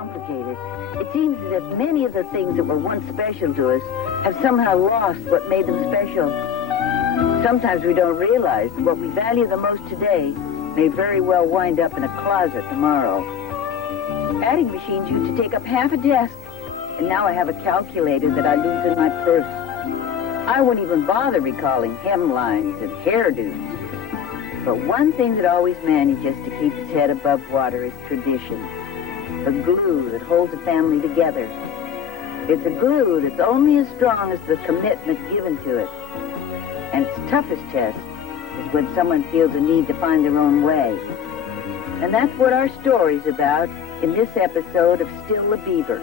Complicated. It seems as if many of the things that were once special to us have somehow lost what made them special. Sometimes we don't realize that what we value the most today may very well wind up in a closet tomorrow. Adding machines used to take up half a desk, and now I have a calculator that I lose in my purse. I wouldn't even bother recalling hemlines and hairdos. But one thing that always manages to keep its head above water is tradition. The glue that holds a family together. It's a glue that's only as strong as the commitment given to it. And its toughest test is when someone feels a need to find their own way. And that's what our story's about in this episode of Still a Beaver.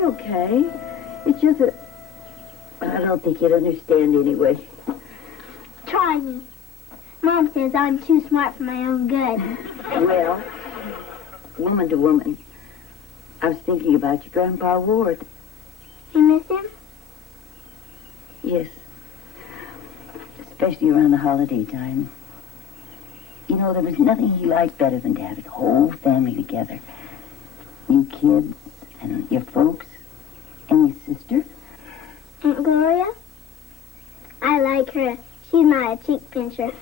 Okay. It's just that I don't think you'd understand anyway. Try me. Mom says I'm too smart for my own good. Well, woman to woman, I was thinking about your Grandpa Ward. You miss him? Yes. especially around the holiday time. You know, there was nothing he liked better than to have his whole family together. You kids and your folks and your sister. Aunt Gloria? I like her. She's my cheek pincher.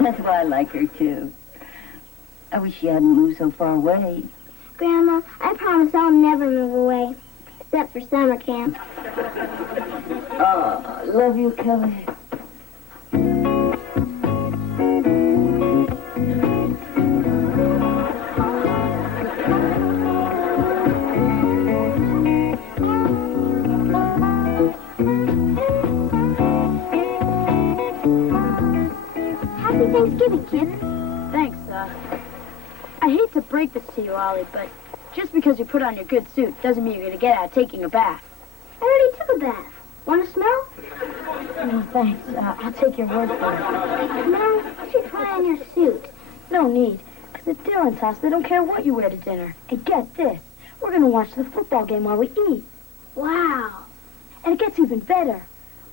That's why I like her, too. I wish she hadn't moved so far away. Grandma, I promise I'll never move away. Except for summer camp. Oh, love you, Kelly. Happy Thanksgiving, kids. Thanks, I hate to break this to you, Ollie, but just because you put on your good suit doesn't mean you're going to get out taking a bath. I already took a bath. Want to smell? Oh, thanks. I'll take your word for it. No, you should try on your suit. No need, because at Dylan's house, they don't care what you wear to dinner. And get this, we're going to watch the football game while we eat. Wow. And it gets even better.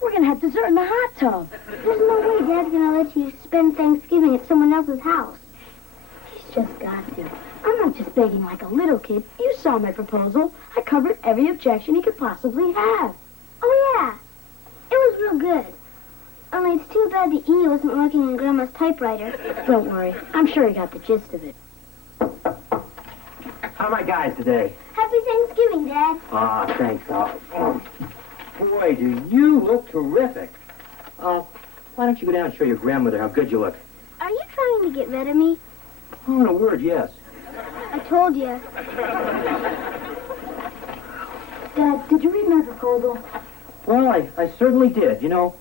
We're going to have dessert in the hot tub. There's no way Dad's going to let you spend Thanksgiving at someone else's house. He's just got to. I'm not just begging like a little kid. You saw my proposal. I covered every objection he could possibly have. Oh, yeah. It was real good. Only it's too bad the E wasn't working on Grandma's typewriter. Don't worry. I'm sure he got the gist of it. How are my guys today? Happy Thanksgiving, Dad. Ah, thanks, Al. Boy, do you look terrific. Why don't you go down and show your grandmother how good you look? Are you trying to get rid of me? Oh, in a word, yes. I told you. Dad, did you read my proposal? Well, I certainly did, you know.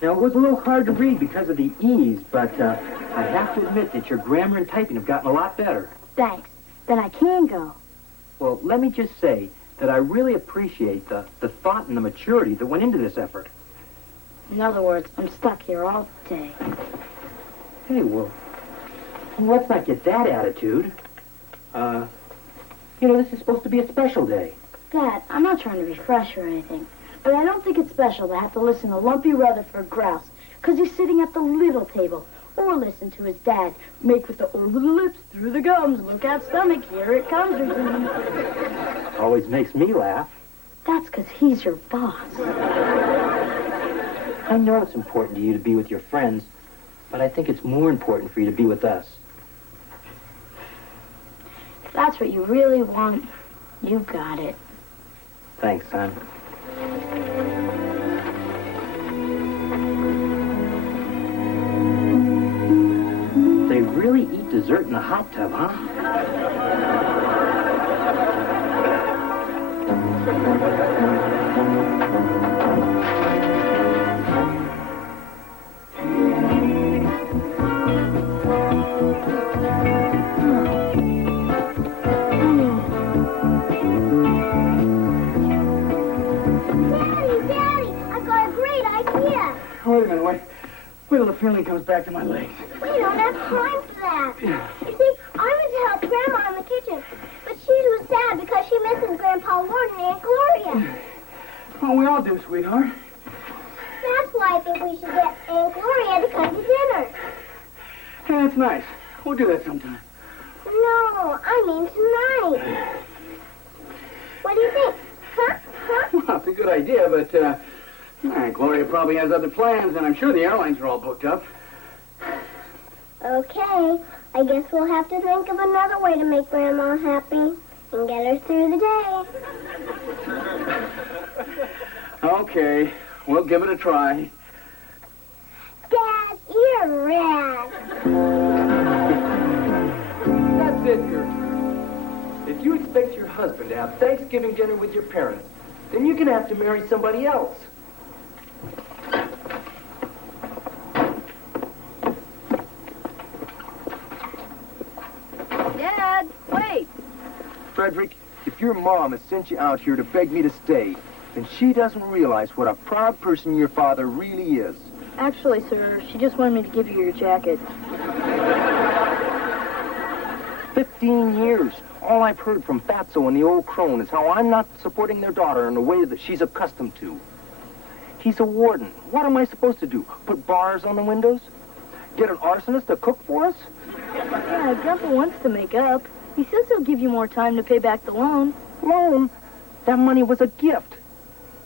Now, it was a little hard to read because of the E's, but I have to admit that your grammar and typing have gotten a lot better. Thanks. Then I can go. Well, let me just say that I really appreciate the thought and the maturity that went into this effort. In other words, I'm stuck here all day. Hey, well, let's not get that attitude. You know, this is supposed to be a special day. Dad, I'm not trying to be fresh or anything, but I don't think it's special to have to listen to Lumpy Rutherford grouse because he's sitting at the little table, or listen to his dad make with the over the lips, through the gums, look out stomach, here it comes. Always makes me laugh. That's because he's your boss. I know it's important to you to be with your friends, but I think it's more important for you to be with us. If that's what you really want, you got it. Thanks, son. They really eat dessert in the hot tub, huh? Wait till the feeling comes back to my legs. We don't have time for that. You see, I was to help Grandma in the kitchen, but she was sad because she misses Grandpa Ward and Aunt Gloria. Well, we all do, sweetheart. That's why I think we should get Aunt Gloria to come to dinner. Yeah, that's nice. We'll do that sometime. No, I mean tonight. What do you think? Huh? Well, it's a good idea, but, Gloria probably has other plans, and I'm sure the airlines are all booked up. Okay. I guess we'll have to think of another way to make Grandma happy and get her through the day. Okay. We'll give it a try. Dad, you're rad. That's it, Gertrude. If you expect your husband to have Thanksgiving dinner with your parents, then you're going to have to marry somebody else. Dad, wait. Frederick, if your mom has sent you out here to beg me to stay, then she doesn't realize what a proud person your father really is. Actually, sir, she just wanted me to give you your jacket. 15 years. All I've heard from Fatso and the old crone is how I'm not supporting their daughter in the way that she's accustomed to. He's a warden. What am I supposed to do? Put bars on the windows? Get an arsonist to cook for us? Yeah, Grandpa wants to make up. He says he'll give you more time to pay back the loan. Loan? That money was a gift.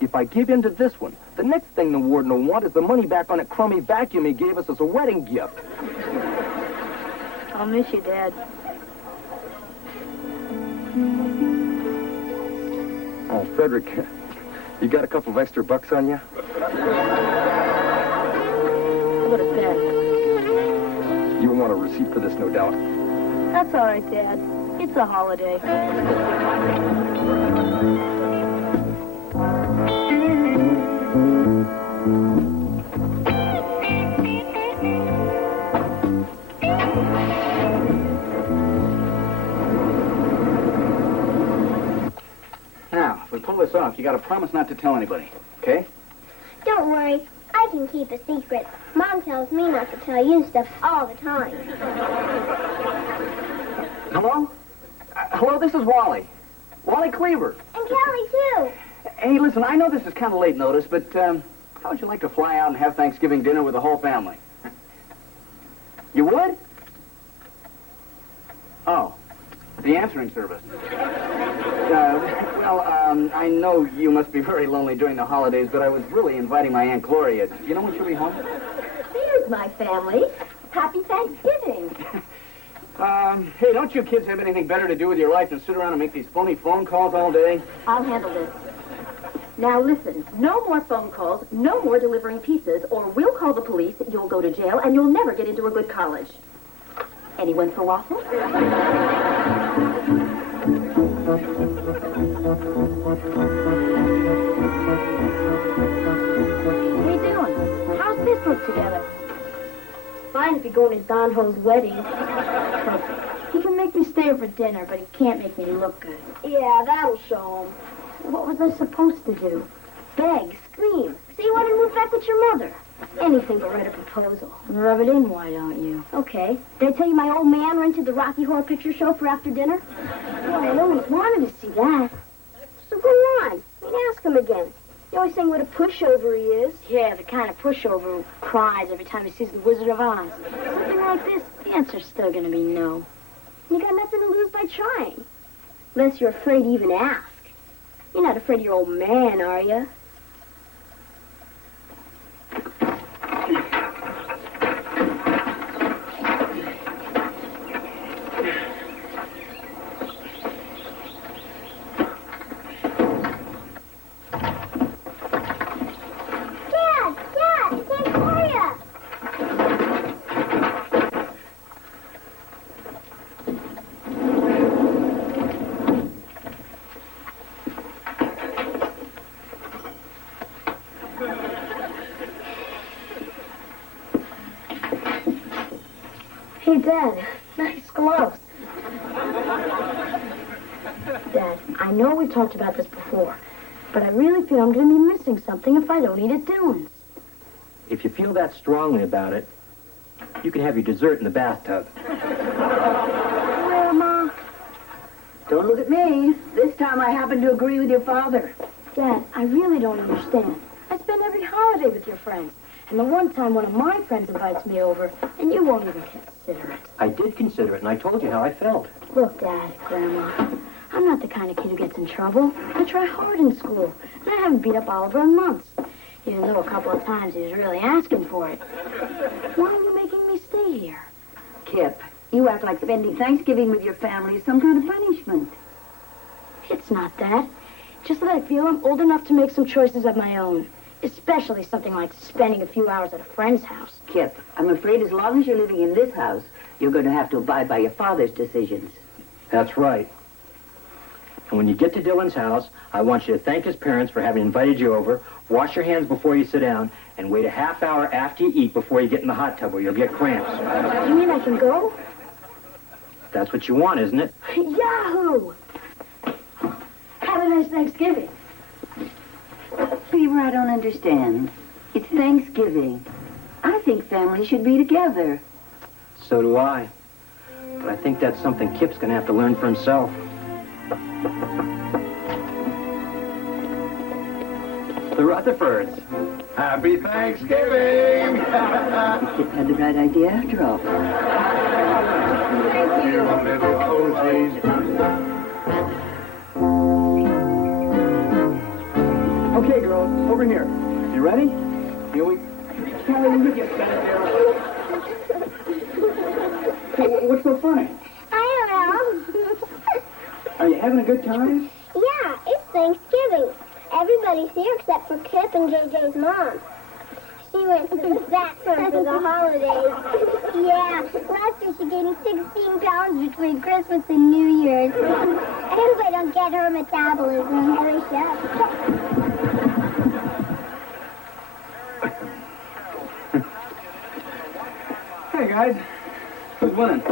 If I give in to this one, the next thing the warden will want is the money back on that crummy vacuum he gave us as a wedding gift. I'll miss you, Dad. Oh, Frederick, you got a couple of extra bucks on you? I'll go to bed. You want a receipt for this, no doubt. That's all right, Dad. It's a holiday. Now, if we pull this off, you got to promise not to tell anybody, okay? Don't worry. I can keep a secret. Mom tells me not to tell you stuff all the time. Hello? Hello, this is Wally. Wally Cleaver. And Kelly, too. Hey, listen, I know this is kind of late notice, but how would you like to fly out and have Thanksgiving dinner with the whole family? You would? Oh, the answering service. I know you must be very lonely during the holidays, but I was really inviting my Aunt Gloria. Do you know when she'll be home? There's my family. Happy Thanksgiving. Hey, don't you kids have anything better to do with your life than sit around and make these phony phone calls all day? I'll handle this. Now listen, no more phone calls, no more delivering pizzas, or we'll call the police, you'll go to jail, and you'll never get into a good college. Anyone for waffles? What are you doing? How's this look together? Fine if you're going to Don Ho's wedding. He can make me stay for dinner, but he can't make me look good. Yeah, that'll show him. What was I supposed to do? Beg, scream. So you want to move back with your mother? Anything but write a proposal. Rub it in, why don't you? Okay. Did I tell you my old man rented the Rocky Horror Picture Show for after dinner? Well, I always wanted to see that. So go on. Ask him again. You always saying what a pushover he is. Yeah, the kind of pushover who cries every time he sees the Wizard of Oz. Something like this, the answer's still going to be no. You got nothing to lose by trying. Unless you're afraid to even ask. You're not afraid of your old man, are you? Hey, Dad, nice gloves. Dad, I know we talked about this before, but I really feel I'm going to be missing something if I don't eat at Dylan's. If you feel that strongly about it, you can have your dessert in the bathtub. Grandma. Don't look at me. This time I happen to agree with your father. Dad, I really don't understand. I spend every holiday with your friends. And the one time one of my friends invites me over, and you won't even consider it. I did consider it, and I told you how I felt. Look, Dad, Grandma, I'm not the kind of kid who gets in trouble. I try hard in school, and I haven't beat up Oliver in months. Even though a couple of times he was really asking for it. Why are you making me stay here? Kip, you act like spending Thanksgiving with your family is some kind of punishment. It's not that. Just that I feel I'm old enough to make some choices of my own. Especially something like spending a few hours at a friend's house. Kip, I'm afraid as long as you're living in this house, you're going to have to abide by your father's decisions. That's right. And when you get to Dylan's house, I want you to thank his parents for having invited you over, wash your hands before you sit down, and wait a half hour after you eat before you get in the hot tub or you'll get cramps. You mean I can go? That's what you want, isn't it? Yahoo! Have a nice Thanksgiving. Beaver, I don't understand. It's Thanksgiving. I think families should be together. So do I. But I think that's something Kip's going to have to learn for himself. The Rutherfords. Happy Thanksgiving! Kip had the right idea after all. You little posies. Okay, girls, over here. You ready? Here we... Kelly, you get better there. Hey, what's so funny? I don't know. Are you having a good time? Yeah, it's Thanksgiving. Everybody's here except for Kip and JJ's mom. She went to the fat farm for the holidays. Yeah, last year she gained 16 pounds between Christmas and New Year's. I hope I don't get her metabolism. Hurry up. Hey, guys. Who's winning?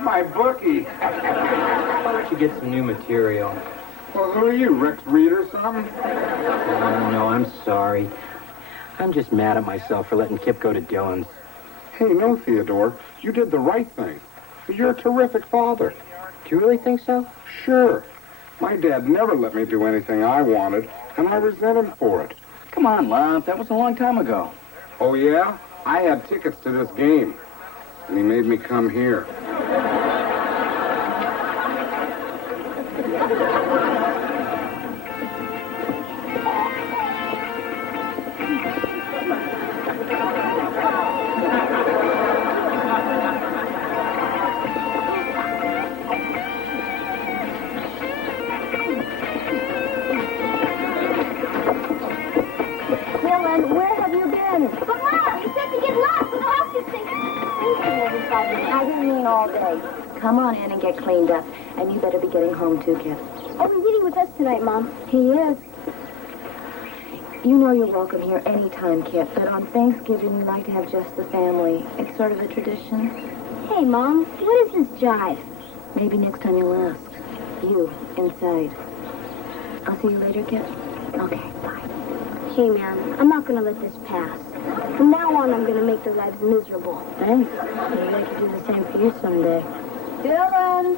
My bookie. Why don't you get some new material? Well, who are you, Rex Reed or something? No, I'm sorry. I'm just mad at myself for letting Kip go to Dylan's. Hey, no, Theodore. You did the right thing. You're a terrific father. Do you really think so? Sure. My dad never let me do anything I wanted, and I resent him for it. Come on, Lump. That was a long time ago. Oh, yeah? I had tickets to this game, and he made me come here. Dylan, where have you been? But Mom, you said to get lost with the hockey stick. I didn't mean all day. Come on in and get cleaned up. And you better be getting home too, Kip. Oh, he's eating with us tonight, Mom. He is. You know you're welcome here anytime, Kip, but on Thanksgiving we like to have just the family. It's sort of a tradition. Hey, Mom, what is this jive? Maybe next time you'll ask. You, inside. I'll see you later, Kip. Okay, bye. Hey, man, I'm not going to let this pass. From now on, I'm going to make their lives miserable. Thanks. Maybe I could do the same for you someday. Dylan!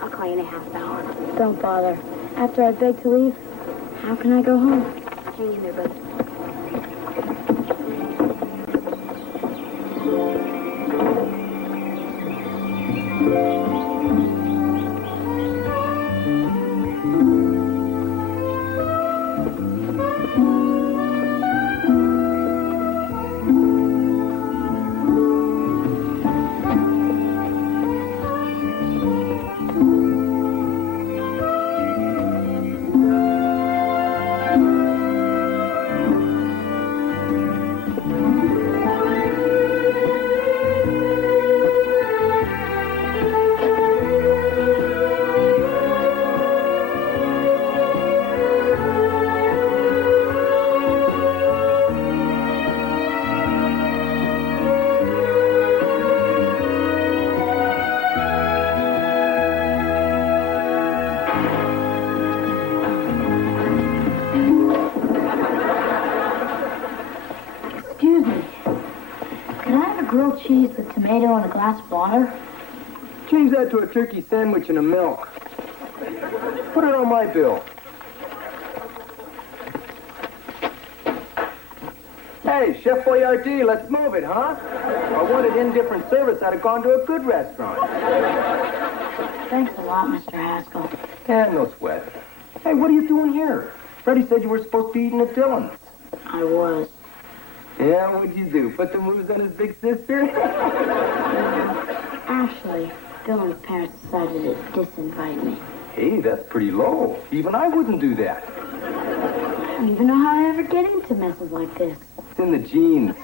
I'll call you in a half hour. Don't bother. After I beg to leave, how can I go home? Hang in there, bud. Excuse me. Can I have a grilled cheese with tomato and a glass of water? Change that to a turkey sandwich and a milk. Put it on my bill. Hey, Chef Boyardee, let's move it, huh? If I wanted indifferent service, I'd have gone to a good restaurant. Thanks a lot, Mr. Haskell. Yeah, no sweat. Hey, what are you doing here? Freddie said you were supposed to be eating at Dylan's. I was. Yeah, what'd you do? Put the moves on his big sister? Actually, Dylan's parents decided to disinvite me. Hey, that's pretty low. Even I wouldn't do that. I don't even know how I ever get into messes like this. It's in the genes.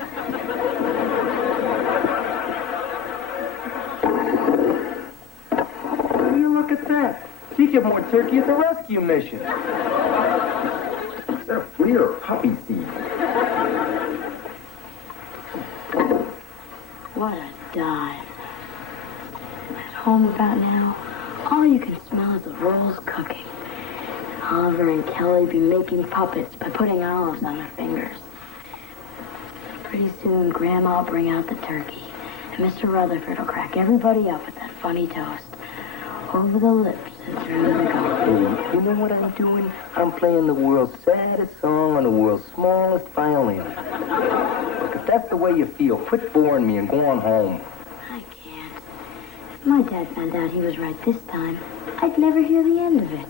Will you look at that? She get more turkey at the rescue mission. They're free or poppy seed. What a dive. At home about now, all you can smell is the rolls cooking. Oliver and Kelly be making puppets by putting olives on their fingers. Pretty soon, Grandma will bring out the turkey, and Mr. Rutherford will crack everybody up with that funny toast. Over the lips Hey, you know what I'm doing? I'm playing the world's saddest song on the world's smallest violin. Look, if that's the way you feel, quit boring me and go on home. I can't. If my dad found out he was right this time, I'd never hear the end of it.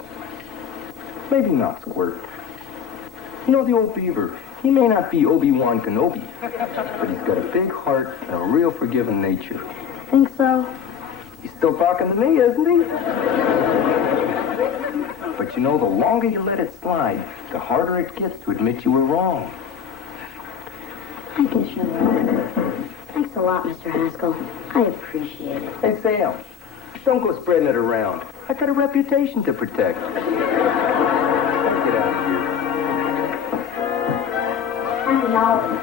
Maybe not, Squirt. You know the old Beaver. He may not be Obi-Wan Kenobi, but he's got a big heart and a real forgiving nature. Think so? He's still talking to me, isn't he? But you know, the longer you let it slide, the harder it gets to admit you were wrong. I guess you're right. Thanks a lot, Mr. Haskell. I appreciate it. Hey, Sam, don't go spreading it around. I got a reputation to protect. Get out of here.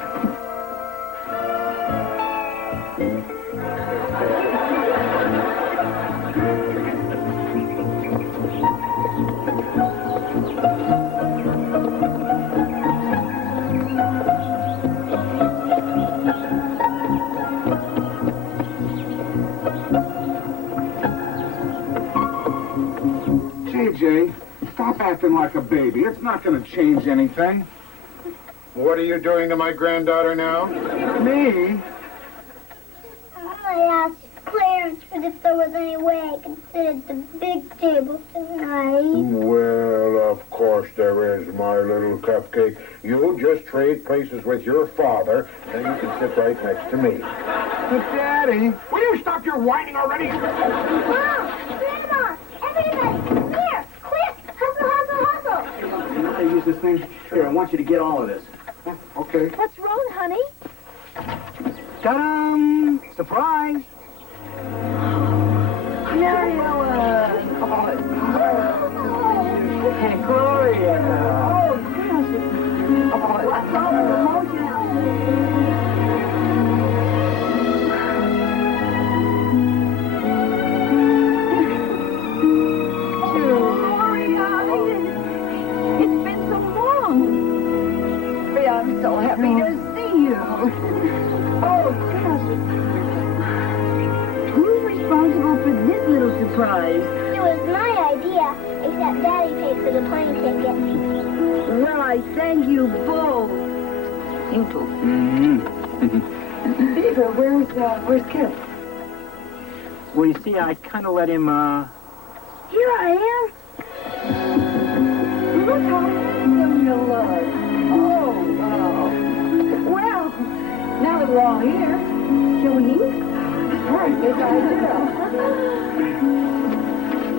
JJ, stop acting like a baby. It's not going to change anything. What are you doing to my granddaughter now? Me? I asked Clarence if there was any way I could sit at the big table tonight. Well, of course there is, my little cupcake. You just trade places with your father, and you can sit right next to me. But, Daddy, will you stop your whining already? Mom! Grandma! Everybody! Here! Quick! Hustle, hustle, hustle! You know how to use this thing? Here, I want you to get all of this. Okay. What's wrong, honey? Ta-da! Surprise! Mariella! Hey, Gloria! Oh, gosh. What's all the emotion? It's been so long. I'm so happy to see you. Oh, gosh. Who's responsible for this little surprise? It was my idea, except Daddy paid for the plane ticket. Well, I thank you both. You too. Mm-hmm. Beaver, where's Kip? Well, you see, I kind of let him, Here I am. Look how handsome you look. Oh, wow. Well, now that we're all here, shall we eat? Right, good idea.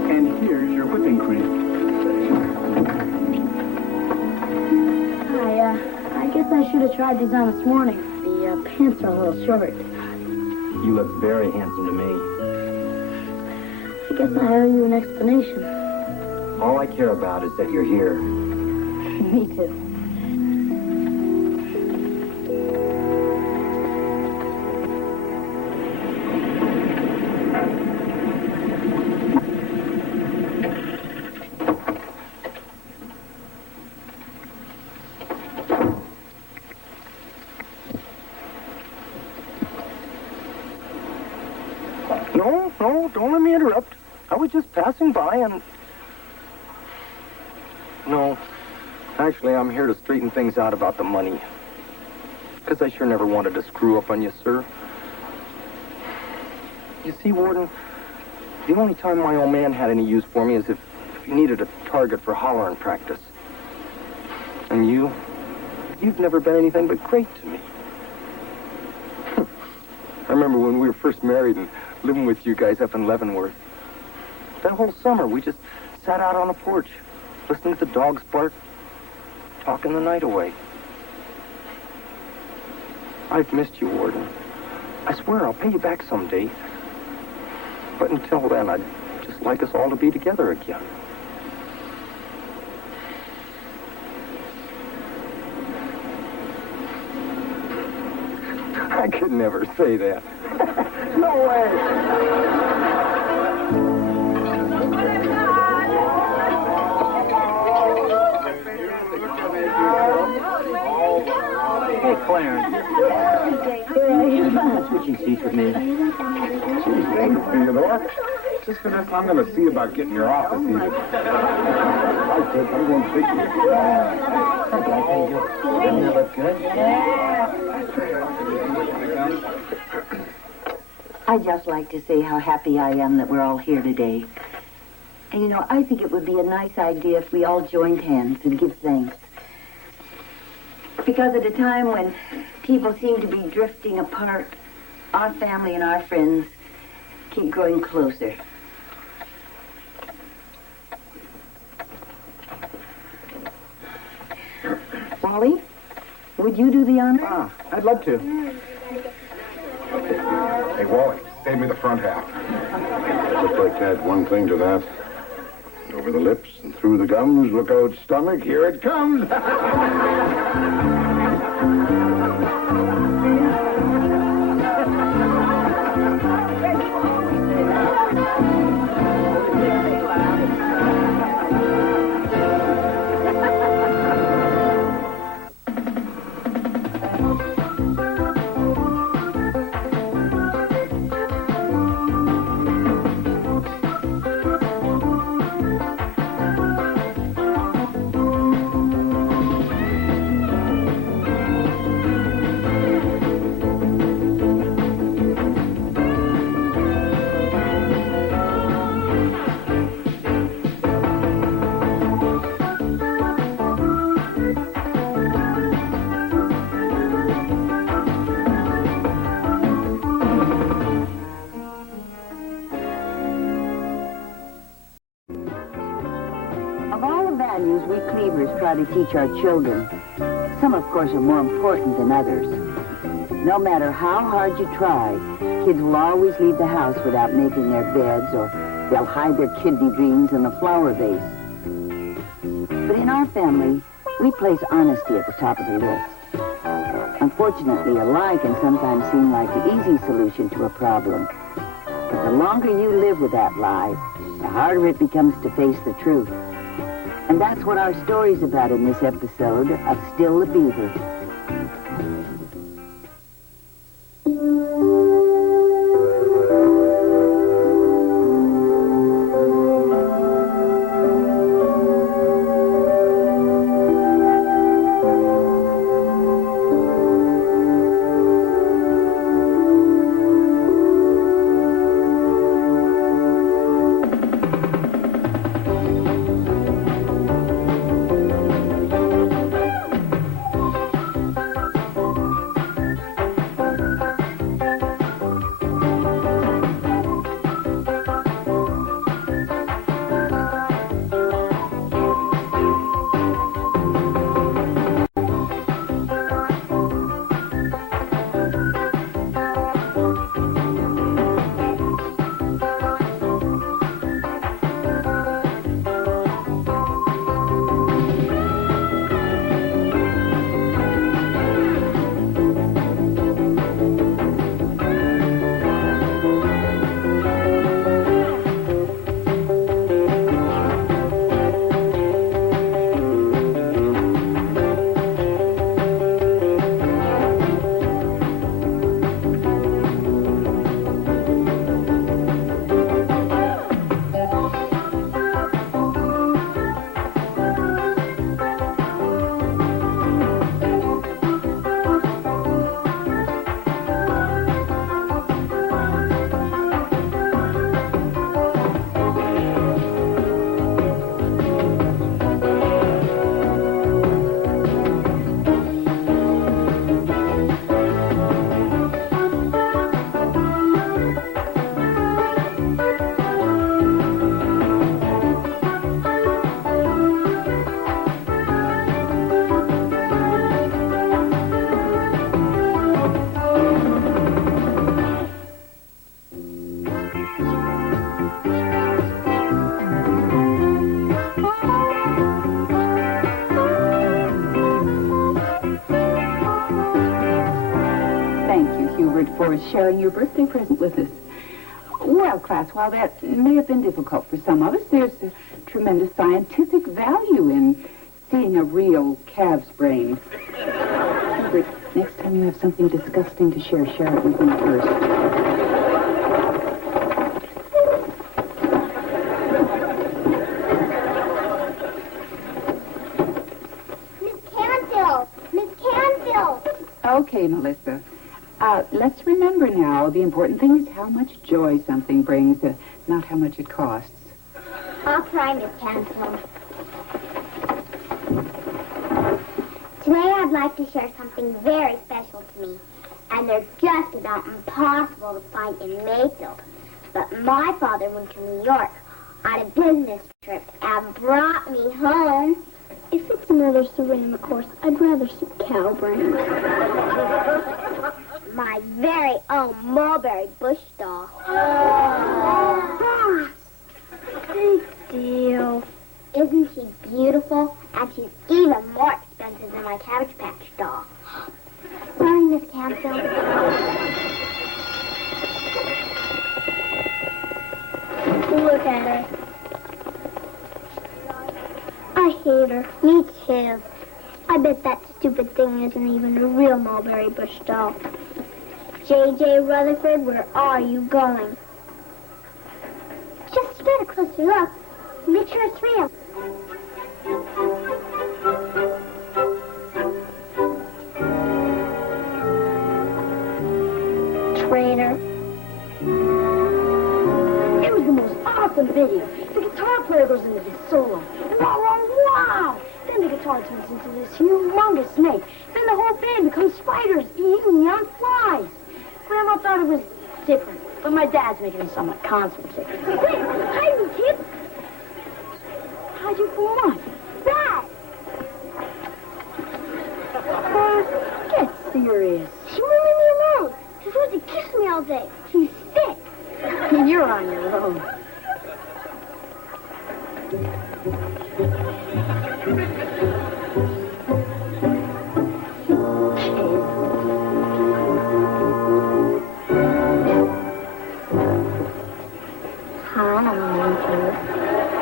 And here's your whipping cream. I guess I should have tried these on this morning. The pants are a little short. you look very handsome to me. I guess I owe you an explanation. All I care about is that you're here. Me too. No, don't let me interrupt. I was just passing by and... No, actually, I'm here to straighten things out about the money. Because I sure never wanted to screw up on you, sir. You see, Warden, the only time my old man had any use for me is if he needed a target for hollering practice. And you've never been anything but great to me. I remember when we were first married and living with you guys up in Leavenworth. That whole summer, we just sat out on a porch, listening to the dogs bark, talking the night away. I've missed you, Warden. I swear I'll pay you back someday. But until then, I'd just like us all to be together again. I could never say that. No way. Hey, Clarence. Switching seats with me. Theodore. Just, Vanessa, I'm going to see about getting your office here. I'm going to take you. Doesn't it look good? I'd just like to say how happy I am that we're all here today. And, you know, I think it would be a nice idea if we all joined hands and give thanks. Because at a time when people seem to be drifting apart, our family and our friends keep growing closer. Wally, would you do the honor? I'd love to. Hey, Wally, save me the front half. Just like to add one thing to that. Over the lips and through the gums, look out, stomach, here it comes. We Cleavers try to teach our children. Some, of course, are more important than others. No matter how hard you try, kids will always leave the house without making their beds, or they'll hide their kidney beans in the flower vase. But in our family, we place honesty at the top of the list. Unfortunately, a lie can sometimes seem like the easy solution to a problem. But the longer you live with that lie, the harder it becomes to face the truth. And that's what our story's about in this episode of Still the Beaver. For sharing your birthday present with us. Well, class, while that may have been difficult for some of us, there's a tremendous scientific value in seeing a real calf's brain. Hubert, next time you have something disgusting to share it with me first. Okay, Melissa. Let's remember now, the important thing is how much joy something brings, not how much it costs. I'll try, Miss Cancel. Today I'd like to share something very special to me. And they're just about impossible to find in Mayfield. But my father went to New York on a business trip and brought me home. If it's another ceramic course, I'd rather see cow brains. My very own mulberry bush doll. Boss! Big deal. Isn't she beautiful? And she's even more expensive than my Cabbage Patch doll. Sorry, Miss Cancel. Look at her. I hate her. Me too. I bet that stupid thing isn't even a real mulberry bush doll. J.J. Rutherford, where are you going? Just to get a closer look. Make sure it's real. Traitor. It was the most awesome video. The guitar player goes into this solo. And all wrong, wow! Then the guitar turns into this humongous snake. Then the whole band becomes spiders eating young flies. Grandma thought it was different, but my dad's making it somewhat concentrated. Wait, hide me, kid. How'd you for what? That. Get serious. She won't leave me alone. She's supposed to kiss me all day. She's sick. You're on your own.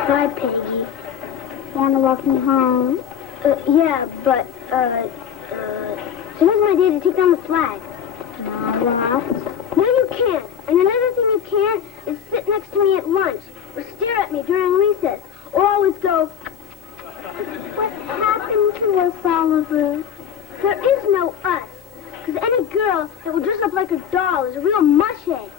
Hi, Peggy. Want to walk me home? Yeah, but, So who's my day to take down the flag? No, you can't. And another thing you can't is sit next to me at lunch, or stare at me during recess, or always go, what happened to us, Oliver? There is no us, because any girl that will dress up like a doll is a real mushhead.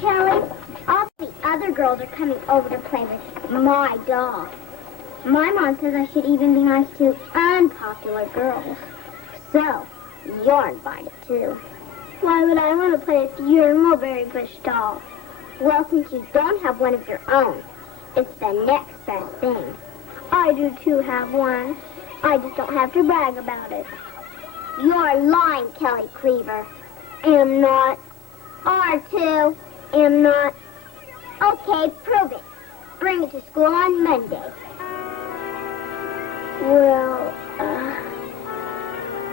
Kelly, all the other girls are coming over to play with my doll. My mom says I should even be nice to unpopular girls. So, you're invited too. Why would I want to play with your mulberry bush doll? Well, since you don't have one of your own, it's the next best thing. I do too have one. I just don't have to brag about it. You're lying, Kelly Cleaver. Am not. R2. Am not. Okay, prove it. Bring it to school on Monday. Well,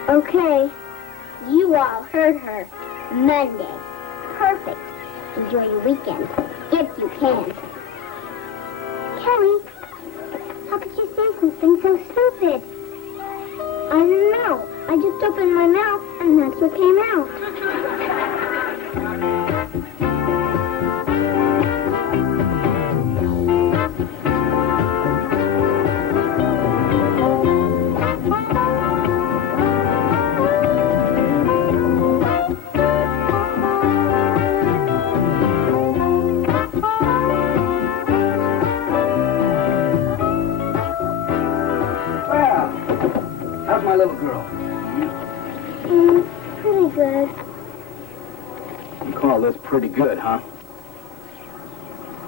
okay. You all heard her. Monday. Perfect. Enjoy your weekend, if you can. Kelly, how could you say something so stupid? I don't know. I just opened my mouth, and that's what came out. How's my little girl? Pretty good. You call this pretty good, huh?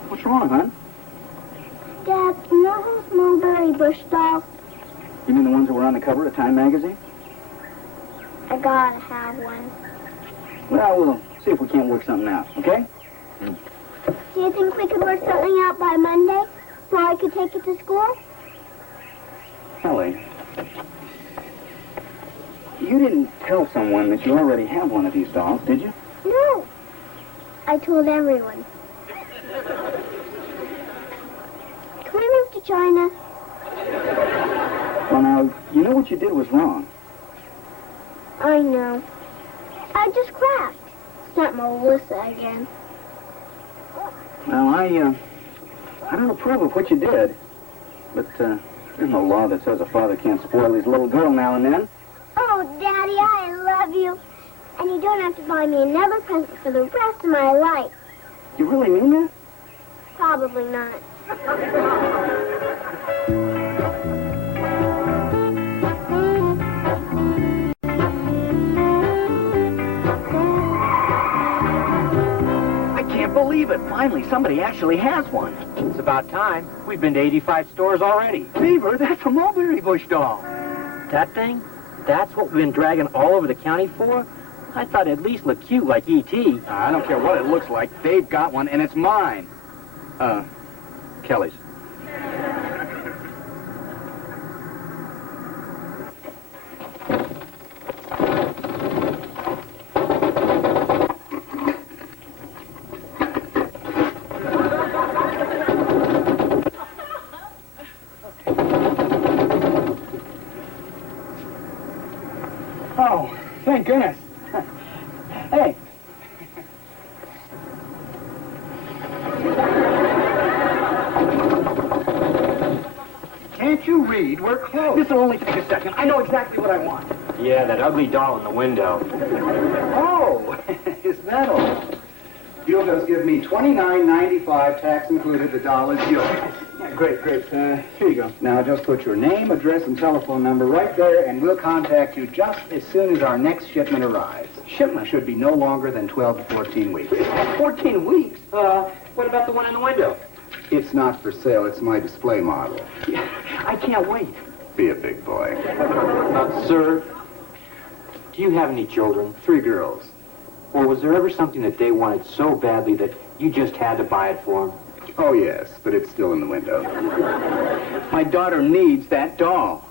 What's wrong, hon? Dad, you know those mulberry bush dolls? You mean the ones that were on the cover of Time magazine? I gotta have one. Well, we'll see if we can't work something out, okay? Do you think we could work something out by Monday so I could take it to school? Kelly, you didn't tell someone that you already have one of these dolls, did you? No. I told everyone. Can we move to China? Well, now, you know what you did was wrong. I know. I just cracked. It's not Melissa again. Well, I don't approve of what you did. But, there's no law that says a father can't spoil his little girl now and then. Oh, Daddy, I love you. And you don't have to buy me another present for the rest of my life. You really mean that? Probably not. I can't believe it. Finally, somebody actually has one. It's about time. We've been to 85 stores already. Beaver, that's a mulberry bush doll. That thing? That's what we've been dragging all over the county for? I thought it'd at least look cute like E.T. I don't care what it looks like. They've got one, and it's mine. Kelly's. Oh, thank goodness. Hey. Can't you read? We're closed. This'll only take a second. I know exactly what I want. Yeah, that ugly doll in the window. Oh, is that all? You'll just give me $29.95, tax included. The doll is yours. Yeah, great. Here you go. Now just put your name, address, and telephone number right there, and we'll contact you just as soon as our next shipment arrives. Shipment should be no longer than 12 to 14 weeks. 14 weeks? What about the one in the window? It's not for sale. It's my display model. I can't wait. Be a big boy. Sir, do you have any children? 3 girls. Or was there ever something that they wanted so badly that you just had to buy it for them? Oh, yes, but it's still in the window. My daughter needs that doll.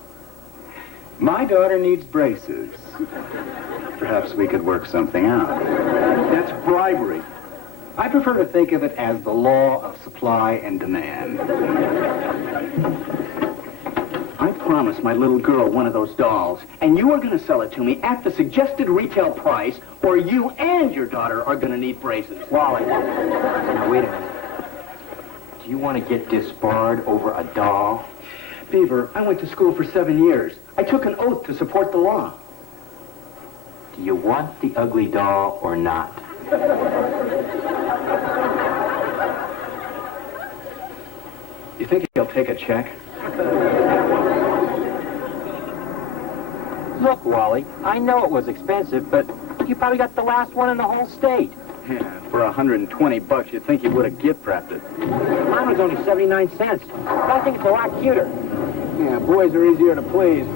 My daughter needs braces. Perhaps we could work something out. That's bribery. I prefer to think of it as the law of supply and demand. I promised my little girl one of those dolls, and you are going to sell it to me at the suggested retail price, or you and your daughter are going to need braces. Wally, now wait a minute. Do you want to get disbarred over a doll? Beaver, I went to school for 7 years. I took an oath to support the law. Do you want the ugly doll or not? You think he'll take a check? Look, Wally, I know it was expensive, but you probably got the last one in the whole state. Yeah, for $120, you'd think he would have gift-wrapped it. Mine was only 79 cents. But I think it's a lot cuter. Yeah, boys are easier to please.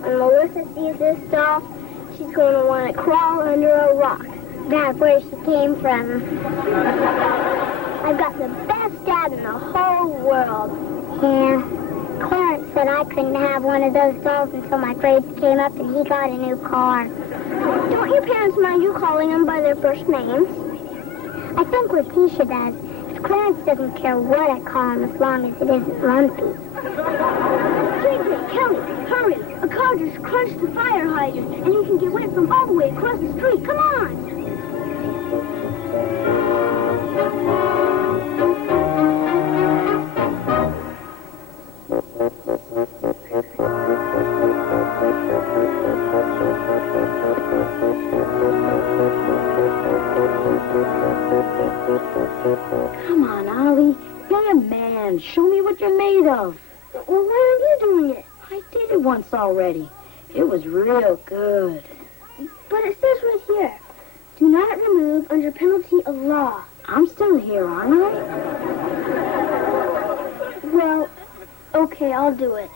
When Melissa sees this doll, she's going to want to crawl under a rock. That's where she came from. I've got the best dad in the whole world. Yeah. Clarence said I couldn't have one of those dolls until my grades came up and he got a new car. Don't your parents mind you calling them by their first names? I think Letitia does. Because Clarence doesn't care what I call him as long as it isn't Lumpy. Kelly, hurry! A car just crushed the fire hydrant, and you can get wet from all the way across the street. Come on! Come on, Ollie. Be a man. Show me what you're made of. Well, why aren't you doing it? I did it once already. It was real good. But it says right here, do not remove under penalty of law. I'm still here, aren't I? Well, Okay, I'll do it.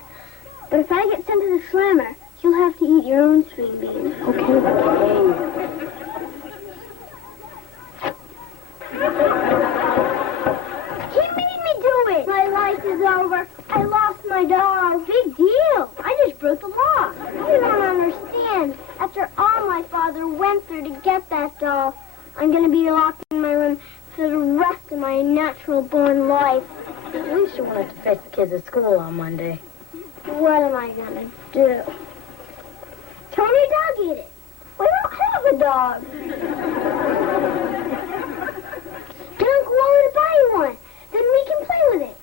But if I get sent to the slammer, you'll have to eat your own string beans. Okay. He made me do it! My life is over. I lost my dog. Big deal. I just broke the law. You don't understand. After all my father went through to get that doll, I'm going to be locked in my room for the rest of my natural-born life. At least you won't have to face the kids at school on Monday. What am I going to do? Tony Dog ate it. We don't have a dog. Get Uncle Wally to buy you one. Then we can play with it.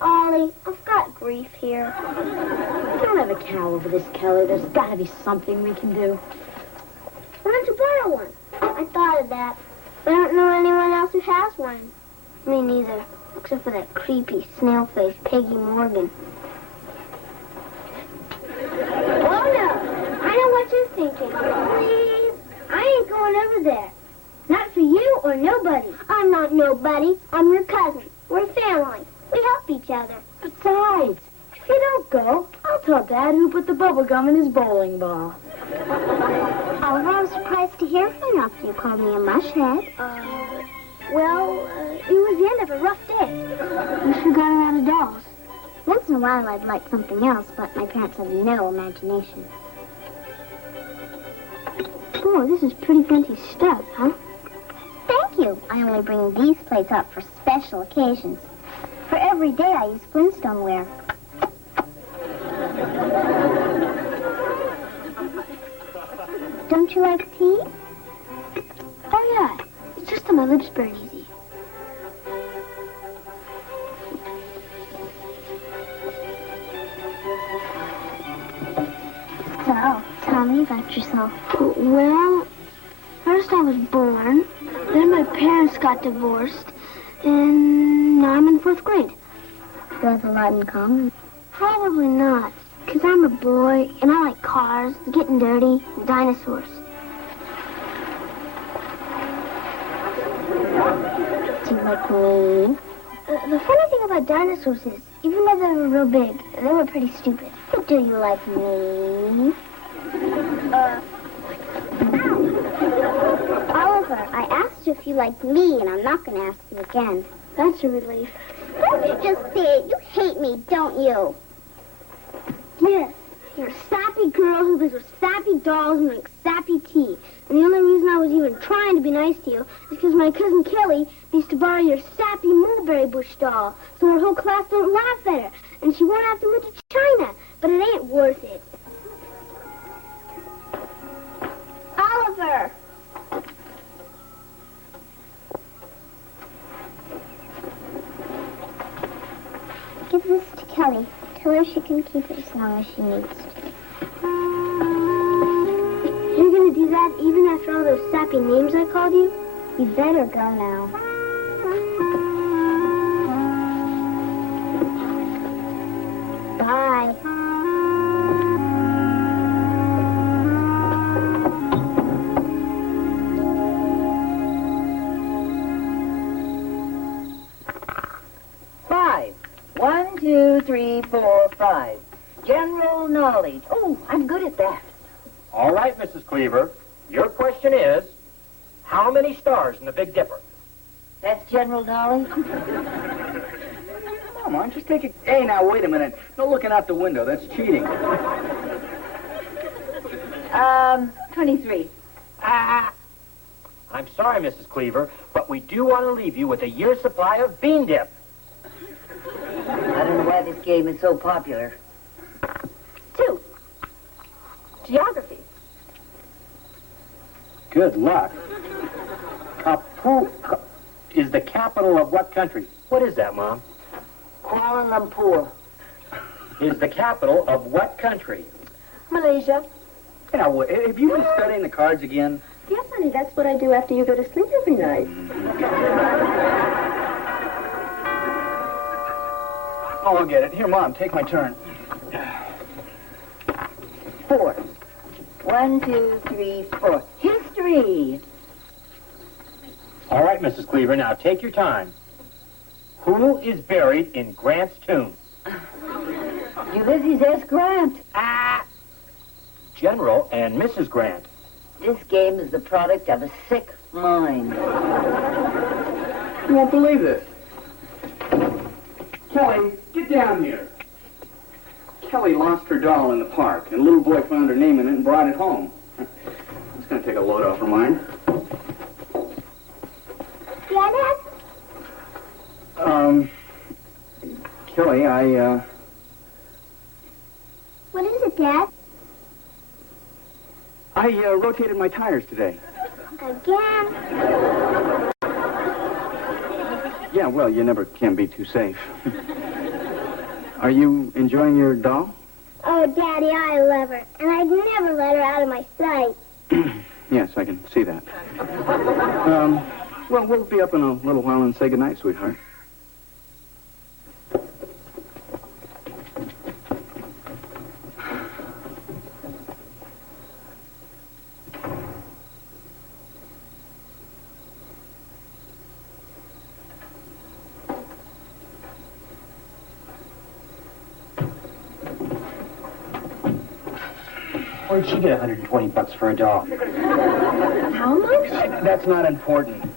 Ollie, I've got grief here. We don't have a cow over this, Kelly. There's got to be something we can do. Why don't you borrow one? I thought of that. But I don't know anyone else who has one. Me neither. Except for that creepy, snail-faced Peggy Morgan. Oh, no. I know what you're thinking. Please. I ain't going over there. Not for you or nobody. I'm not nobody. I'm your cousin. We're family. We help each other. Besides, if you don't go, I'll tell Dad who put the bubble gum in his bowling ball. Oliver, I was surprised to hear from you after you called me a mushhead. It was the end of a rough day. You should got around the dolls. Once in a while I'd like something else, but my parents have no imagination. Boy, this is pretty fancy stuff, huh? Thank you. I only bring these plates up for special occasions. For every day I use Flintstone ware. Don't you like tea? Oh, yeah. It's just that my lips burn easy. So, tell me about yourself. Well, first I was born, then my parents got divorced, and now I'm in 4th grade. Do I have a lot in common? Probably not, because I'm a boy, and I like cars, getting dirty, and dinosaurs. Do you like me? The funny thing about dinosaurs is, even though they were real big, they were pretty stupid. But do you like me? Oliver, I asked you if you liked me, and I'm not going to ask you again. That's a relief. Don't you just say it? You hate me, don't you? Yes. You're a sappy girl who lives with sappy dolls and drinks sappy tea. And the only reason I was even trying to be nice to you is because my cousin Kelly used to borrow your sappy mulberry bush doll, so her whole class don't laugh at her, and she won't have to move to China. But it ain't worth it. Oliver! Give this to Kelly. Tell her she can keep it as long as she needs to. You're gonna do that even after all those sappy names I called you? You better go now. Bye. Five. 1, 2, 3, 4, 5. General knowledge. Oh, I'm good at that. All right, Mrs. Cleaver. Your question is, how many stars in the Big Dipper? That's general knowledge? Come on, just take it. Hey, now, wait a minute. No looking out the window. That's cheating. 23. I'm sorry, Mrs. Cleaver, but we do want to leave you with a year's supply of bean dip. I don't know why this game is so popular. 2. Geography. Good luck. Is the capital of what country? What is that, Mom? Kuala Lumpur. Is the capital of what country? Malaysia. You know, have you been studying the cards again? Yes, honey, that's what I do after you go to sleep every night. Oh, I'll get it. Here, Mom, take my turn. 4. 1, 2, 3, 4. History. All right, Mrs. Cleaver, now take your time. Who is buried in Grant's tomb? Ulysses S. Grant. General and Mrs. Grant. This game is the product of a sick mind. You won't believe this. Kelly, get down here. Kelly lost her doll in the park, and a little boy found her name in it and brought it home. It's going to take a load off her mind. Yeah, Dad? Kelly, What is it, Dad? I rotated my tires today. Again? Yeah, well, you never can be too safe. Are you enjoying your doll? Oh, Daddy, I love her. And I'd never let her out of my sight. Yes, I can see that. Well, we'll be up in a little while and say goodnight, sweetheart. Where'd she get $120 for a doll? How much? That's not important.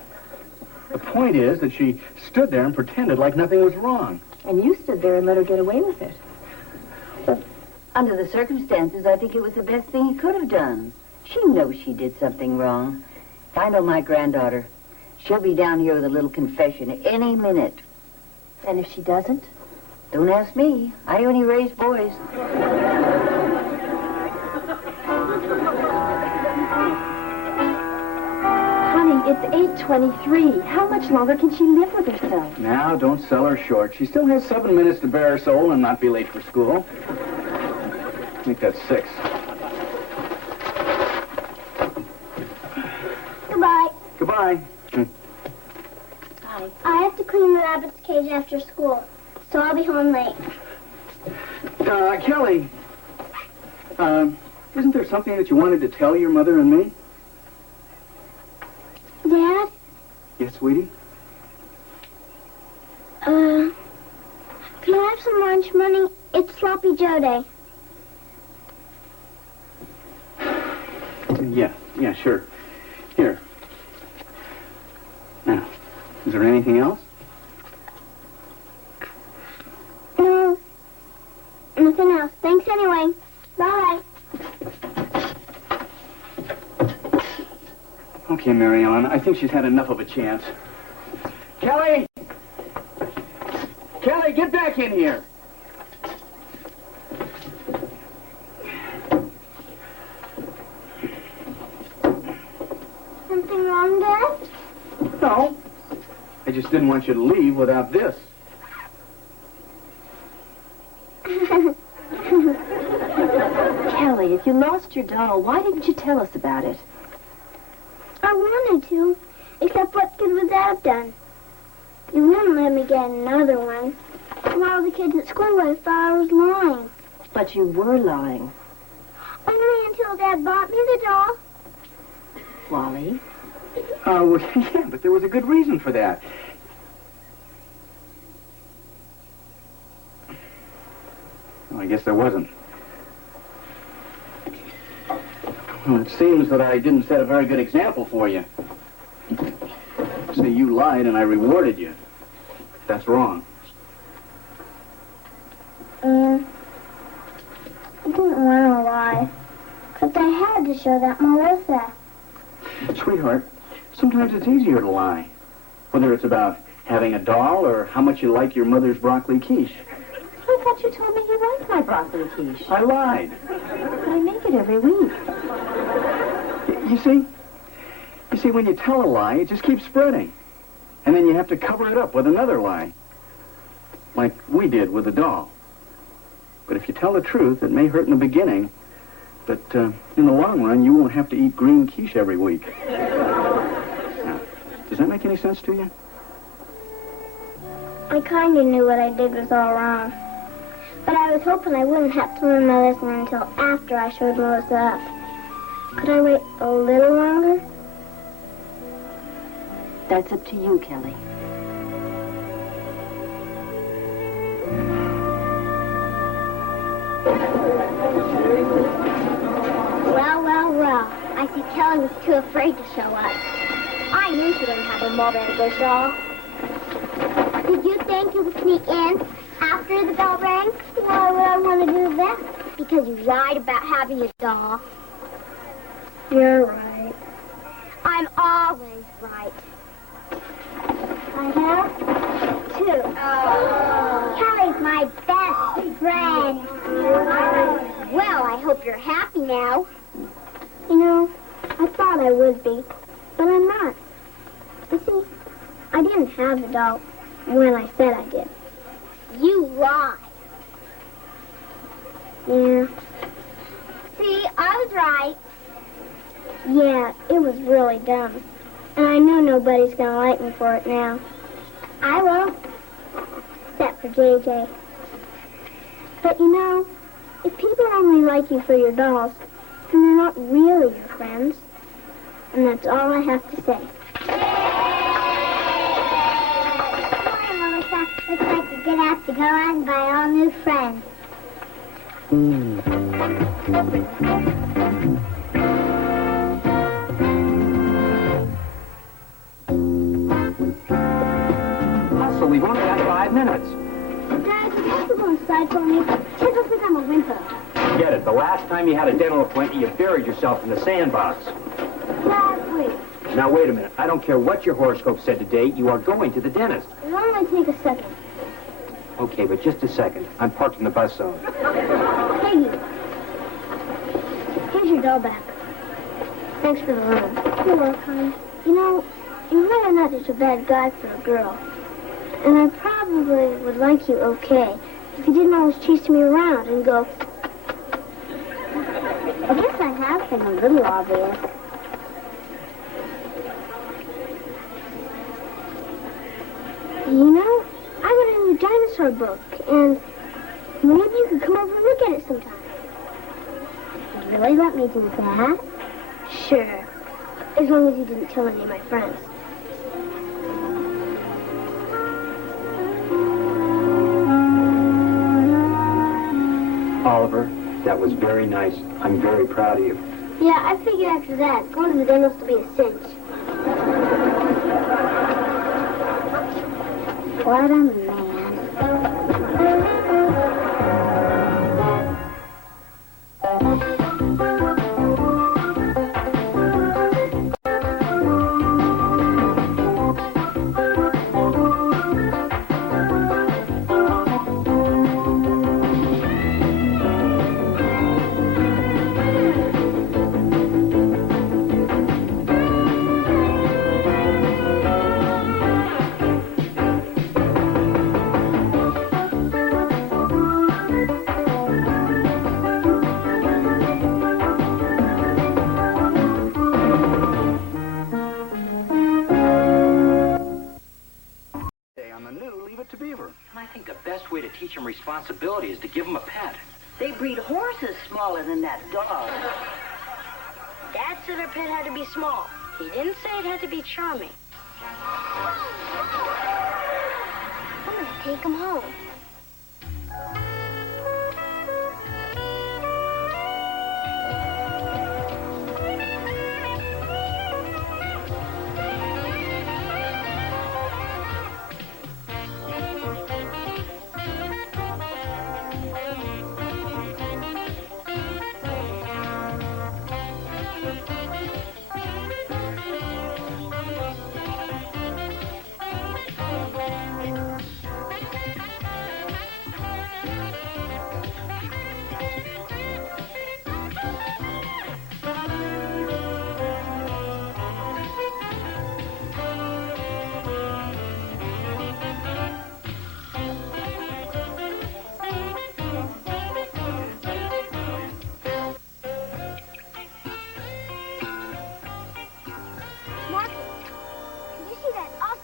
The point is that she stood there and pretended like nothing was wrong. And you stood there and let her get away with it. Under the circumstances, I think it was the best thing he could have done. She knows she did something wrong. If I know my granddaughter, she'll be down here with a little confession any minute. And if she doesn't? Don't ask me. I only raise boys. Honey, it's 8:23. How much longer can she live with herself? Now, don't sell her short. She still has 7 minutes to bare her soul and not be late for school. I think that's 6. Goodbye. Goodbye. Bye. I have to clean the rabbit's cage after school, so I'll be home late. Kelly, isn't there something that you wanted to tell your mother and me? Dad? Yes, sweetie? Can I have some lunch money? It's Sloppy Joe Day. Yeah, sure. Here. Now, is there anything else? No. Nothing else. Thanks anyway. Bye. Okay, Mary Ellen, I think she's had enough of a chance. Kelly! Kelly, get back in here! Something wrong, Dad? No. I just didn't want you to leave without this. Kelly, if you lost your doll, why didn't you tell us about it? I wanted to, except what good would that have done? You wouldn't let me get another one. And all the kids at school would have thought I was lying. But you were lying. Only until Dad bought me the doll. Wally? Well, yeah, but there was a good reason for that. Well, I guess there wasn't. Well, it seems that I didn't set a very good example for you. See, you lied and I rewarded you. That's wrong. I didn't want to lie. But I had to show that Melissa. Sweetheart, sometimes it's easier to lie. Whether it's about having a doll or how much you like your mother's broccoli quiche. I thought you told me you liked my broccoli quiche. I lied. But I make it every week. You see, when you tell a lie, it just keeps spreading. And then you have to cover it up with another lie. Like we did with the doll. But if you tell the truth, it may hurt in the beginning. But in the long run, you won't have to eat green quiche every week. Now, does that make any sense to you? I kind of knew what I did was all wrong. But I was hoping I wouldn't have to learn my lesson until after I showed Melissa up. Could I wait a little longer? That's up to you, Kelly. Well. I see Kelly was too afraid to show up. I knew she didn't have a mulberry bush doll. Did you think you would sneak in after the bell rang? Why would I want to do that? Because you lied about having a doll. You're right. I'm always right. I have 2. Kelly's my best friend. Well, I hope you're happy now. You know, I thought I would be, but I'm not. You see, I didn't have the doll when I said I did. You lie. Yeah. See, I was right. Yeah, it was really dumb. And I know nobody's going to like me for it now. I won't. Except for JJ. But you know, if people only like you for your dolls, then they're not really your friends. And that's all I have to say. Hi, Melissa. Looks like you're going to have to go out and buy all new friends. Also, we've only got 5 minutes. Dad, you have to go inside for me. Kids will think I'm a whimper. Get it. The last time you had a dental appointment, you buried yourself in the sandbox. Dad, please. Now, wait a minute. I don't care what your horoscope said today. You are going to the dentist. It'll only take a second. Okay, but just a second. I'm parked in the bus zone. Peggy. Here's your doll back. Thanks for the loan. You're welcome. You know, you're really not such a bad guy for a girl. And I probably would like you okay if you didn't always chase me around and go... I guess I have been a little obvious. You know, I got a new dinosaur book, and maybe you could come over and look at it sometime. You really let me do that? Sure. As long as you didn't tell any of my friends. Oliver, that was very nice. I'm very proud of you. Yeah, I figured after that, going to the dentist will be a cinch. What a man. To Beaver. And I think the best way to teach him responsibility is to give him a pet. They breed horses smaller than that dog. Dad said our pet had to be small. He didn't say it had to be charming. I'm going to take him home.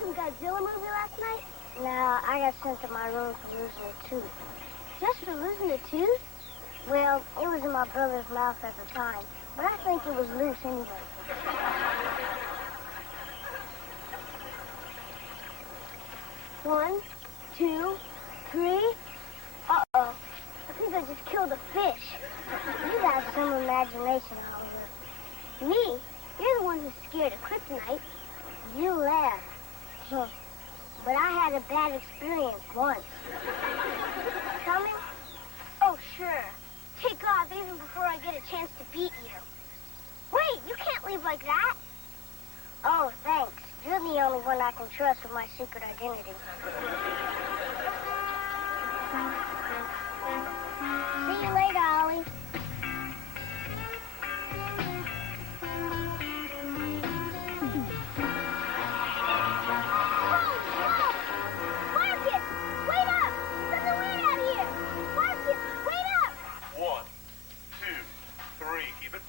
Godzilla movie last night? No, I got sent to my room for losing a tooth. Just for losing a tooth? Well, it was in my brother's mouth at the time, but I think it was loose anyway. One, two, three. Uh-oh. I think think I just killed a fish. You have some imagination, Oliver. Me? You're the one who's scared of kryptonite. You laugh. But I had a bad experience once. Coming? Oh, sure. Take off even before I get a chance to beat you. Wait, you can't leave like that. Oh, thanks. You're the only one I can trust with my secret identity. See you later, Ollie.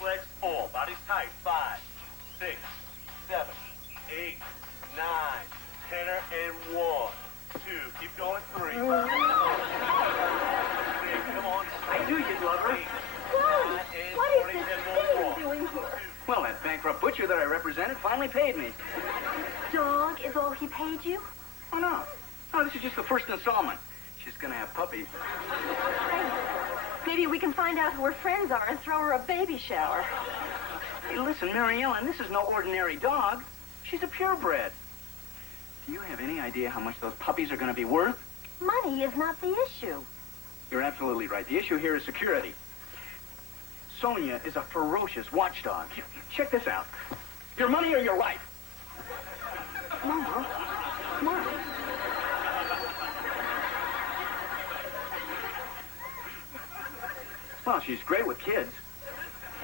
Legs full, bodies tight. 5, 6, 7, 8, 9, tenor, and 1, 2. Keep going. 3. 6, come on. I knew you'd love her. What is this thing doing here? Well, that bankrupt butcher that I represented finally paid me. Dog is all he paid you? Oh, no. No, this is just the first installment. She's gonna have puppies. Maybe we can find out who her friends are and throw her a baby shower. Hey, listen, Mary Ellen, this is no ordinary dog. She's a purebred. Do you have any idea how much those puppies are going to be worth? Money is not the issue. You're absolutely right. The issue here is security. Sonia is a ferocious watchdog. Check this out. Your money or your life? Mama, come on. Well, she's great with kids.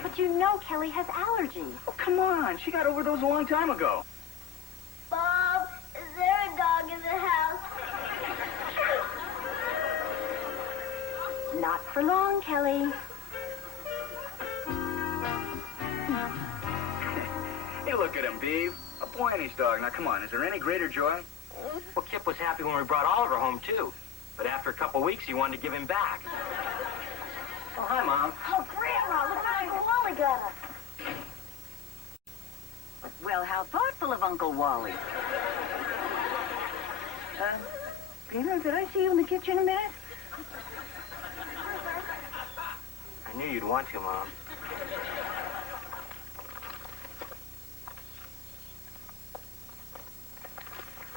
But you know Kelly has allergies. Oh, come on. She got over those a long time ago. Bob, is there a dog in the house? Not for long, Kelly. Hey, look at him, Beaver. A Blaney's dog. Now, come on. Is there any greater joy? Well, Kip was happy when we brought Oliver home, too. But after a couple weeks, he wanted to give him back. Oh, hi, Mom. Oh, Grandma, look what Uncle Wally got us. Well, how thoughtful of Uncle Wally. Beaver, did I see you in the kitchen a minute? I knew you'd want to, Mom.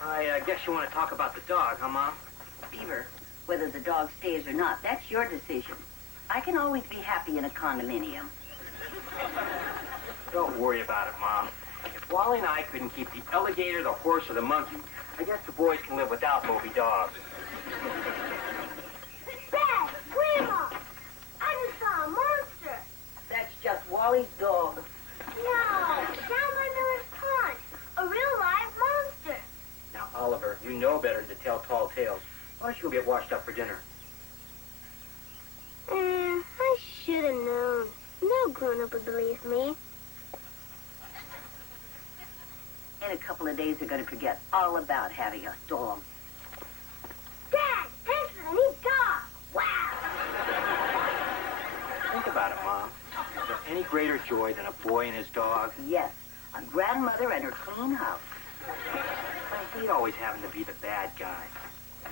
I guess you want to talk about the dog, huh, Mom? Beaver, whether the dog stays or not, that's your decision. I can always be happy in a condominium. Don't worry about it, Mom. If Wally and I couldn't keep the alligator, the horse, or the monkey, I guess the boys can live without Moby dogs. Dad, Grandma, I just saw a monster. That's just Wally's dog. No, down by Miller's Pond. A real live monster. Now, Oliver, you know better than to tell tall tales. Why don't you go get washed up for dinner? I should have known. No grown-up would believe me. In a couple of days, they're going to forget all about having a dog. Dad, thanks for the neat dog. Wow. Think about it, Mom. Is there any greater joy than a boy and his dog? Yes, a grandmother and her clean house. I hate always having to be the bad guy.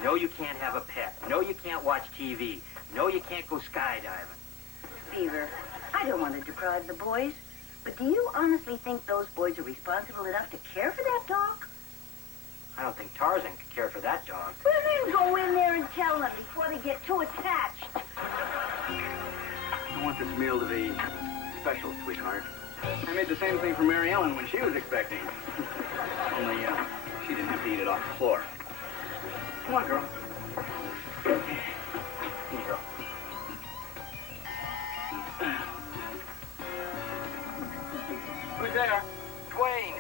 No, you can't have a pet. No, you can't watch TV. No, you can't go skydiving. Beaver, I don't want to deprive the boys, but do you honestly think those boys are responsible enough to care for that dog? I don't think Tarzan could care for that dog. Well, then go in there and tell them before they get too attached. I want this meal to be special, sweetheart. I made the same thing for Mary Ellen when she was expecting. Only, she didn't have to eat it off the floor. Come on, girl. Here you go. Who's there? Dwayne.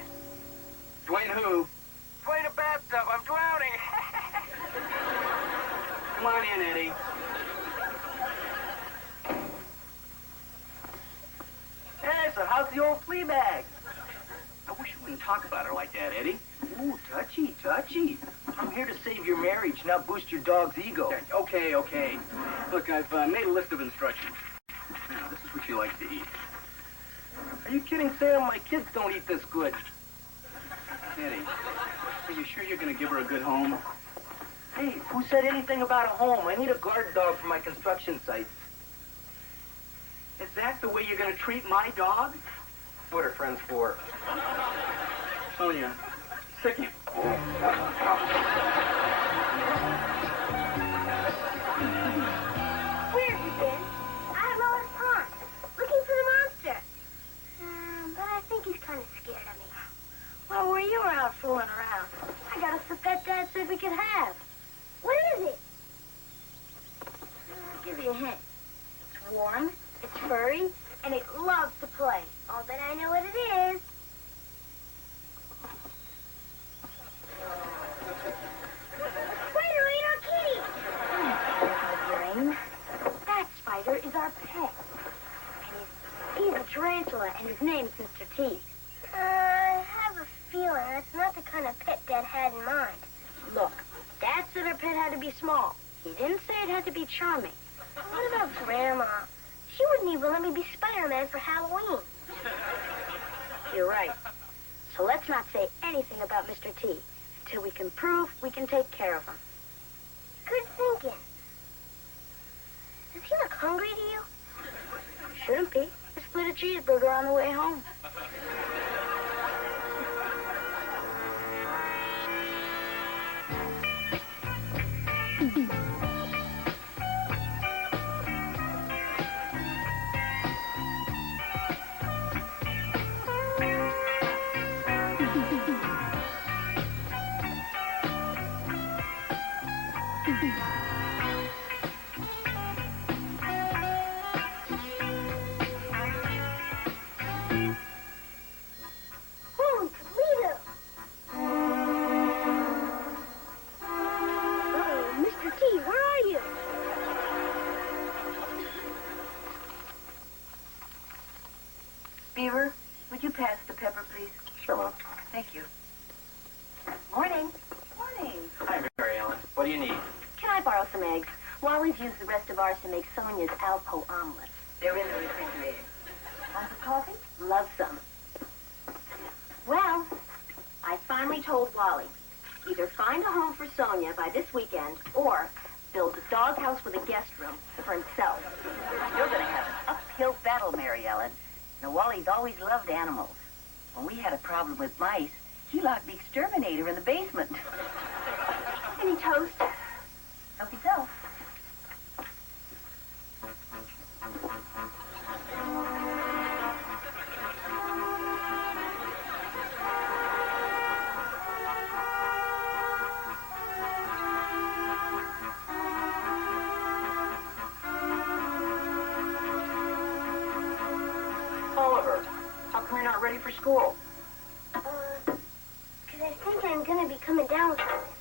Dwayne who? Dwayne, a bathtub. I'm drowning. Come on in, Eddie. Hey, so how's the old flea bag? I wish you wouldn't talk about her like that, Eddie. Ooh, touchy, touchy. I'm here to save your marriage, not boost your dog's ego. Okay, okay. Look, I've made a list of instructions. Now, this is what she likes to eat. Are you kidding, Sam? My kids don't eat this good. Eddie, are you sure you're going to give her a good home? Hey, who said anything about a home? I need a guard dog for my construction site. Is that the way you're going to treat my dog? What are friends for? Sonia, sick him. Where have you been? Out at Roller's Pond, looking for the monster. But I think he's kind of scared of me. Well, where you were out fooling around, I got us the pet Dad said we could have. What is it? I'll give you a hint. It's warm, it's furry, and it loves to play. I'll bet I know what it is. Spider ate our kitty. Brain. That spider is our pet. And he's a tarantula, and his name's Mr. T. I have a feeling that's not the kind of pet Dad had in mind. Look, Dad said our pet had to be small. He didn't say it had to be charming. What about Grandma? She wouldn't even let me be Spider-Man for Halloween. You're right. So let's not say anything about Mr. T until we can prove we can take care of him. Good thinking. Does he look hungry to you? Shouldn't be. I split a cheeseburger on the way home. Holy Toledo! Uh-oh, Mr. T, where are you? Beaver, would you pass the pepper, please? Sure, Mom. Thank you. Morning. Morning. Hi, Mary Ellen. What do you need? Can I borrow some eggs? Wally's used the rest of ours to make Sonia's Alpo omelet. They're in the refrigerator. Want some coffee? Love some. Well, I finally told Wally, either find a home for Sonia by this weekend or build a doghouse with a guest room for himself. You're going to have an uphill battle, Mary Ellen. Now, Wally's always loved animals. When we had a problem with mice, he locked the exterminator in the basement. Any toast? Help yourself. Oliver, how come you're not ready for school? Because I think I'm going to be coming down with something.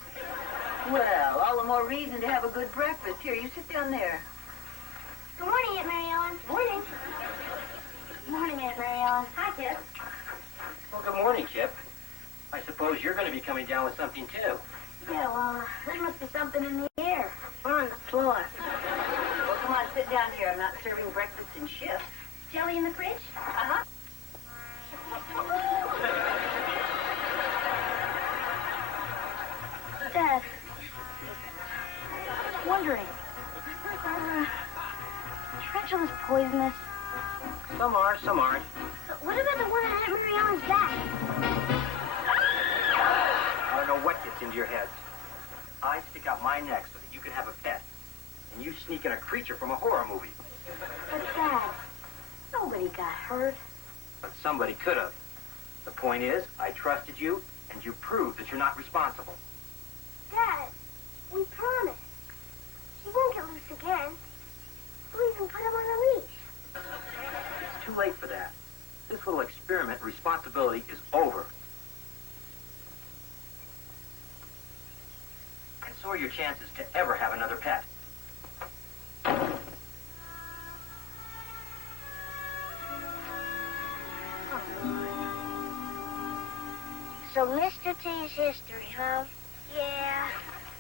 Well, all the more reason to have a good breakfast. Here, you sit down there. Good morning, Aunt Mary Ellen. Morning. Good morning, Aunt Mary Ellen. Hi, Kip. Well, good morning, Chip. I suppose you're going to be coming down with something, too. Yeah, well, there must be something in the air or on the floor. Well, come on, sit down here. I'm not serving breakfast in shifts. Jelly in the fridge? Uh-huh. Dad, wondering, tarantulas poisonous? Some are, some aren't. What about the one on Aunt Mary Ellen's back? I don't know what gets into your heads. I stick out my neck so that you can have a pet. And you sneak in a creature from a horror movie. But Dad, nobody got hurt. But somebody could have. The point is, I trusted you, and you proved that you're not responsible. Dad, we promised. She won't get loose again. We'll even put him on a leash. It's too late for that. This little experiment responsibility is over. And so are your chances to ever have another pet. So Mr. T's history, huh? Yeah.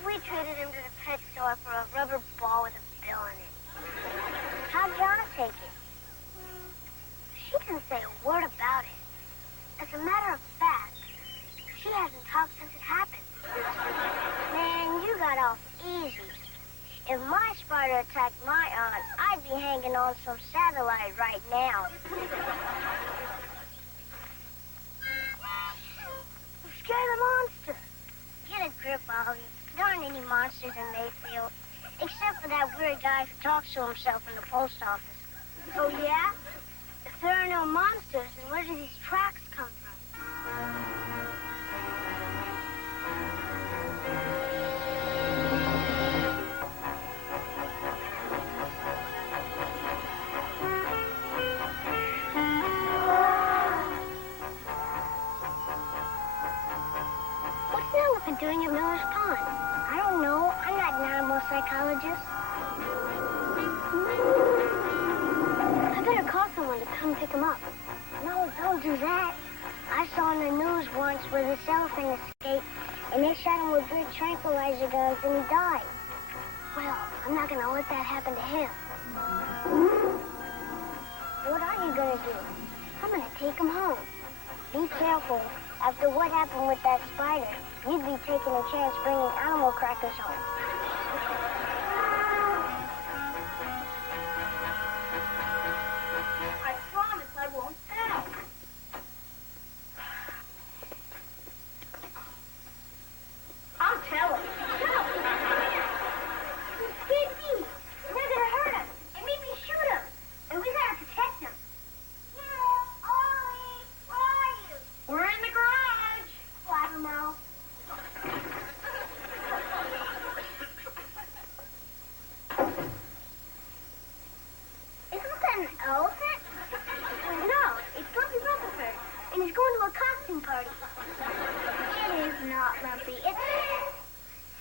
We treated him to the pet store for a rubber ball with a bill in it. How'd John take it? She didn't say a word about it. As a matter of fact, she hasn't talked since it happened. Man, you got off easy. If my spider attacked my aunt, I'd be hanging on some satellite right now. Scare the monster. Get a grip, Ollie. There aren't any monsters in Mayfield, except for that weird guy who talks to himself in the post office. Oh, yeah? If there are no monsters, then where do these tracks come from? What's an elephant doing at Miller's Pond? I don't know. I'm not an animal psychologist. I better call someone to come pick him up. No, don't do that. I saw in the news once where this elephant escaped, and they shot him with big tranquilizer guns, and he died. Well, I'm not going to let that happen to him. What are you going to do? I'm going to take him home. Be careful. After what happened with that spider, you'd be taking a chance bringing animal crackers home. I promise I won't tell. I'll tell him. No! Skip me! They're gonna hurt us and maybe shoot us. And we gotta protect them. Ollie, where are you? We're in the garage. Blabbermouth. Isn't that an elephant? No, it's Lumpy Rutherford, and he's going to a costume party. It is not Lumpy. It's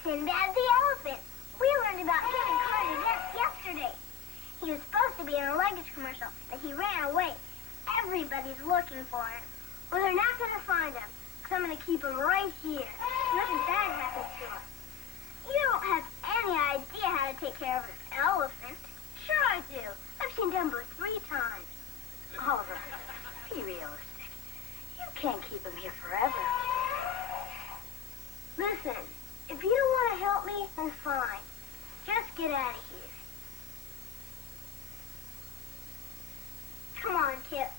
Sinbad the elephant. We learned about him in current events yesterday. He was supposed to be in a luggage commercial, but he ran away. Everybody's looking for him. Well, they're not going to find him, because I'm going to keep him right here. Nothing bad happens to him. You don't have any idea how to take care of an elephant. Sure I do. I've seen Dumbo 3 times. Oliver, be realistic. You can't keep him here forever. Listen, if you don't want to help me, then fine. Just get out of here. Come on, Kip.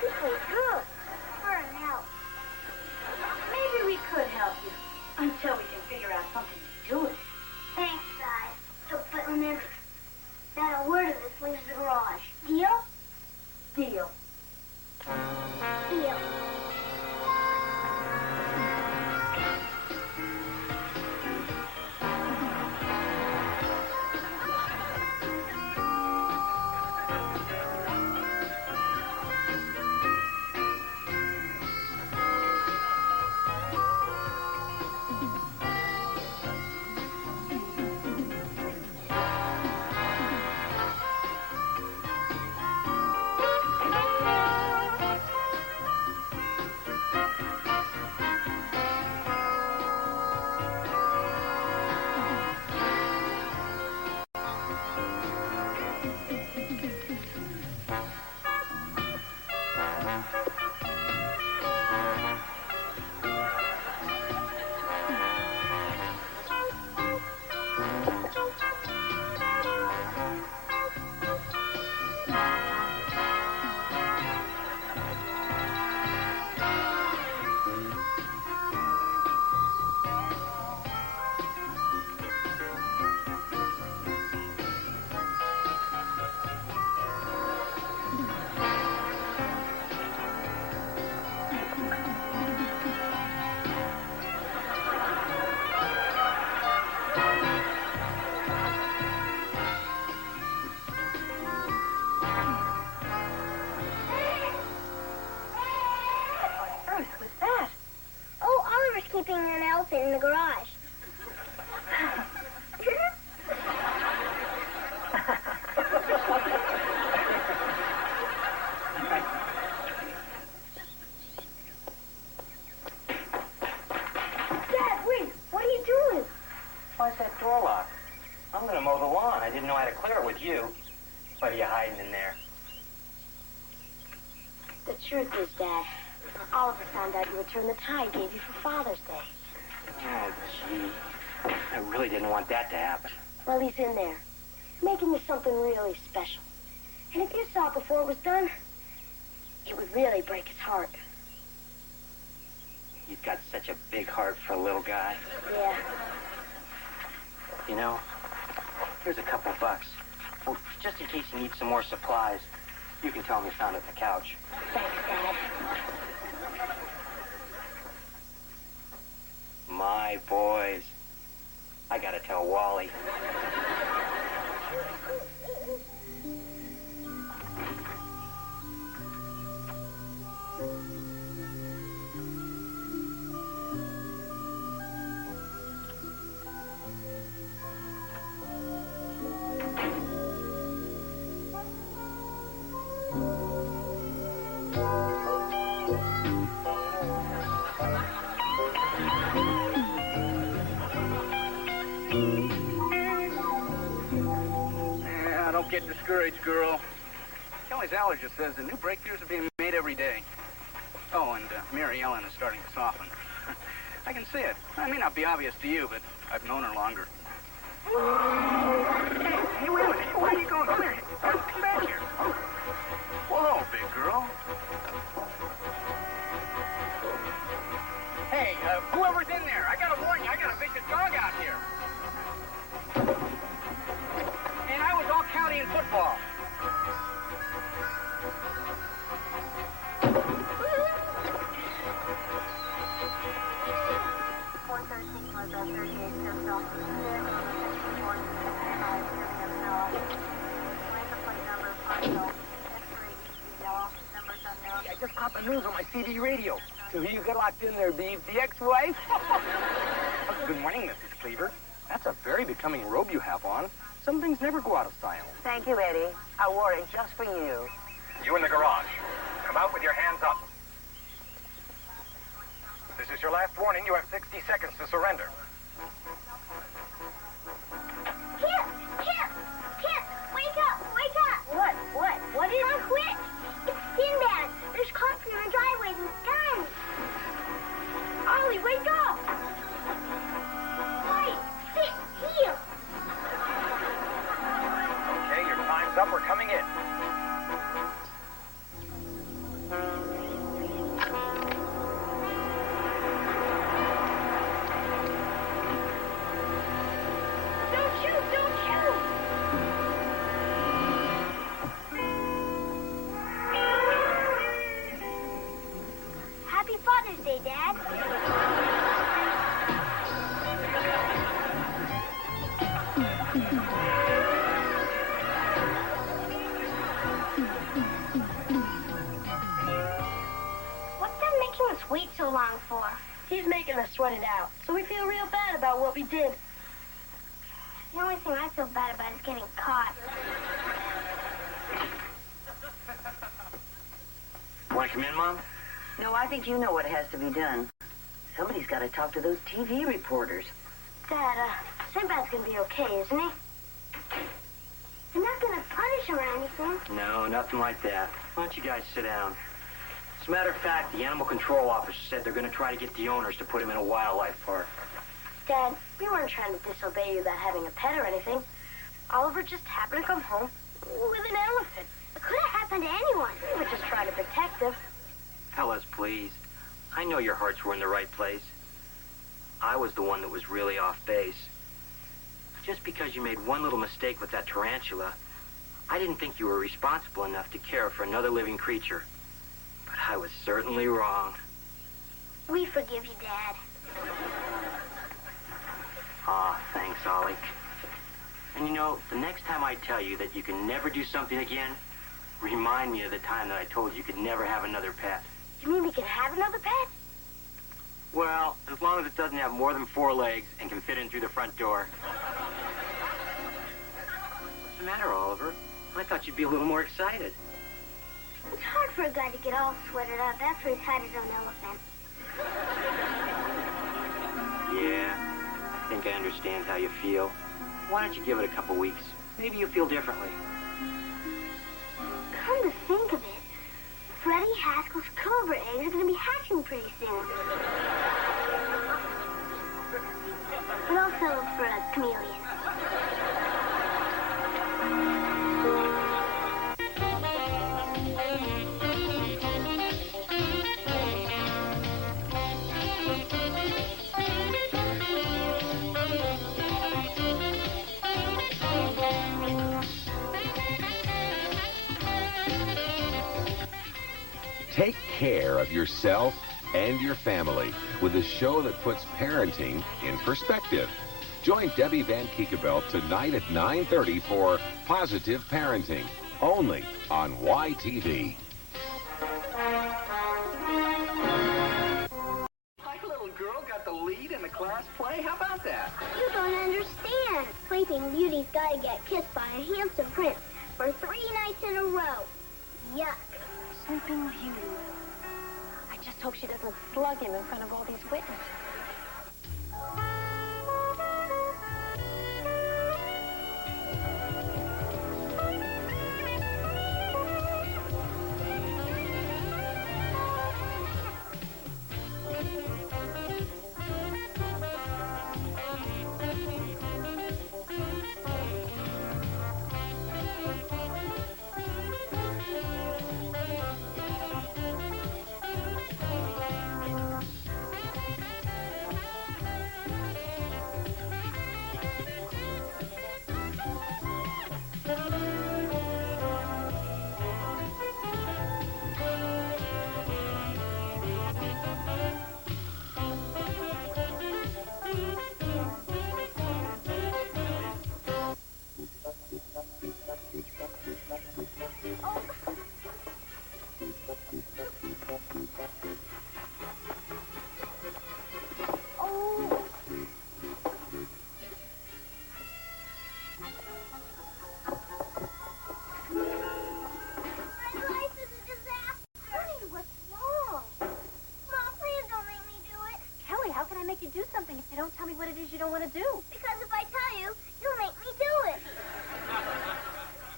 This was good. For now. Maybe we could help you until we can figure out something to do with it. Thanks, guys. But remember, not a word of this leaves the garage. Deal? Deal. Deal. Keeping an elephant in the garage. Dad, wait! What are you doing? Why's that door locked? I'm going to mow the lawn. I didn't know how to clear it with you. What are you hiding in there? The truth is, Dad, Oliver found out you returned the tie he gave you for Father's Day. Oh, gee. I really didn't want that to happen. Well, he's in there, making you something really special. And if you saw it before it was done, it would really break his heart. He's got such a big heart for a little guy. Yeah. You know, here's a couple bucks. Well, just in case you need some more supplies, you can tell him you found it on the couch. Thanks, Dad. My boys. I gotta tell Wally. Don't get discouraged, girl. Kelly's allergist says the new breakthroughs are being made every day. Oh, and Mary Ellen is starting to soften. I can see it. It may not be obvious to you, but I've known her longer. Hey, wait a minute. Where are you going? Come here. Come back here. Whoa, big girl. Hey, whoever's in there, I gotta warn you, I got a vicious dog out here. And I was all county in football. I just caught the news on my CD radio. So who you got locked in there, Beaver? The ex-wife? Good morning, Mrs. Cleaver. That's a very becoming robe you have on. Some things never go out of style. Thank you, Eddie. I wore it just for you. You in the garage. Come out with your hands up. This is your last warning. You have 60 seconds to surrender. Kip! Wake up! What is Come it? quick! It's Sinbad. There's cops in our driveways with guns. Ollie, wake up! Wait, sit here. Okay, your time's up. We're coming in. Don't shoot! Happy Father's Day, Dad. What's Dad making us wait so long for? He's making us sweat it out, so we feel real bad about what we did. The only thing I feel bad about is getting caught. Want to come in, Mom? No, I think you know what has to be done. Somebody's got to talk to those TV reporters. Dad, Sinbad's gonna be okay, isn't he? They're not gonna punish him or anything. No, nothing like that. Why don't you guys sit down? As a matter of fact, the animal control officer said they're going to try to get the owners to put him in a wildlife park. Dad, we weren't trying to disobey you about having a pet or anything. Oliver just happened to come home with an elephant. It could have happened to anyone. We were just trying to protect him. Fellas, please. I know your hearts were in the right place. I was the one that was really off base. Just because you made one little mistake with that tarantula, I didn't think you were responsible enough to care for another living creature. But I was certainly wrong. We forgive you, Dad. Aw, thanks, Ollie. And you know, the next time I tell you that you can never do something again, remind me of the time that I told you could never have another pet. You mean we can have another pet? Well, as long as it doesn't have more than 4 legs and can fit in through the front door. What's the matter, Oliver? I thought you'd be a little more excited. It's hard for a guy to get all sweated up after he's had his own elephant. Yeah, I think I understand how you feel. Why don't you give it a couple weeks? Maybe you'll feel differently. Come to think of it, Freddie Haskell's cobra eggs are going to be hatching pretty soon. But I'll settle for a chameleon. Take care of yourself and your family with a show that puts parenting in perspective. Join Debbie Van Kiekeveld tonight at 9:30 for Positive Parenting, only on YTV. My little girl got the lead in the class play. How about that? You don't understand. Sleeping Beauty's got to get kissed by a handsome prince for 3 nights in a row. Yuck. Sleeping Beauty. I just hope she doesn't slug him in front of all these witnesses. What it is you don't want to do. Because if I tell you, you'll make me do it.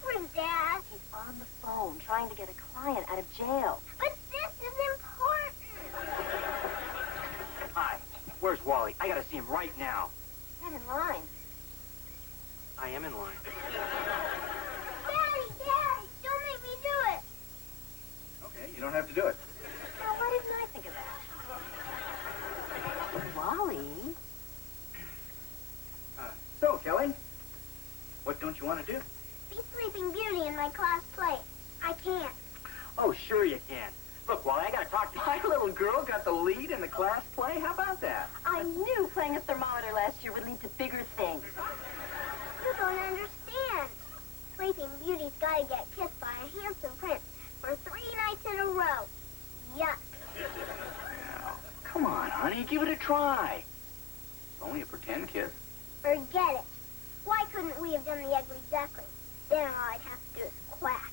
Where's Dad? He's on the phone trying to get a client out of jail. But this is important. Hi, where's Wally? I gotta see him right now. Get in line. I am in line. Daddy, don't make me do it. Okay, you don't have to do it. Now, why didn't I think of that? Wally? So, Kelly, what don't you want to do? Be Sleeping Beauty in my class play. I can't. Oh, sure you can. Look, Wally, I gotta talk to you. My little girl got the lead in the class play. How about that? I knew playing a thermometer last year would lead to bigger things. You don't understand. Sleeping Beauty's got to get kissed by a handsome prince for 3 nights in a row. Yuck. Now, come on, honey, give it a try. It's only a pretend kiss. Forget it. Why couldn't we have done the ugly duckling? Then all I'd have to do is quack.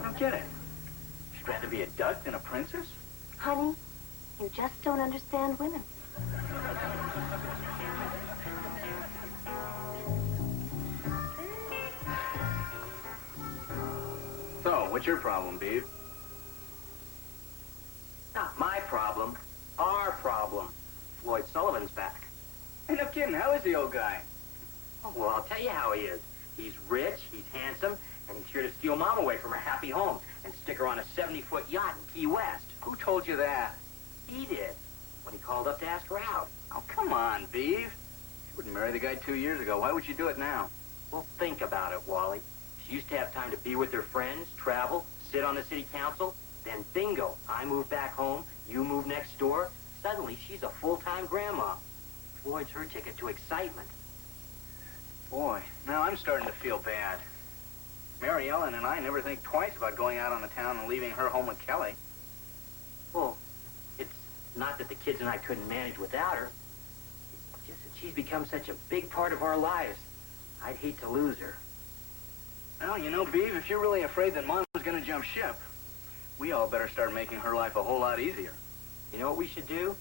I don't get it. She'd rather be a duck than a princess? Honey, you just don't understand women. So, what's your problem, Beaver? Not my problem. Our problem. Floyd Sullivan's back. Hey, no kidding. How is the old guy? Oh, well, I'll tell you how he is. He's rich, he's handsome, and he's here to steal Mom away from her happy home and stick her on a 70-foot yacht in Key West. Who told you that? He did, when he called up to ask her out. Oh, come on, Beav. She wouldn't marry the guy 2 years ago. Why would she do it now? Well, think about it, Wally. She used to have time to be with her friends, travel, sit on the city council. Then bingo, I move back home, you move next door. Suddenly, she's a full-time grandma. Floyd's her ticket to excitement. Boy, now I'm starting to feel bad. Mary Ellen and I never think twice about going out on the town and leaving her home with Kelly. Well, it's not that the kids and I couldn't manage without her. It's just that she's become such a big part of our lives. I'd hate to lose her. Well, you know, Beav, if you're really afraid that Mom's going to jump ship, we all better start making her life a whole lot easier. You know what we should do?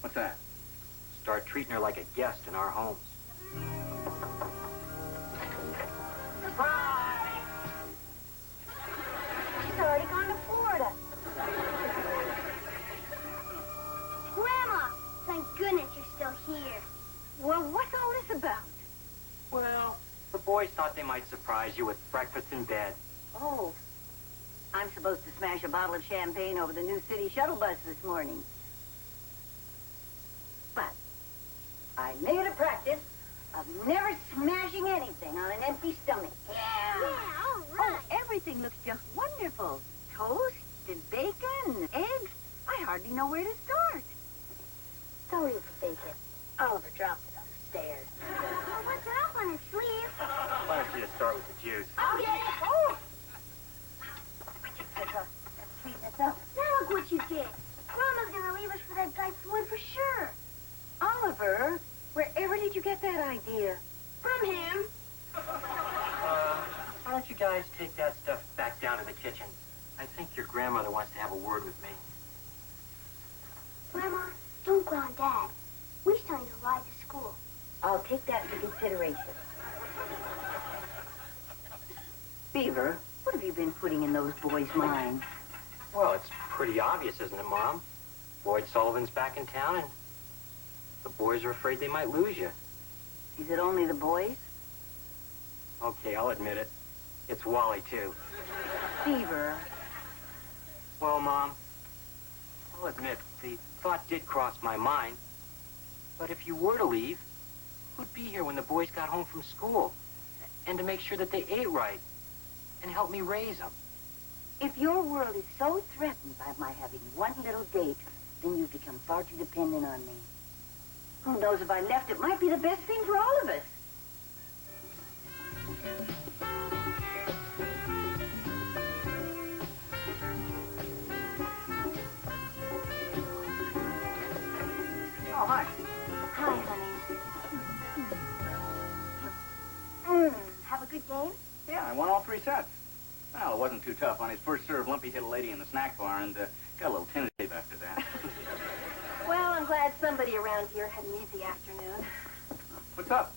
What's that? Start treating her like a guest in our homes. boys thought they might surprise you with breakfast in bed. Oh, I'm supposed to smash a bottle of champagne over the new city shuttle bus this morning. But I made it a practice of never smashing anything on an empty stomach. Yeah. Yeah, all right. Oh, everything looks just wonderful. Toast and bacon and eggs. I hardly know where to start. Sorry for bacon. Oliver dropped it upstairs. Well, what's up on his sleeve? Why don't you just start with the juice? I'll get it. Oh! Let's sweeten this up. Now look what you did. Grandma's gonna leave us for that guy Floyd for sure. Oliver, wherever did you get that idea? From him. Why don't you guys take that stuff back down to the kitchen? I think your grandmother wants to have a word with me. Grandma, don't ground Dad. We still need to ride to school. I'll take that into consideration. Beaver, what have you been putting in those boys' minds? Well, it's pretty obvious, isn't it, Mom? Lloyd Sullivan's back in town, and the boys are afraid they might lose you. Is it only the boys? Okay, I'll admit it. It's Wally, too. Beaver. Well, Mom, I'll admit the thought did cross my mind. But if you were to leave, who'd be here when the boys got home from school? And to make sure that they ate right and help me raise them. If your world is so threatened by my having one little date, then you've become far too dependent on me. Who knows, if I left, it might be the best thing for all of us. Oh, hi. Hi, honey. Have a good game? Yeah, I won all 3 sets. Well, it wasn't too tough. On his first serve, Lumpy hit a lady in the snack bar and got a little tentative after that. Well, I'm glad somebody around here had an easy afternoon. What's up?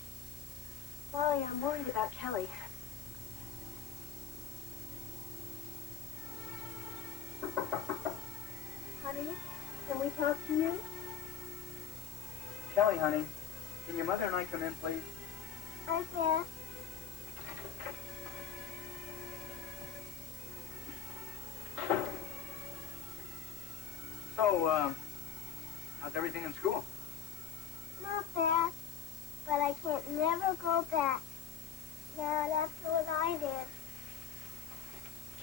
Wally, I'm worried about Kelly. Honey, can we talk to you? Kelly, honey, can your mother and I come in, please? Okay. So, how's everything in school? Not bad, but I can't never go back. Not after what I did.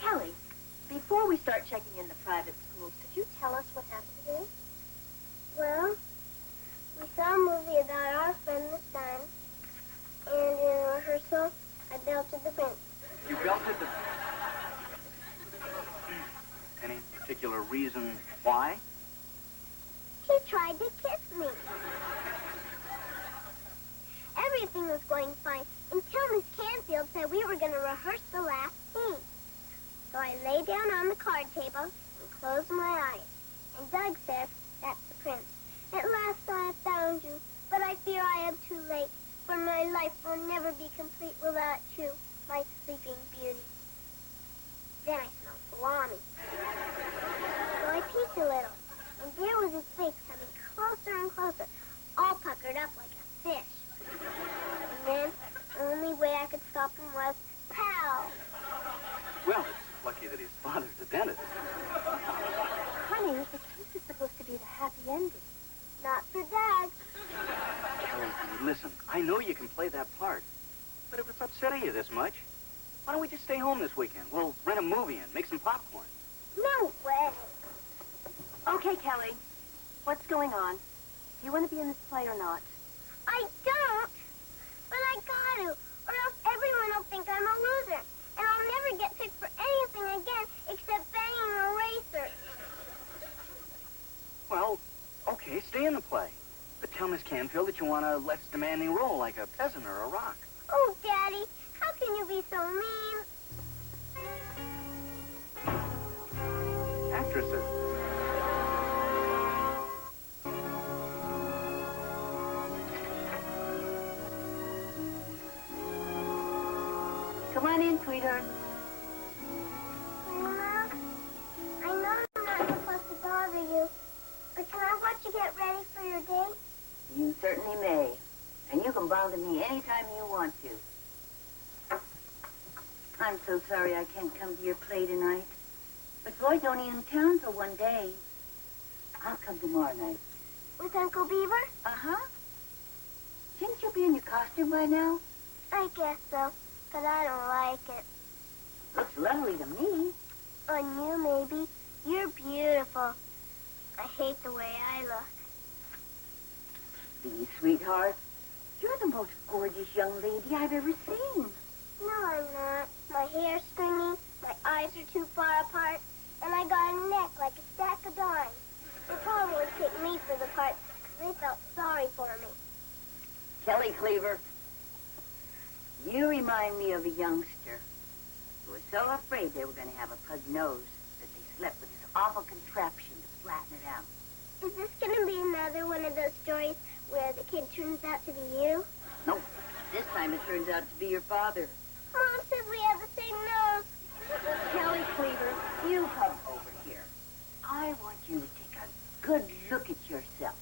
Kelly, before we start checking into private schools, could you tell us what happened today? Well, we saw a movie about our friend this time, and in rehearsal, I belted the prince. You belted the... Any particular reason why? He tried to kiss me. Everything was going fine until Miss Canfield said we were going to rehearse the last scene. So I lay down on the card table and closed my eyes. And Doug said, "That's the prince. At last I have found you, but I fear I am too late, for my life will never be complete without you, my sleeping beauty." Then I smelled salami. So I peeked a little, and there was his face coming closer and closer, all puckered up like a fish. And then, the only way I could stop him was, pow! Well, it's lucky that his father's a dentist. Honey, the kiss is supposed to be the happy ending. Not for Dad. Kelly, honey, listen, I know you can play that part, but if it's upsetting you this much, why don't we just stay home this weekend? We'll rent a movie and make some popcorn. No way. Okay, Kelly, what's going on? Do you want to be in this play or not? I don't, but I got to, or else everyone will think I'm a loser, and I'll never get picked for anything again except banging a racer. Well, okay, stay in the play. But tell Miss Canfield that you want a less demanding role, like a peasant or a rock. Oh, Daddy, how can you be so mean? Actresses. Come on in, sweetheart. Grandma, I know I'm not supposed to bother you, but can I watch you get ready for your date? You certainly may. And you can bother me anytime you want to. so sorry I can't come to your play tonight. But Floyd's only in town for one day. I'll come tomorrow night. With Uncle Beaver? Uh-huh. Shouldn't you be in your costume by now? I guess so, but I don't like it. Looks lovely to me. On you, maybe. You're beautiful. I hate the way I look. Be, sweetheart. You're the most gorgeous young lady I've ever seen. No, I'm not. My hair's stringy, my eyes are too far apart, and I got a neck like a stack of dimes. They probably would pick me for the part because they felt sorry for me. Kelly Cleaver, you remind me of a youngster who was so afraid they were going to have a pug nose that they slept with this awful contraption to flatten it out. Is this going to be another one of those stories where the kid turns out to be you? Nope. This time it turns out to be your father. Mom says we have the same nose. Kelly Cleaver, you come over here. I want you to take a good look at yourself.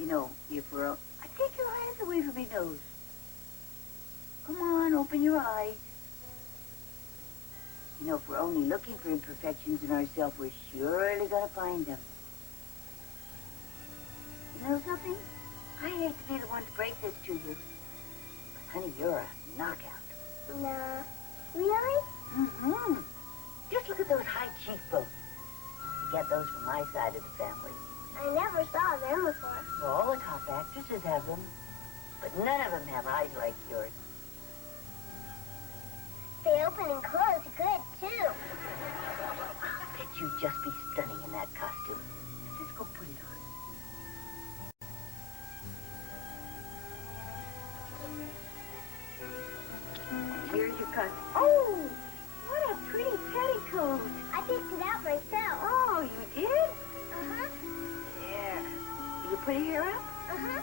You know, I take your hands away from your nose. Come on, open your eyes. You know, if we're only looking for imperfections in ourselves, we're surely going to find them. You know something? I hate to be the one to break this to you. But, honey, you're a knockout. No. Really? Mm-hmm. Just look at those high cheekbones. You get those from my side of the family. I never saw them before. Well, all the top actresses have them. But none of them have eyes like yours. They open and close good, too. I bet you'd just be stunning in that costume. Let's go put it on. And here's your costume. Oh, what a pretty petticoat. I picked it out myself. Oh, you did? Uh-huh. There. You put your hair up? Uh-huh.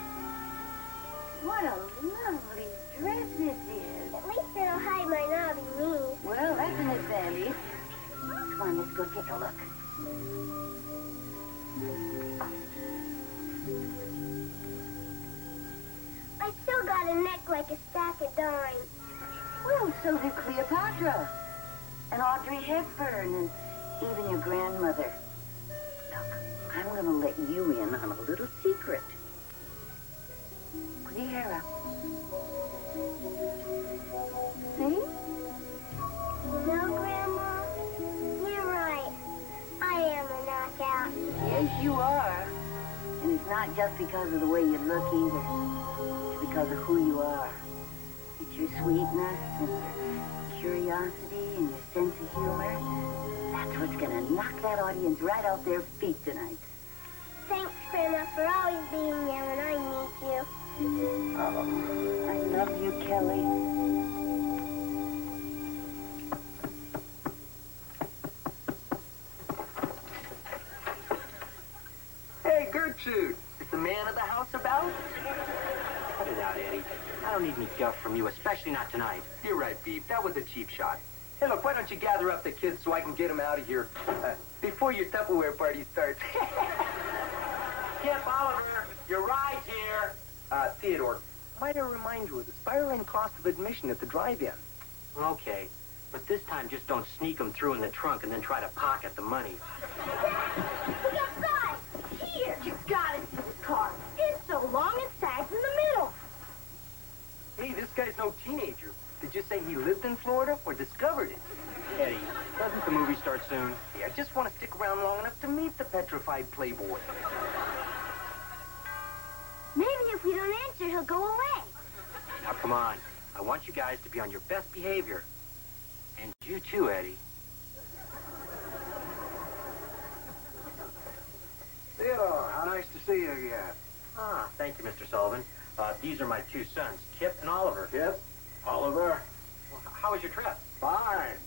What a lovely dress this is. At least it'll hide my knobby knees. Well, that's an advantage. Come on, let's go take a look. I still got a neck like a stack of dimes. Well, so did Cleopatra. And Audrey Hepburn and even your grandmother. Look, I'm going to let you in on a little secret. Put your hair up. See? No, Grandma. You're right. I am a knockout. Yes, you are. And it's not just because of the way you look either. It's because of who you are. It's your sweetness and your curiosity and your sense of humor. That's what's going to knock that audience right off their feet tonight. Thanks, Grandma, for always being there when I need you. Oh, I love you, Kelly. Hey, Gertrude, is the man of the house about? Cut it out, Eddie. I don't need any guff from you, especially not tonight. You're right, Beef. That was a cheap shot. Hey, look, why don't you gather up the kids so I can get them out of here before your Tupperware party starts? Kip, Oliver, your ride's here. Theodore, might I remind you of the spiraling cost of admission at the drive-in? Okay, but this time just don't sneak them through in the trunk and then try to pocket the money. We got five! Here! You got it, this car. It's so long it sags in the middle. Hey, this guy's no teenager. Did you say he lived in Florida or discovered it? Eddie, doesn't the movie start soon? Hey, I just want to stick around long enough to meet the petrified playboy. Maybe if we don't answer, he'll go away. Now, come on. I want you guys to be on your best behavior. And you too, Eddie. Theodore, how nice to see you again. Ah, thank you, Mr. Sullivan. These are my two sons, Kip and Oliver. Kip? Oliver? Well, how was your trip? Fine.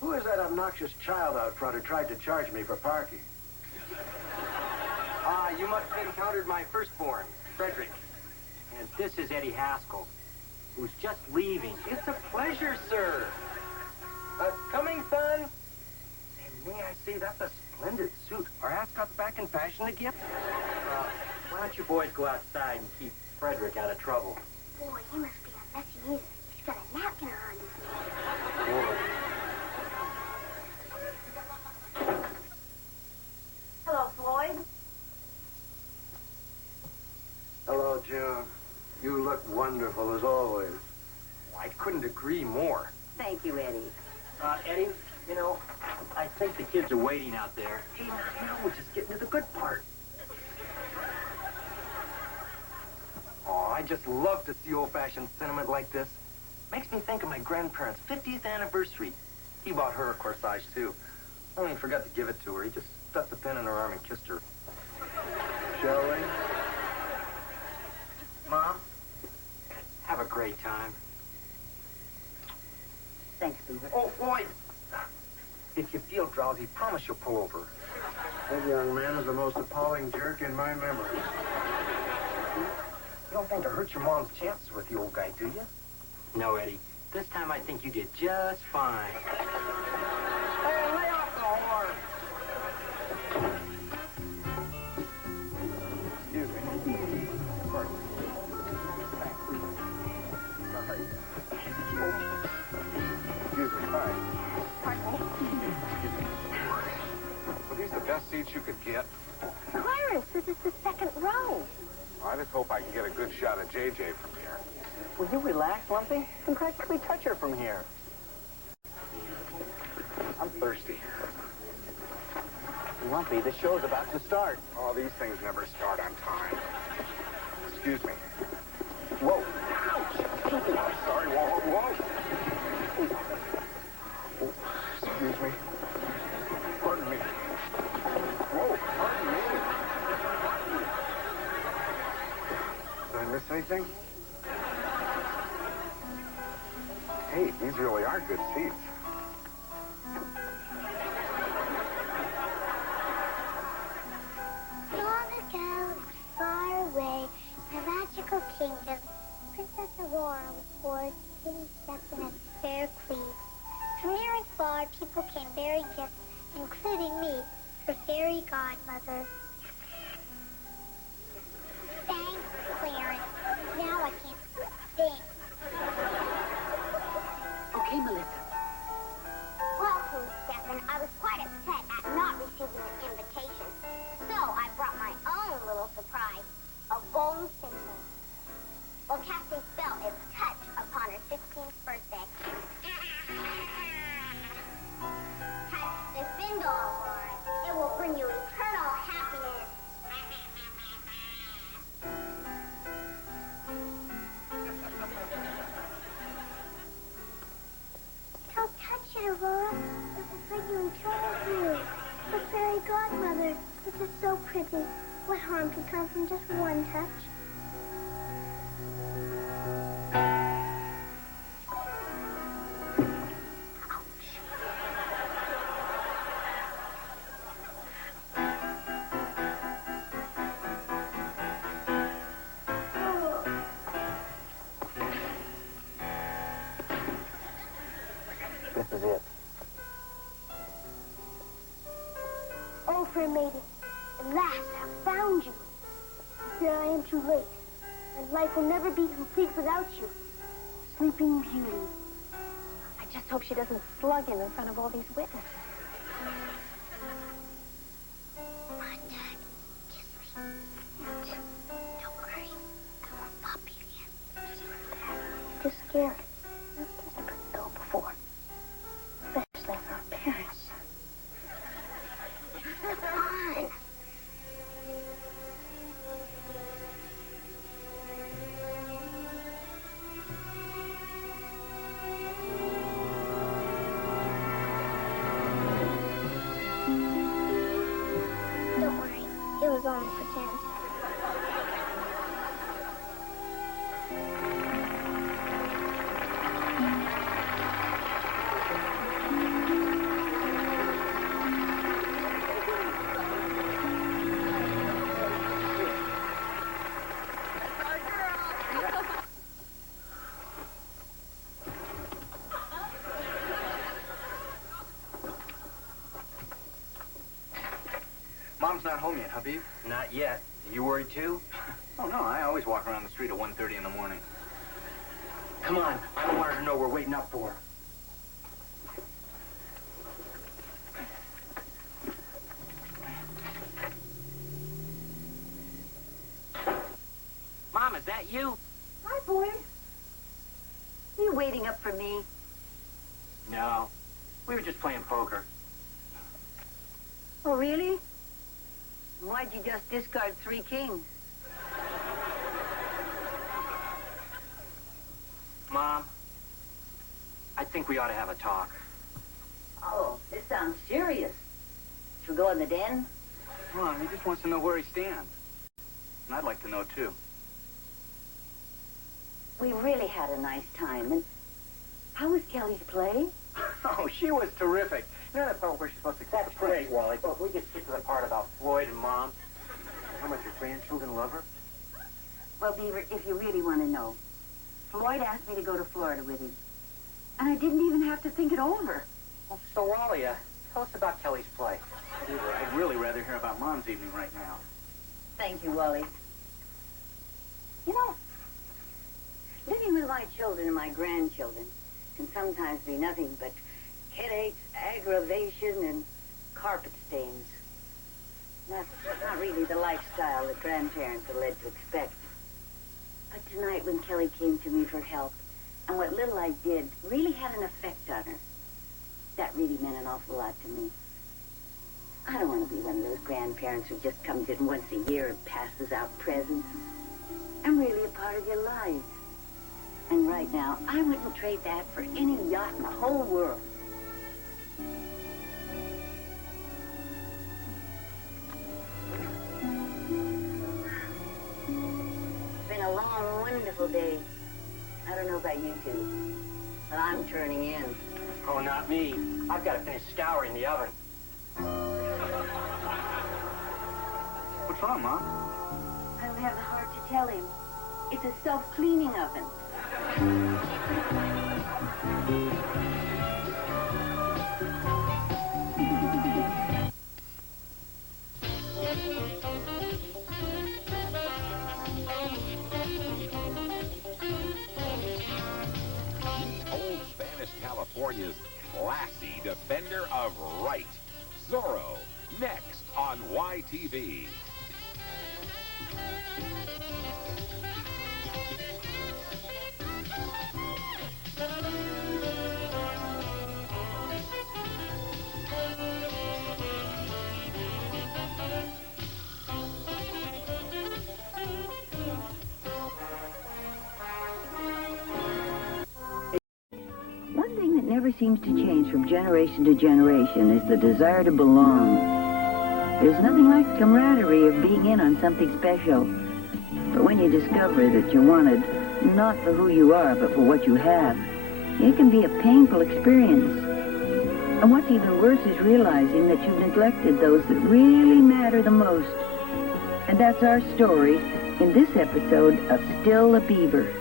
Who is that obnoxious child out front who tried to charge me for parking? You must have encountered my firstborn, Frederick. And this is Eddie Haskell, who's just leaving. It's a pleasure, sir. Coming, son? And may I say, that's a splendid suit. Are ascots back in fashion again? Why don't you boys go outside and keep Frederick out of trouble? Boy, he must be a messy eater. He's got a napkin on his knee. look wonderful, as always. I couldn't agree more. Thank you, Eddie. Eddie, you know, I think the kids are waiting out there. Hey, now we're just getting to the good part. Oh, I just love to see old-fashioned sentiment like this. Makes me think of my grandparents' 50th anniversary. He bought her a corsage, too. Only he forgot to give it to her. He just stuck the pin in her arm and kissed her. Shall we? Mom, have a great time. Thanks, Beaver. Oh, Floyd! If you feel drowsy, promise you'll pull over. That young man is the most appalling jerk in my memory. You don't think to hurt your mom's chances with the old guy, do you? No, Eddie. This time I think you did just fine. Hey, lay off the horn! Excuse me. Pardon me. Sorry. Excuse me. Hi. Were these the best seats you could get? Clarence, this is the second row. I just hope I can get a good shot of JJ from here. Will you relax, Lumpy? You can practically touch her from here. I'm thirsty. Lumpy, the show's about to start. Oh, these things never start on time. Excuse me. Whoa. I'm sorry. Whoa. Excuse me. Pardon me. Whoa, pardon me. Did I miss anything? Hey, these really are good seats. Long ago, far away, in a magical kingdom, Princess Aurora was born, sitting stepped in a fair queen. From near and far, people came bearing gifts, including me, her fairy godmother. Thanks, Clarence. Now I can't think. Okay, Melissa. Well, King Stefan, I was quite upset at not receiving an invitation. So I brought my own little surprise, a golden cinnamon. We'll cast a spell its touch upon her 15th birthday. Touch the spindle, Aurora. It will bring you eternal happiness. Don't touch it, Aurora. It will bring you eternal beauty. The fairy godmother, this is so pretty. What harm could come from just one touch? This is it. Oh, fair maiden, at last I've found you. Here I am too late. My life will never be complete without you. Sleeping Beauty. I just hope she doesn't slug him in front of all these witnesses. Come on, Dad. Kiss me. Don't worry. I won't pop you again. Just scared. I couldn't go before. Especially for our parents. Come on. Don't worry. It was only pretend. Mom's not home yet, huh, Beaver? Not yet. Are you worried too? Oh, no, I always walk around the street at 1:30 in the morning. Come on. I don't want her to know we're waiting up for her. Mom, is that you? Hi, Floyd? Are you waiting up for me? No. We were just playing poker. Oh, really? Why'd you just discard 3 kings? Mom, I think we ought to have a talk. Oh, this sounds serious. Should we go in the den? Come on, he just wants to know where he stands. And I'd like to know, too. We really had a nice time. And how was Kelly's play? Oh, she was terrific. You know that part where she's supposed to kiss That's the prince? great, Wally, but we just get to the part about Floyd and Mom. How much your grandchildren love her? Well, Beaver, if you really want to know, Floyd asked me to go to Florida with him. And I didn't even have to think it over. Well, so, Wally, tell us about Kelly's play. Beaver, I'd really rather hear about Mom's evening right now. Thank you, Wally. You know, living with my children and my grandchildren can sometimes be nothing but headaches, aggravation, and carpet stains. That's not really the lifestyle that grandparents are led to expect. But tonight when Kelly came to me for help, and what little I did really had an effect on her, that really meant an awful lot to me. I don't want to be one of those grandparents who just comes in once a year and passes out presents. I'm really a part of your lives. And right now, I wouldn't trade that for any yacht in the whole world. It's been a long, wonderful day. I don't know about you two, but I'm turning in. Oh, not me. I've got to finish scouring the oven. What's wrong, Mom? I don't have the heart to tell him. It's a self-cleaning oven. Old Spanish California's classy defender of right. Zorro, next on YTV. One thing that never seems to change from generation to generation is the desire to belong. There's nothing like the camaraderie of being in on something special. But when you discover that you're wanted, not for who you are, but for what you have, it can be a painful experience. And what's even worse is realizing that you've neglected those that really matter the most. And that's our story in this episode of Still a Beaver.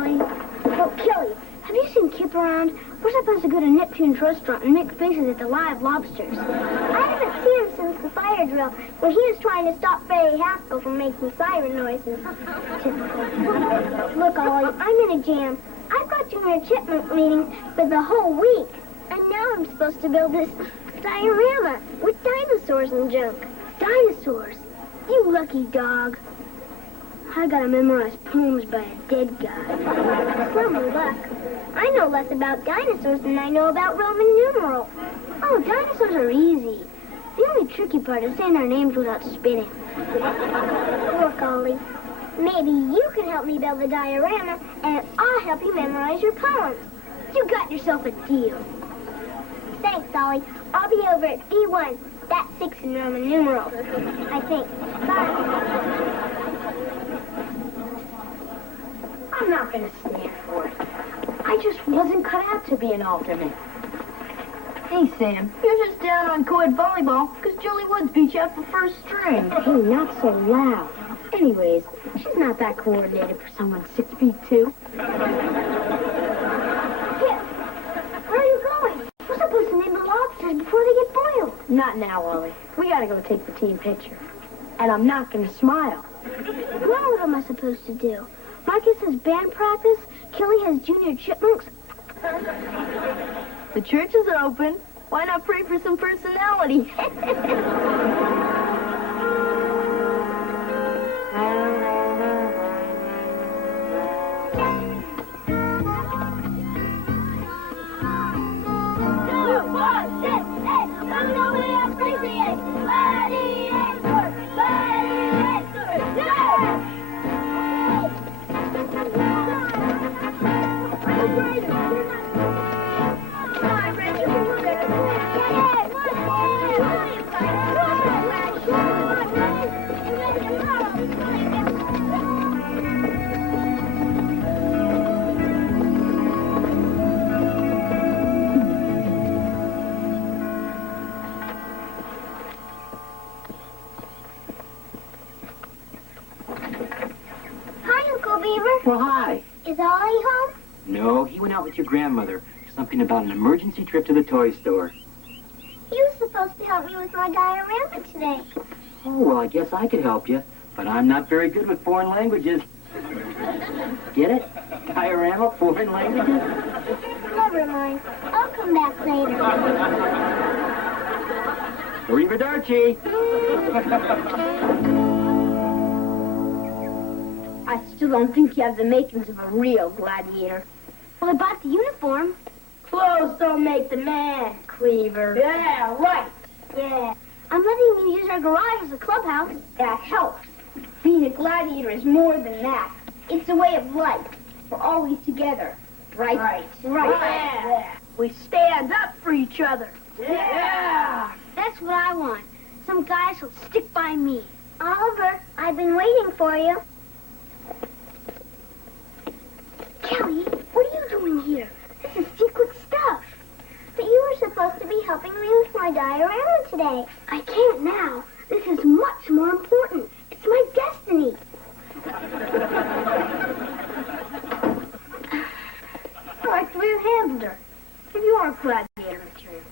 Kelly. Oh, Kelly, have you seen Kip around? We're supposed to go to Neptune's restaurant and make faces at the live lobsters. I haven't seen him since the fire drill, when he was trying to stop Barry Haskell from making siren noises. Look, Ollie, I'm in a jam. I've got Junior Chipmunk meetings for the whole week. And now I'm supposed to build this diorama with dinosaurs and junk. Dinosaurs? You lucky dog. I gotta memorize poems by a dead guy. Some luck. I know less about dinosaurs than I know about Roman numerals. Oh, dinosaurs are easy. The only tricky part is saying their names without spitting. Look, Ollie, maybe you can help me build the diorama, and I'll help you memorize your poems. You got yourself a deal. Thanks, Ollie. I'll be over at B1. That's 6 in Roman numerals, I think. Bye. I'm not going to stand for it. I just wasn't cut out to be an alternate. Hey, Sam, you're just down on co-ed volleyball because Julie Woods beat you up for first string. Hey, not so loud. Anyways, she's not that coordinated for someone 6'2". Where are you going? We're supposed to name the lobsters before they get boiled. Not now, Ollie. We got to go take the team picture. And I'm not going to smile. Well, what am I supposed to do? Marcus has band practice. Kelly has Junior Chipmunks. The church is open. Why not pray for some personality? Hi, Uncle Beaver. Well, hi. Is Ollie home? No, he went out with your grandmother. Something about an emergency trip to the toy store. He was supposed to help me with my diorama today. Oh, well, I guess I could help you, but I'm not very good with foreign languages. Get it? Diorama, foreign languages? Never mind. I'll come back later. Arrivederci. I still don't think you have the makings of a real gladiator. Well, I bought the uniform. Clothes don't make the man, Cleaver. Yeah, right. Yeah. I'm letting you use our garage as a clubhouse. That helps. Being a gladiator is more than that. It's a way of life. We're always together. Right? Right. Yeah. We stand up for each other. Yeah. That's what I want. Some guys who'll stick by me. Oliver, I've been waiting for you. Kelly, what are you doing here? This is secret stuff. But you were supposed to be helping me with my diorama today. I can't now. This is much more important. It's my destiny. I like the way you handled her. If you are gladiator material.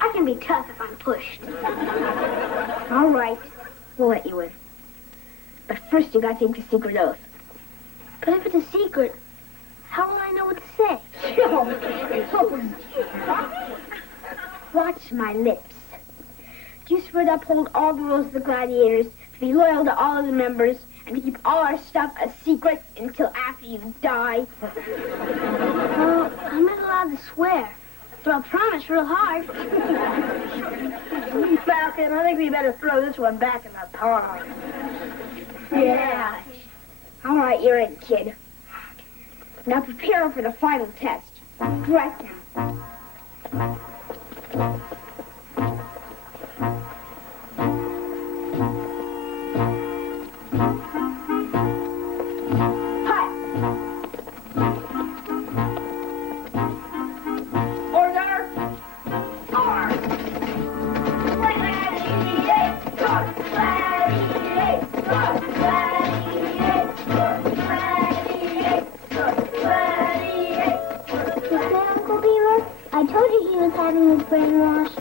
I can be tough if I'm pushed. All right. We'll let you in. But first you got to take the secret oath. But if it's a secret, how will I know what to say? Watch my lips. Do you swear to uphold all the rules of the gladiators, to be loyal to all of the members, and to keep all our stuff a secret until after you die? Well, I'm not allowed to swear, but I'll promise real hard. Falcon, I think we better throw this one back in the pond. Yeah. All right, you're in, kid. Now prepare for the final test. Right now. Daddy was brainwashed?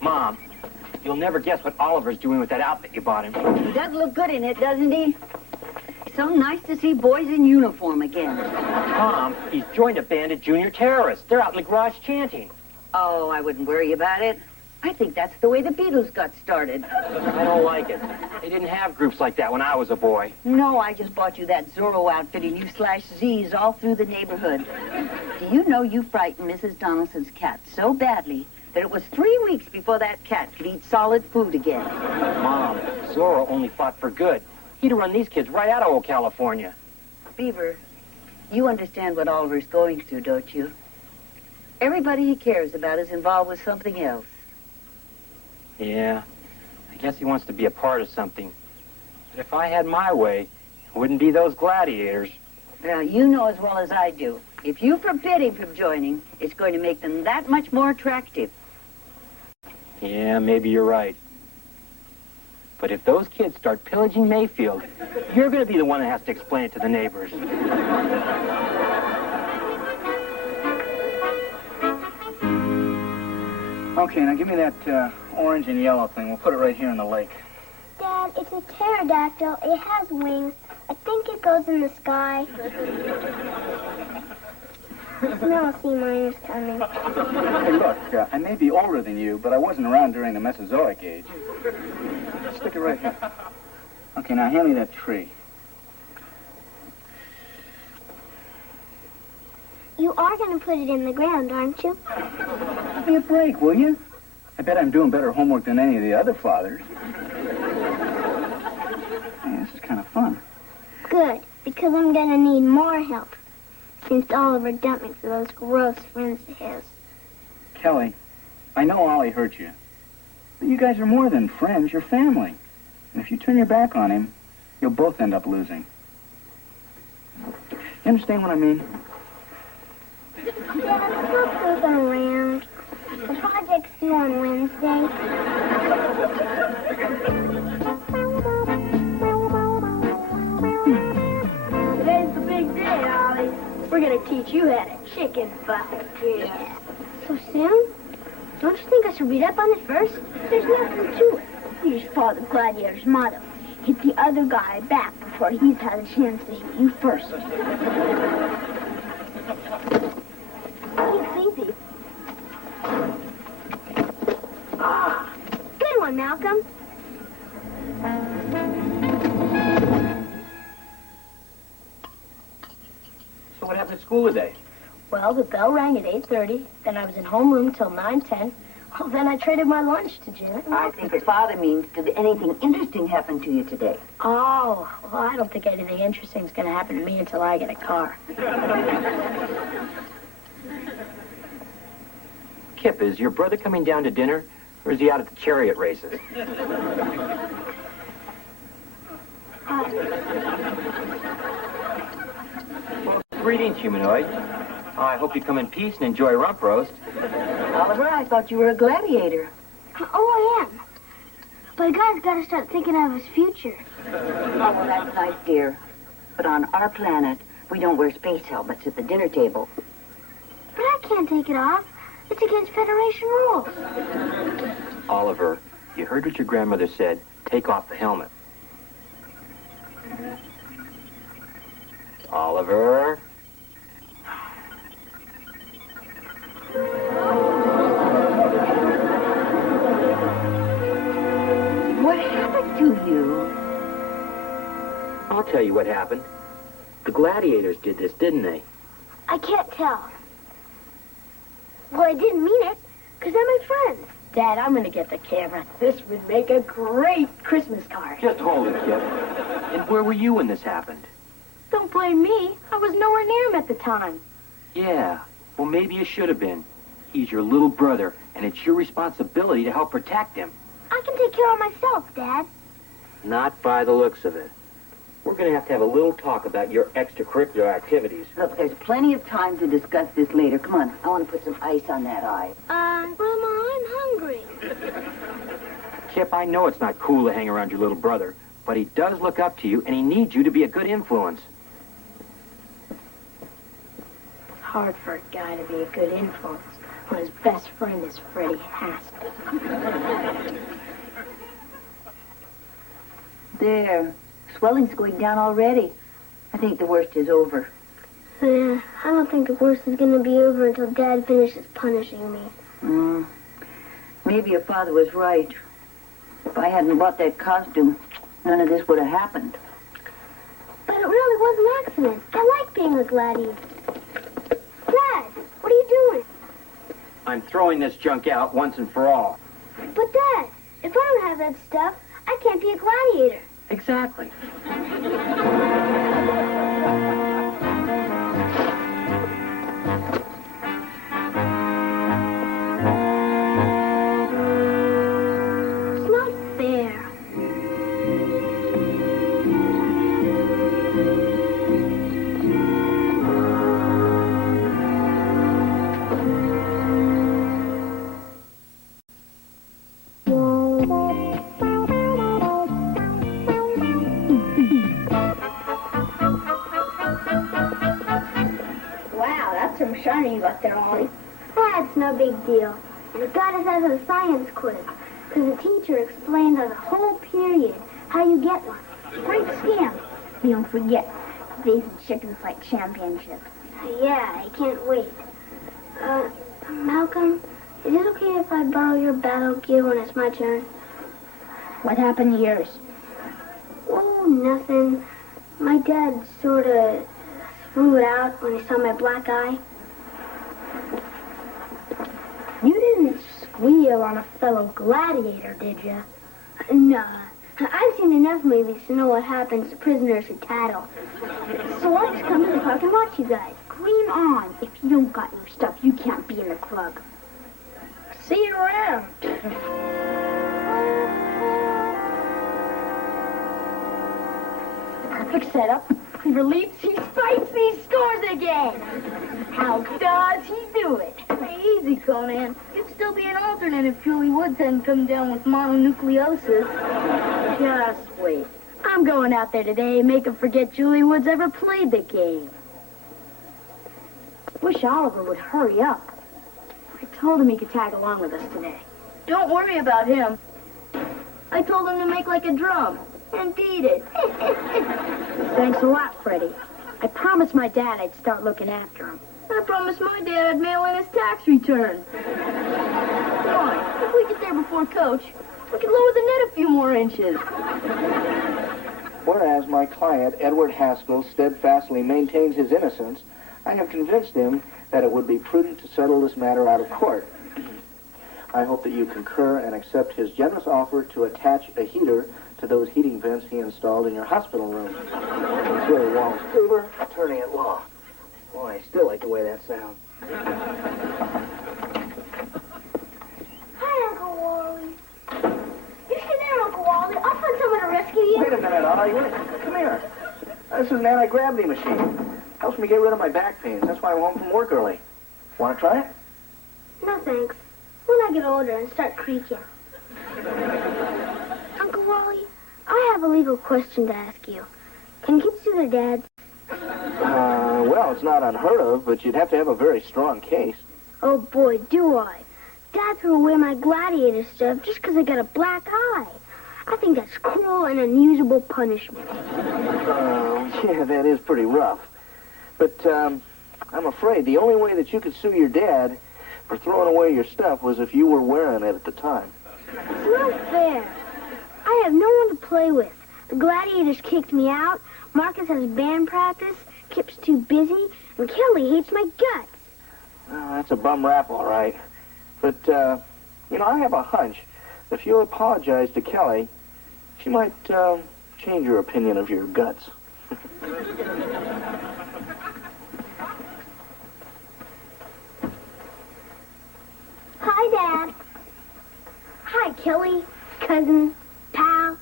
Mom, you'll never guess what Oliver's doing with that outfit you bought him. He does look good in it, doesn't he? So nice to see boys in uniform again. Mom, he's joined a band of junior terrorists. They're out in the garage chanting. Oh, I wouldn't worry about it. I think that's the way the Beatles got started. I don't like it. They didn't have groups like that when I was a boy. No, I just bought you that Zorro outfit and you slashed Z's all through the neighborhood. Do you know you frightened Mrs. Donaldson's cat so badly that it was 3 weeks before that cat could eat solid food again? Mom, Zorro only fought for good. He'd run these kids right out of old California. Beaver, you understand what Oliver's going through, don't you? Everybody he cares about is involved with something else. Yeah, I guess he wants to be a part of something. But if I had my way, it wouldn't be those gladiators. Well, you know as well as I do. If you forbid him from joining, it's going to make them that much more attractive. Yeah, maybe you're right. But if those kids start pillaging Mayfield, you're going to be the one that has to explain it to the neighbors. Okay, now give me that orange and yellow thing. We'll put it right here in the lake. Dad, it's a pterodactyl. It has wings. I think it goes in the sky. I smell sea miners coming. Hey, look, I may be older than you, but I wasn't around during the Mesozoic age. Stick it right here. Okay, now hand me that tree. You are going to put it in the ground, aren't you? Give me a break, will you? I bet I'm doing better homework than any of the other fathers. Hey, this is kind of fun. Good, because I'm going to need more help. Since Oliver dumped me for those gross friends of his. Kelly, I know Ollie hurt you. But you guys are more than friends, you're family. And if you turn your back on him, you'll both end up losing. You understand what I mean? Dad, I'm still poking around. The project's due on Wednesday. Today's the big day, Ollie. We're gonna teach you how to chicken fight. Yeah. So soon? Don't you think I should read up on it first? There's nothing to it. You just follow the gladiator's motto. Hit the other guy back before he's had a chance to hit you first. Keep easy. Good one, Malcolm. So what happened at school today? Well, the bell rang at 8:30. Then I was in homeroom till 9:10. Well, then I traded my lunch to Janet. I think his father means, did anything interesting happen to you today? Oh, well, I don't think anything interesting is going to happen to me until I get a car. Kip, is your brother coming down to dinner, or is he out at the chariot races? Well, greetings, humanoid. I hope you come in peace and enjoy rump roast. Oliver, I thought you were a gladiator. Oh, I am. But a guy's got to start thinking of his future. Oh, well, that's nice, dear. But on our planet, we don't wear space helmets at the dinner table. But I can't take it off. It's against Federation rules. Oliver, you heard what your grandmother said. Take off the helmet. Oliver? What happened to you? I'll tell you what happened. The gladiators did this, didn't they? I can't tell. Well, I didn't mean it, because they're my friends. Dad, I'm going to get the camera. This would make a great Christmas card. Just hold it, Kip. And where were you when this happened? Don't blame me. I was nowhere near him at the time. Yeah, well, maybe you should have been. He's your little brother, and it's your responsibility to help protect him. I can take care of myself, Dad. Not by the looks of it. We're going to have a little talk about your extracurricular activities. Look, there's plenty of time to discuss this later. Come on, I want to put some ice on that eye. Grandma, I'm hungry. Kip, I know it's not cool to hang around your little brother, but he does look up to you, and he needs you to be a good influence. hard for a guy to be a good influence when his best friend is Freddie Haskell. There. Swelling's going down already. I think the worst is over. Yeah, I don't think the worst is going to be over until Dad finishes punishing me. Maybe your father was right. If I hadn't bought that costume, none of this would have happened. But it really was an accident. I like being a gladiator. Dad, what are you doing? I'm throwing this junk out once and for all. But Dad, if I don't have that stuff, I can't be a gladiator. Exactly. It's not fair. Wow, that's some shiny you got there, Ollie. That's no big deal. And it got us as a science quiz, because the teacher explained on the whole period how you get one. Great scam. You don't forget, these chicken fight championships. Yeah, I can't wait. Malcolm, is it okay if I borrow your battle gear when it's my turn? What happened to yours? Oh, nothing. My dad sort of threw it out when he saw my black eye. You didn't squeal on a fellow gladiator, did you? Nah. I've seen enough movies to know what happens to prisoners who tattle. So let's come to the park and watch you guys. Green on. If you don't got your stuff, you can't be in the club. See you around. Perfect setup. He relieves, he spikes, he scores again. How does he do it? Easy, Conan. You'd still be an alternate if Julie Woods hadn't come down with mononucleosis. Just wait. I'm going out there today and make him forget Julie Woods ever played the game. Wish Oliver would hurry up. I told him he could tag along with us today. Don't worry about him. I told him to make like a drum and beat it. Thanks a lot, Freddie. I promised my dad I'd start looking after him. I promised my dad I'd mail in his tax return. Come on, if we get there before Coach, we can lower the net a few more inches. Whereas my client, Edward Haskell, steadfastly maintains his innocence, I have convinced him that it would be prudent to settle this matter out of court. I hope that you concur and accept his generous offer to attach a heater to those heating vents he installed in your hospital room. Sincerely, Wallace Beaver, attorney at law. Boy, I still like the way that sounds. Hi, Uncle Wally. You stay there, Uncle Wally. I'll find someone to rescue you. Wait a minute, Ollie. Come here. This is an anti-gravity machine. Helps me get rid of my back pains. That's why I'm home from work early. Want to try it? No, thanks. When I get older and start creaking. Uncle Wally, I have a legal question to ask you. Can kids sue their dads? Well, it's not unheard of, but you'd have to have a very strong case. Oh, boy, do I. Dad threw away my gladiator stuff just because I got a black eye. I think that's cruel and unusable punishment. Yeah, that is pretty rough. But, I'm afraid the only way that you could sue your dad for throwing away your stuff was if you were wearing it at the time. It's not fair. I have no one to play with. The gladiators kicked me out. Marcus has band practice. Kip's too busy. And Kelly hates my guts. Well, that's a bum rap, all right. But, I have a hunch that if you apologize to Kelly, she might, change your opinion of your guts. Hi, Dad. Hi, Kelly. Cousin. Pal.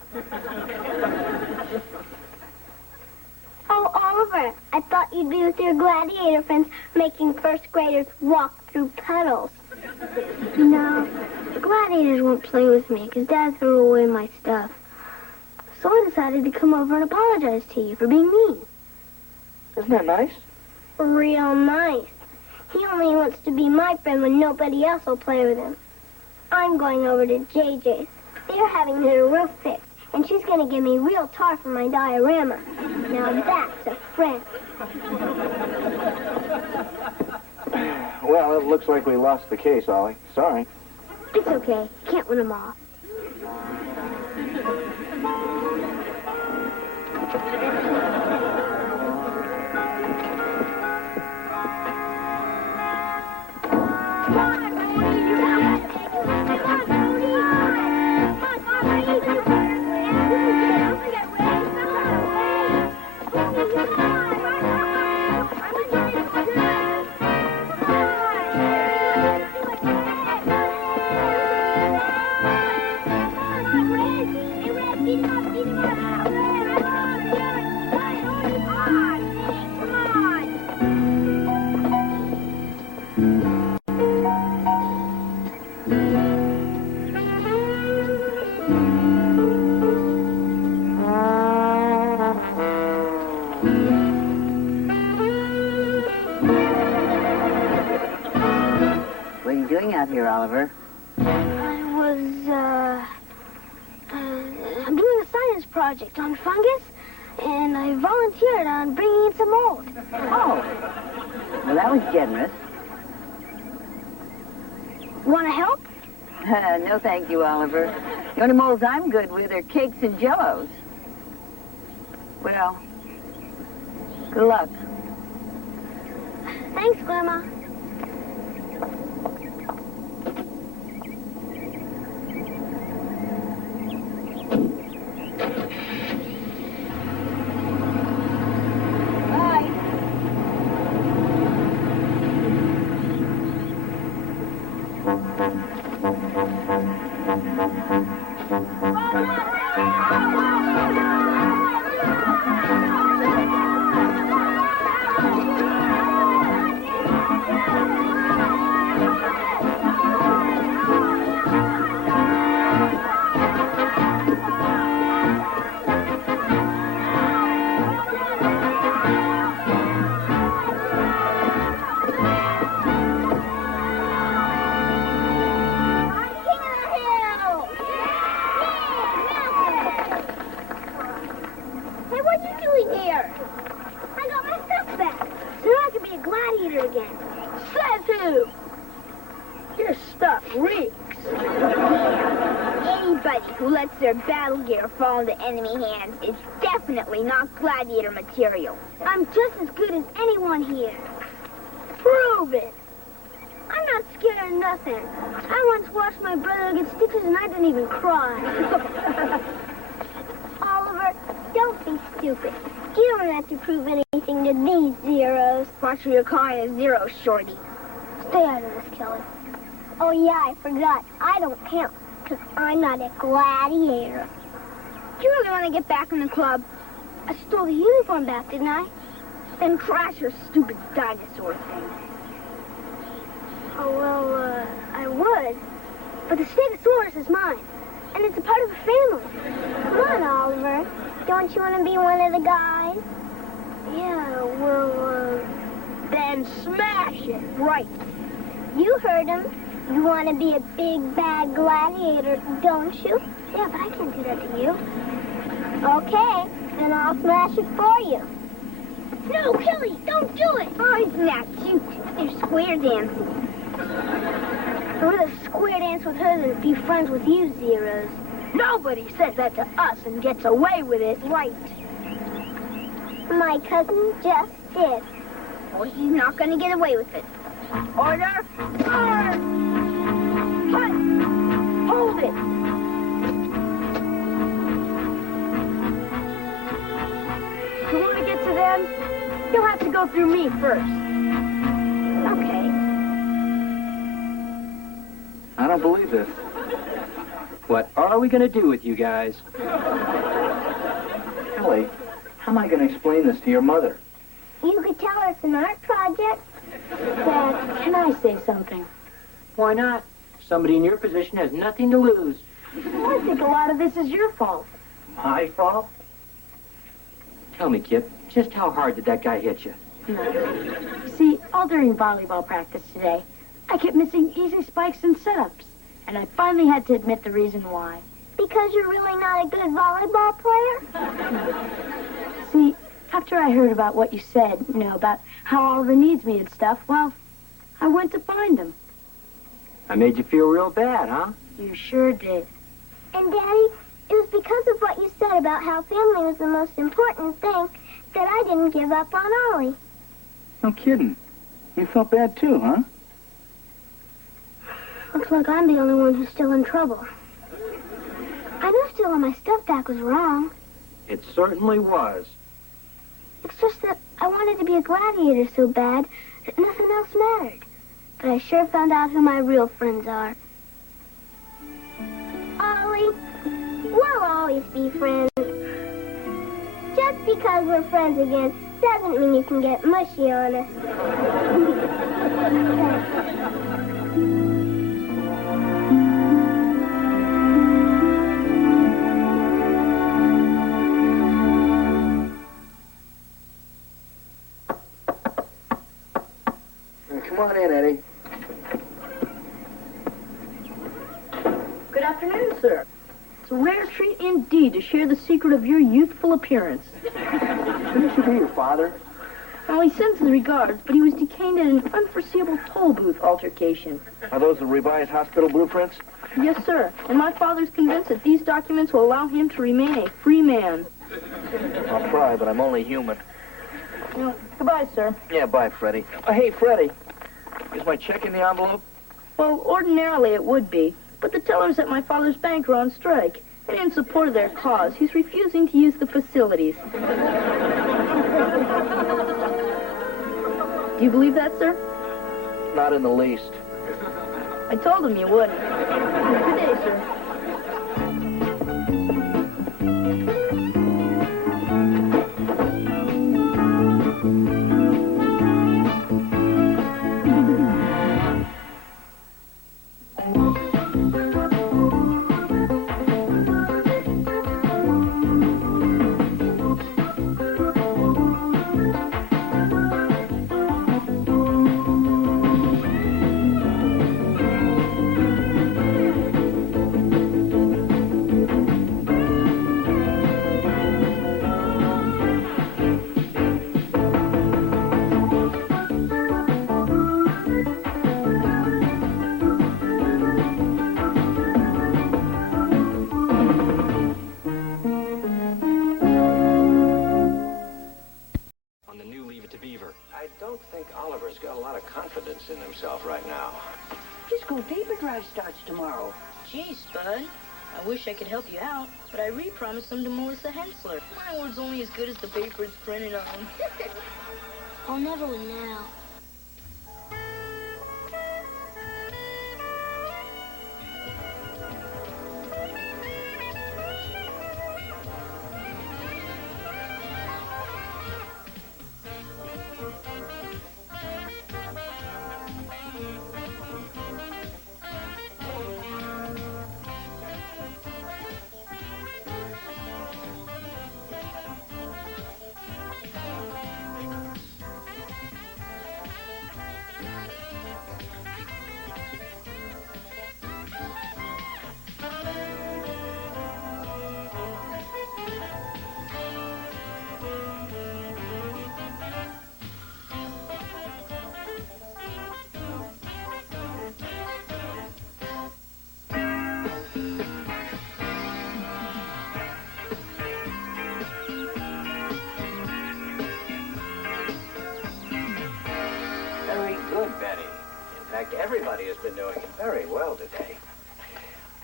Oh, Oliver, I thought you'd be with your gladiator friends making first graders walk through puddles. No, the gladiators won't play with me because Dad threw away my stuff. So I decided to come over and apologize to you for being mean. Isn't that nice? Real nice. He only wants to be my friend when nobody else will play with him. I'm going over to JJ's. They're having their roof fixed, and she's going to give me real tar for my diorama. Now that's a friend. Well, it looks like we lost the case, Ollie. Sorry. It's okay. Can't win them all. What are you doing out here, Oliver? I'm doing a science project on fungus, and I volunteered on bringing in some mold. Oh. Well, that was generous. Want to help? No, thank you, Oliver. The only molds I'm good with are cakes and jellos. Well, good luck. Thanks, Grandma. Fall into enemy hands is definitely not gladiator material. I'm just as good as anyone here. Prove it. I'm not scared of nothing. I once watched my brother get stitches and I didn't even cry. Oliver, don't be stupid. You don't have to prove anything to these zeros. Watch for your car in a zero, shorty. Stay out of this, Kelly. Oh, yeah, I forgot. I don't count, because I'm not a gladiator. Do you really want to get back in the club? I stole the uniform back, didn't I? Then crash your stupid dinosaur thing. Oh, well, I would. But the Stegosaurus is mine. And it's a part of the family. Come on, Oliver. Don't you want to be one of the guys? Yeah, well, then smash it. Right. You heard him. You want to be a big, bad gladiator, don't you? Yeah, but I can't do that to you. Okay, then I'll smash it for you. No, Kelly, don't do it. Oh, isn't that cute? They're square dancing. I'd rather square dance with her than be friends with you, Zeros. Nobody says that to us and gets away with it. Right. My cousin just did. Well, he's not going to get away with it. Order. Order. Cut. Hold it. If you want to get to them, you'll have to go through me first. Okay. I don't believe this. What are we going to do with you guys? Kelly, how am I going to explain this to your mother? You could tell her it's an art project. Dad, can I say something? Why not? Somebody in your position has nothing to lose. I think a lot of this is your fault. My fault? Tell me, Kip, just how hard did that guy hit you? See, all during volleyball practice today. I kept missing easy spikes and setups, and I finally had to admit the reason why. Because you're really not a good volleyball player? See, after I heard about what you said, about how Oliver needs me and stuff, well, I went to find him. I made you feel real bad, huh? You sure did. And, Daddy, it was because of what you said about how family was the most important thing that I didn't give up on Ollie. No kidding. You felt bad too, huh? Looks like I'm the only one who's still in trouble. I know stealing my stuff back was wrong. It certainly was. It's just that I wanted to be a gladiator so bad that nothing else mattered. But I sure found out who my real friends are. Ollie, we'll always be friends. Just because we're friends again doesn't mean you can get mushy on us. Come on in, Eddie. Good afternoon, sir. It's a rare treat indeed to share the secret of your youthful appearance. Shouldn't you be your father? Well, he sends his regards, but he was detained in an unforeseeable toll booth altercation. Are those the revised hospital blueprints? Yes, sir. And my father's convinced that these documents will allow him to remain a free man. I'll try, but I'm only human. Well, goodbye, sir. Yeah, bye, Freddie. Hey, Freddie. Is my check in the envelope? Well, ordinarily it would be, but the tellers at my father's bank are on strike. And in support of their cause, he's refusing to use the facilities. Do you believe that, sir? Not in the least. I told him you would. Good day, sir. Beaver. I don't think Oliver's got a lot of confidence in himself right now. His school paper drive starts tomorrow. Gee, Spud. I wish I could help you out, but I re-promised them to Melissa Hensler. My word's only as good as the paper it's printed on. I'll never win now. Everybody has been doing very well today.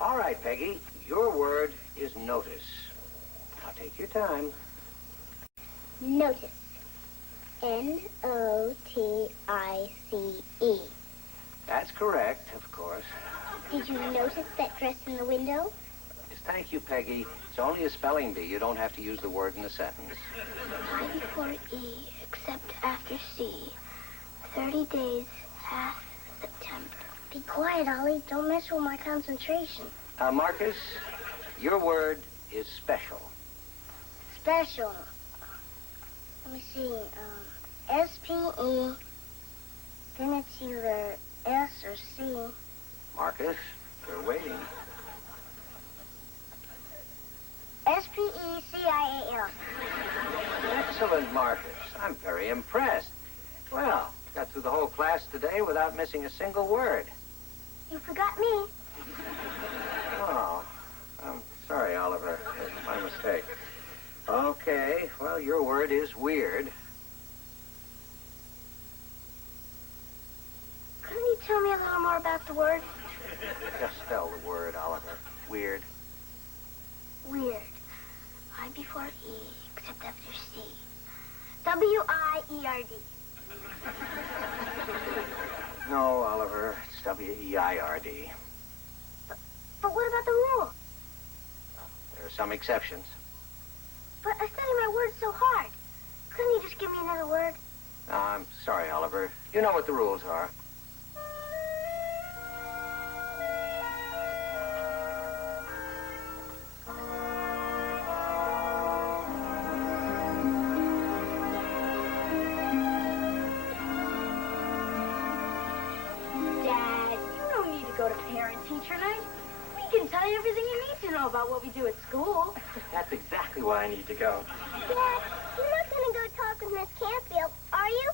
All right, Peggy, your word is notice. Now take your time. Notice. N-O-T-I-C-E. That's correct, of course. Did you notice that dress in the window? Yes, thank you, Peggy. It's only a spelling bee. You don't have to use the word in a sentence. I before E, except after C. 30 days, half September. Be quiet, Ollie. Don't mess with my concentration. Marcus, your word is special. Special. Let me see. S-P-E-C-I-A-L. Then it's either S or C. Marcus, we're waiting. S-P-E-C-I-A-L. Excellent, Marcus. I'm very impressed. Well, got through the whole class today without missing a single word. You forgot me. Oh, I'm sorry, Oliver. That's my mistake. Okay, well, your word is weird. Couldn't you tell me a little more about the word? Just spell the word, Oliver. Weird. Weird. I before E, except after C. W-I-E-R-D. No, Oliver. It's W-E-I-R-D. But what about the rule? There are some exceptions. But I study my words so hard. Couldn't you just give me another word? I'm sorry, Oliver. You know what the rules are. Dad, you don't need to go to parent-teacher night. We can tell you everything you need to know about what we do at school. That's exactly why I need to go. Dad, you're not going to go talk with Miss Canfield, are you?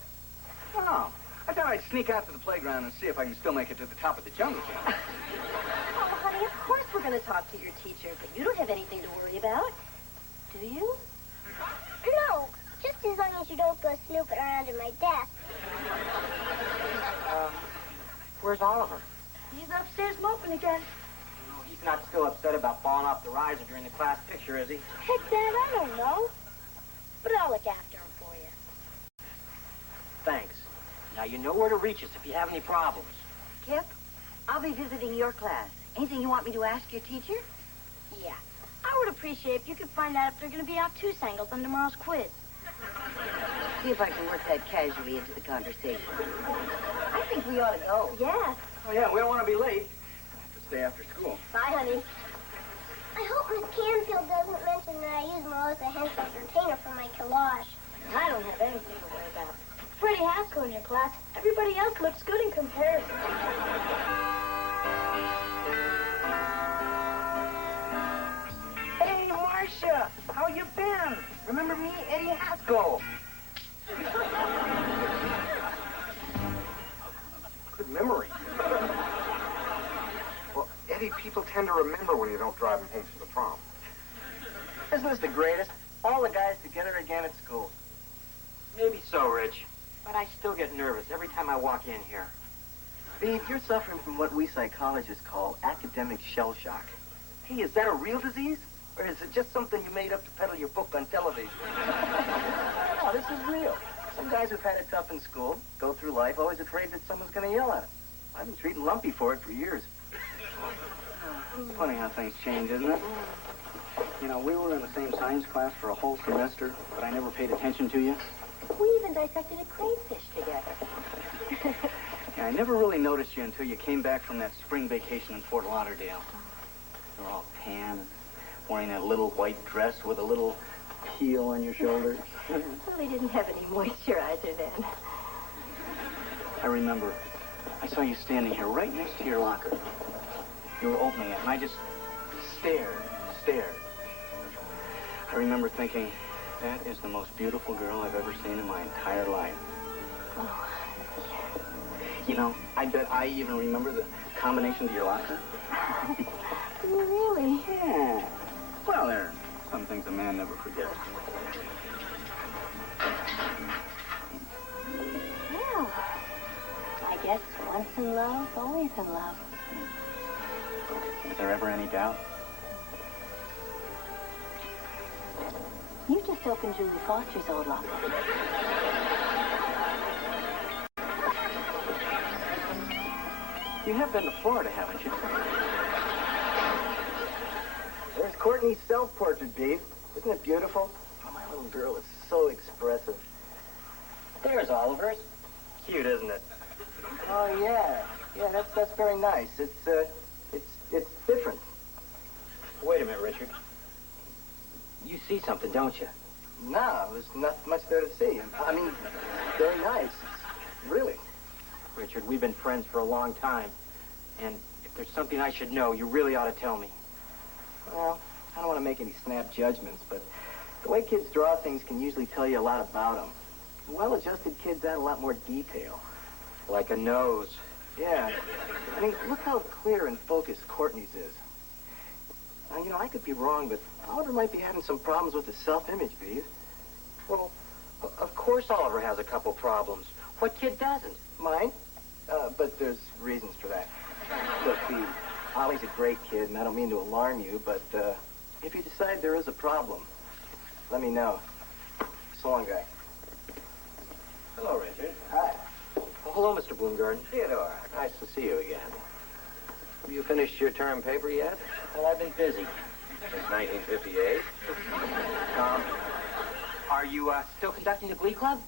Oh, I thought I'd sneak out to the playground and see if I can still make it to the top of the jungle gym. Oh, honey, of course we're going to talk to your teacher, but you don't have anything to worry about, do you? No, just as long as you don't go snooping around in my desk. Where's Oliver? He's upstairs moping again. He's not still upset about falling off the riser during the class picture, is he? Heck, Dad, I don't know. But I'll look after him for you. Thanks. Now you know where to reach us if you have any problems. Kip, I'll be visiting your class. Anything you want me to ask your teacher? Yeah. I would appreciate if you could find out if they're going to be obtuse angles on tomorrow's quiz. See if I can work that casually into the conversation. I think we ought to go. Yes. Oh, yeah, we don't want to be late. I have to stay after school. Bye, honey. I hope Miss Canfield doesn't mention that I use Melissa Henson's retainer for my collage. I don't have anything to worry about. Freddie Haskell in your class. Everybody else looks good in comparison. Hey, Marcia, how you been? Remember me, Eddie Haskell? Good memory. Well, Eddie, people tend to remember when you don't drive them home from the prom. Isn't this the greatest? All the guys together again at school. Maybe so, Rich. But I still get nervous every time I walk in here. Beaver, you're suffering from what we psychologists call academic shell shock. Hey, is that a real disease? Or is it just something you made up to peddle your book on television? No, this is real. Some guys who've had it tough in school go through life always afraid that someone's going to yell at them. I've been treating Lumpy for it for years. It's funny how things change, isn't it? You know, we were in the same science class for a whole semester, but I never paid attention to you. We even dissected a crayfish together. Yeah, I never really noticed you until you came back from that spring vacation in Fort Lauderdale. You were all tan and wearing that little white dress with a little heel on your shoulder. Well, they didn't have any moisturizer then. I remember. I saw you standing here right next to your locker. You were opening it, and I just stared. I remember thinking, that is the most beautiful girl I've ever seen in my entire life. Oh. You know, I bet I even remember the combination to your locker. Really? Yeah. Well, there are some things a man never forgets. Well, I guess once in love, always in love. Is there ever any doubt? You just opened Julie Foster's old locker. You have been to Florida, haven't you? There's Courtney's self-portrait, Dave. Isn't it beautiful? Oh, my little girl is so expressive. There's Oliver's. Cute, isn't it? Oh, yeah. Yeah, that's very nice. It's different. Wait a minute, Richard. You see something, don't you? No, there's not much there to see. I mean, very nice. Really. Richard. We've been friends for a long time. And if there's something I should know, you really ought to tell me. Well, I don't want to make any snap judgments, but the way kids draw things can usually tell you a lot about them. Well-adjusted kids add a lot more detail. Like a nose. Yeah. I mean, look how clear and focused Courtney's is. Now, you know, I could be wrong, but Oliver might be having some problems with his self-image, Beaver. Well, of course Oliver has a couple problems. What kid doesn't? Mine? But there's reasons for that. Look, Beaver, Ollie's a great kid, and I don't mean to alarm you, but if you decide there is a problem, let me know. So long, guy. Hello, Richard. Hi. Well, hello, Mr. Bloomgarden. Theodore, nice to see you again. Have you finished your term paper yet? Well, I've been busy. Since 1958? Are you still conducting the Glee Club?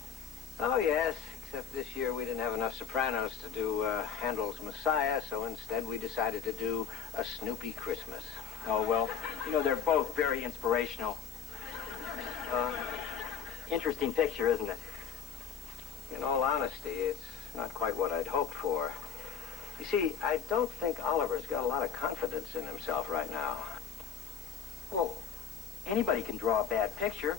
Oh, yes, except this year we didn't have enough sopranos to do Handel's Messiah, so instead we decided to do A Snoopy Christmas. Oh, well, you know, they're both very inspirational. Interesting picture, isn't it? In all honesty, it's not quite what I'd hoped for. You see, I don't think Oliver's got a lot of confidence in himself right now. Well, anybody can draw a bad picture.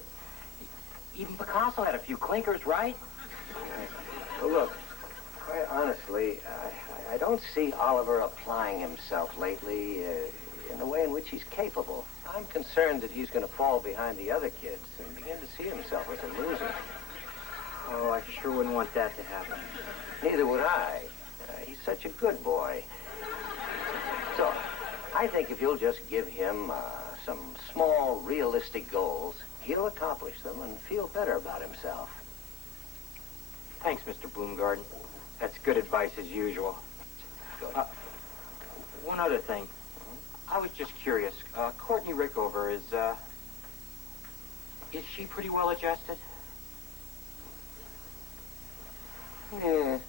Even Picasso had a few clinkers, right? Well, look, quite honestly, I don't see Oliver applying himself lately in the way in which he's capable. I'm concerned that he's going to fall behind the other kids and begin to see himself as a loser. Oh, I sure wouldn't want that to happen. Neither would I. He's such a good boy. So, I think if you'll just give him some small, realistic goals, he'll accomplish them and feel better about himself. Thanks, Mr. Bloomgarden. That's good advice as usual. One other thing. I was just curious. Courtney Rickover is she pretty well adjusted? Yeah.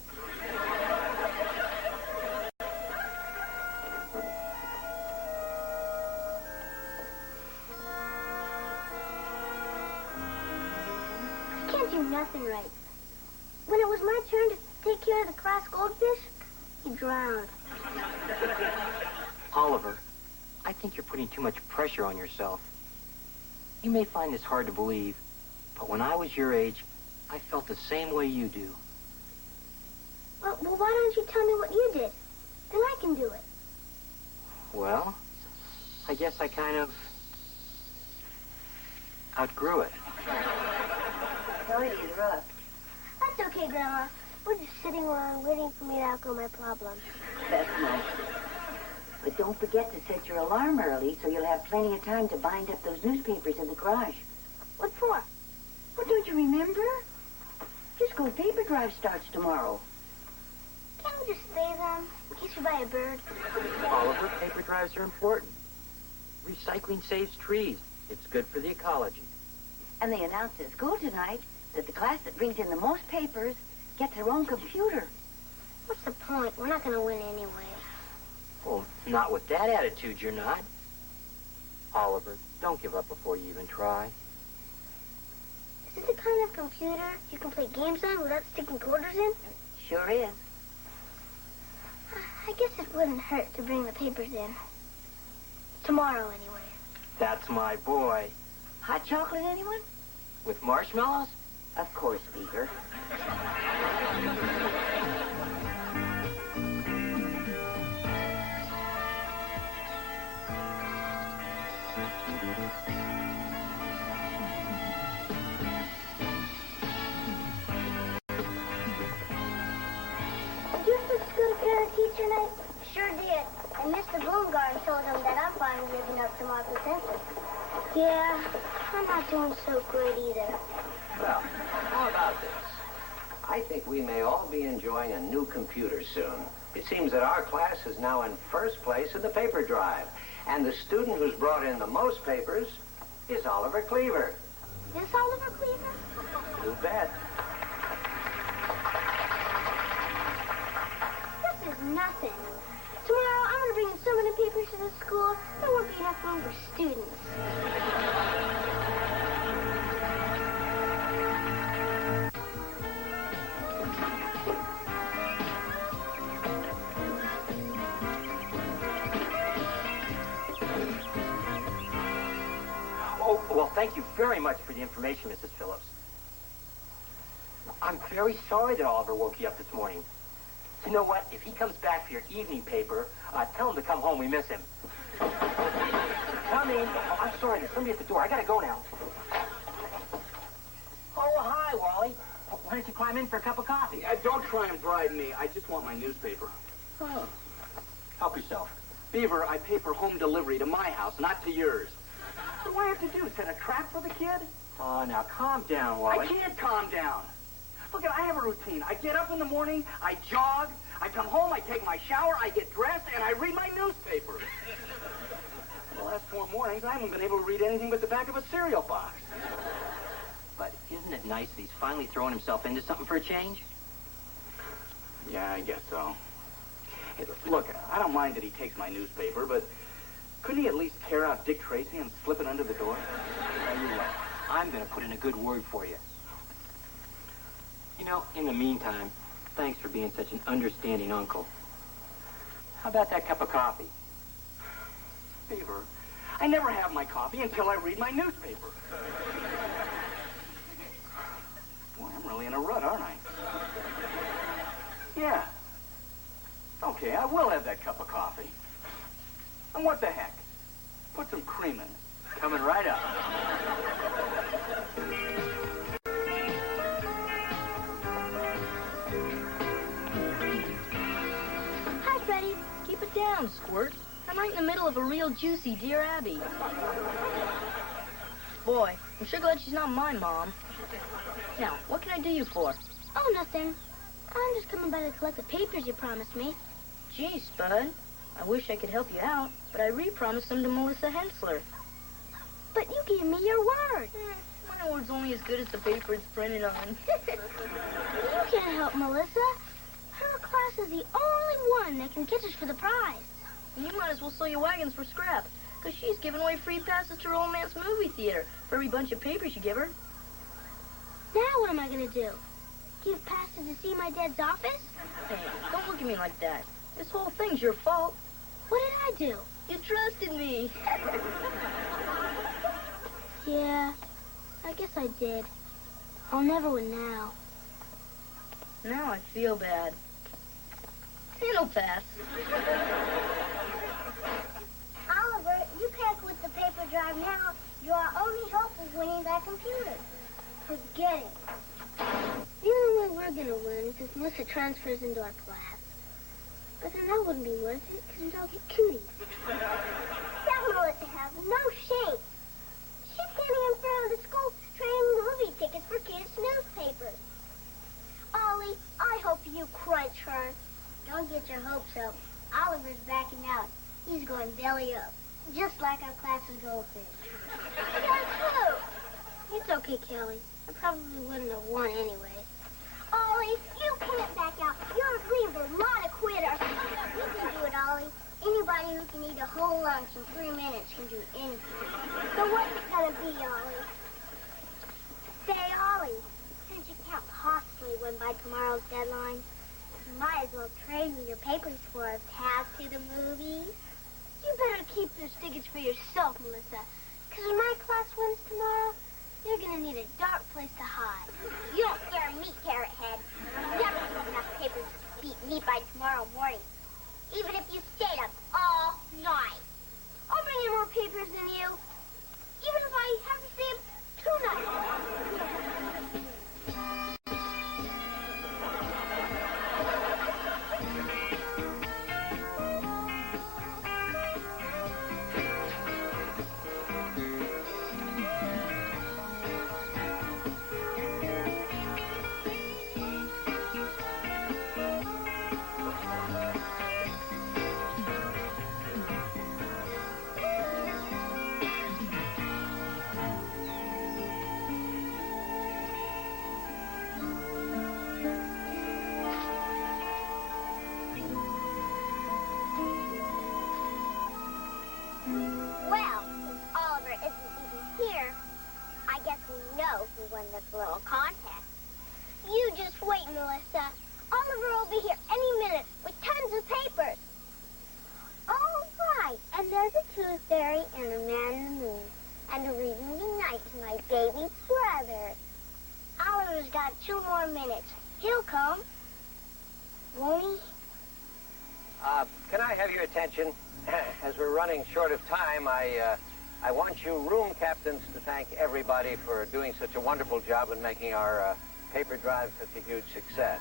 I can't do nothing right. When it was my turn to take care of the class goldfish, he drowned. Oliver, I think you're putting too much pressure on yourself. You may find this hard to believe, but when I was your age, I felt the same way you do. Well, why don't you tell me what you did? Then I can do it. Well, I guess I kind of outgrew it. Sorry to interrupt. That's okay, Grandma. We're just sitting around waiting for me to outgrow my problems. That's nice. But don't forget to set your alarm early so you'll have plenty of time to bind up those newspapers in the garage. What for? Well, don't you remember? Disco paper drive starts tomorrow. Can't we just save them in case we buy a bird? Oliver, paper drives are important. Recycling saves trees. It's good for the ecology. And they announced at school tonight that the class that brings in the most papers gets their own computer. What's the point? We're not going to win anyway. Well, not with that attitude, you're not. Oliver, don't give up before you even try. Is it the kind of computer you can play games on without sticking quarters in? Sure is. I guess it wouldn't hurt to bring the papers in. Tomorrow, anyway. That's my boy. Hot chocolate, anyone? With marshmallows? Of course, Beaver. Did you supposed to go to parent-teacher night? Sure did. And Mr. Bloomgarden told him that I'm finally living up to my potential. Yeah, I'm not doing so good either. Well, how about this? I think we may all be enjoying a new computer soon. It seems that our class is now in first place in the paper drive. And the student who's brought in the most papers is Oliver Cleaver. This Oliver Cleaver? You bet. This is nothing. Tomorrow, I'm going to bring in so many papers to the school, there won't be enough room for students. Thank you very much for the information, Mrs. Phillips. I'm very sorry that Oliver woke you up this morning. You know what? If he comes back for your evening paper, tell him to come home. We miss him. Come in. Oh, I'm sorry. There's somebody at the door. I gotta go now. Oh, hi, Wally. Why don't you climb in for a cup of coffee? Don't try and bribe me. I just want my newspaper. Oh. Help yourself. Beaver, I pay for home delivery to my house, not to yours. What do I have to do? Set a trap for the kid? Oh, now calm down, Wally. I can't calm down. Look, I have a routine. I get up in the morning, I jog, I come home, I take my shower, I get dressed, and I read my newspaper. The last 4 mornings, I haven't been able to read anything but the back of a cereal box. But isn't it nice that he's finally throwing himself into something for a change? Yeah, I guess so. Hey, look, I don't mind that he takes my newspaper, but couldn't he at least tear out Dick Tracy and slip it under the door? Tell you what, I'm going to put in a good word for you. You know, in the meantime, thanks for being such an understanding uncle. How about that cup of coffee? Beaver, I never have my coffee until I read my newspaper. Boy, I'm really in a rut, aren't I? Yeah. Okay, I will have that cup of coffee. And what the heck? Put some cream in it. Coming right up. Hi, Freddie. Keep it down, Squirt. I'm right in the middle of a real juicy Dear Abby. Boy, I'm sure glad she's not my mom. Now, what can I do you for? Oh, nothing. I'm just coming by to collect the papers you promised me. Gee, Spud. I wish I could help you out, but I re-promised them to Melissa Hensler. But you gave me your word. My word's only as good as the paper it's printed on. You can't help Melissa. Her class is the only one that can catch us for the prize. You might as well sell your wagons for scrap, because she's giving away free passes to Romance Movie Theater for every bunch of papers you give her. Now what am I going to do? Give passes to see my dad's office? Hey, don't look at me like that. This whole thing's your fault. What did I do? You trusted me. Yeah, I guess I did. I'll never win now. Now I feel bad. It'll pass. Oliver, you can't quit the paper drive now. Your only hope of winning that computer. Forget it. The only way we're gonna win is if Melissa transfers into our class. But then that wouldn't be worth it, because we'd all get cooties. That Melissa has no shame. She's standing in front of the school trading movie tickets for kids' newspapers. Ollie, I hope you crunch her. Don't get your hopes up. Oliver's backing out. He's going belly up, just like our class's goldfish. That's true. It's okay, Kelly. I probably wouldn't have won anyway. Ollie, you can't back out. You're a Beaver, not a quitter. You can do it, Ollie. Anybody who can eat a whole lunch in 3 minutes can do anything. So what's it gonna be, Ollie? Say, Ollie, since you can't possibly win by tomorrow's deadline, you might as well trade me your papers for a pass to the movies. You better keep those tickets for yourself, Melissa. Because when my class wins tomorrow, you're gonna need a dark place to hide. You don't scare me, Carrot Head. Never get enough papers to beat me by tomorrow morning. Even if you stayed up all night. I'll bring in more papers than you. Even if I have to stay up 2 nights. Who won this little contest. You just wait, Melissa. Oliver will be here any minute with tons of papers. Oh, right. And there's a tooth fairy and a man in the moon. and to read me goodnight to my baby brother. Oliver's got 2 more minutes. He'll come. Won't he? Can I have your attention? As we're running short of time, I want you room captains to thank everybody for doing such a wonderful job in making our paper drive such a huge success.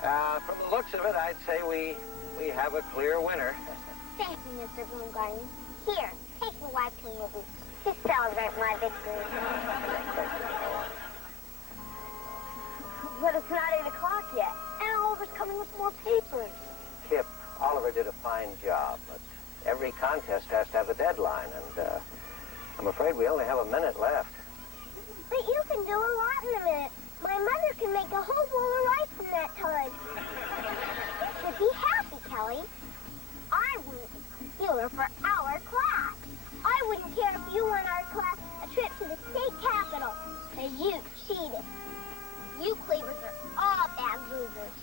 From the looks of it, I'd say we have a clear winner. Thank you, Mr. Bloomgarden. Here, take the wife to movie to celebrate my victory. But it's not 8 o'clock yet, and Oliver's coming with more papers. Kip, Oliver did a fine job, but every contest has to have a deadline, and I'm afraid we only have a minute left. But you can do a lot in a minute. My mother can make a whole bowl of rice in that time. You should be happy, Kelly. I wouldn't be computer for our class. I wouldn't care if you won our class a trip to the state capitol, because you cheated. You Cleavers are all bad losers.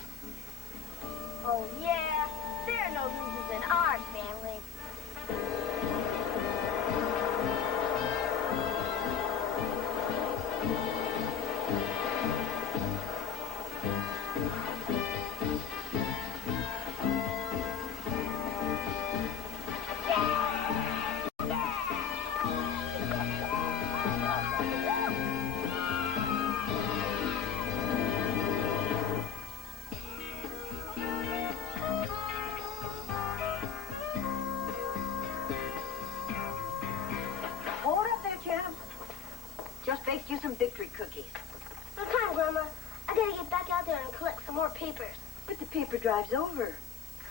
Oh, yeah? There are no losers in our family. Hold up there, champ. Just baked you some victory cookies. No time, Grandma. I gotta get back out there and collect some more papers. But the paper drive's over.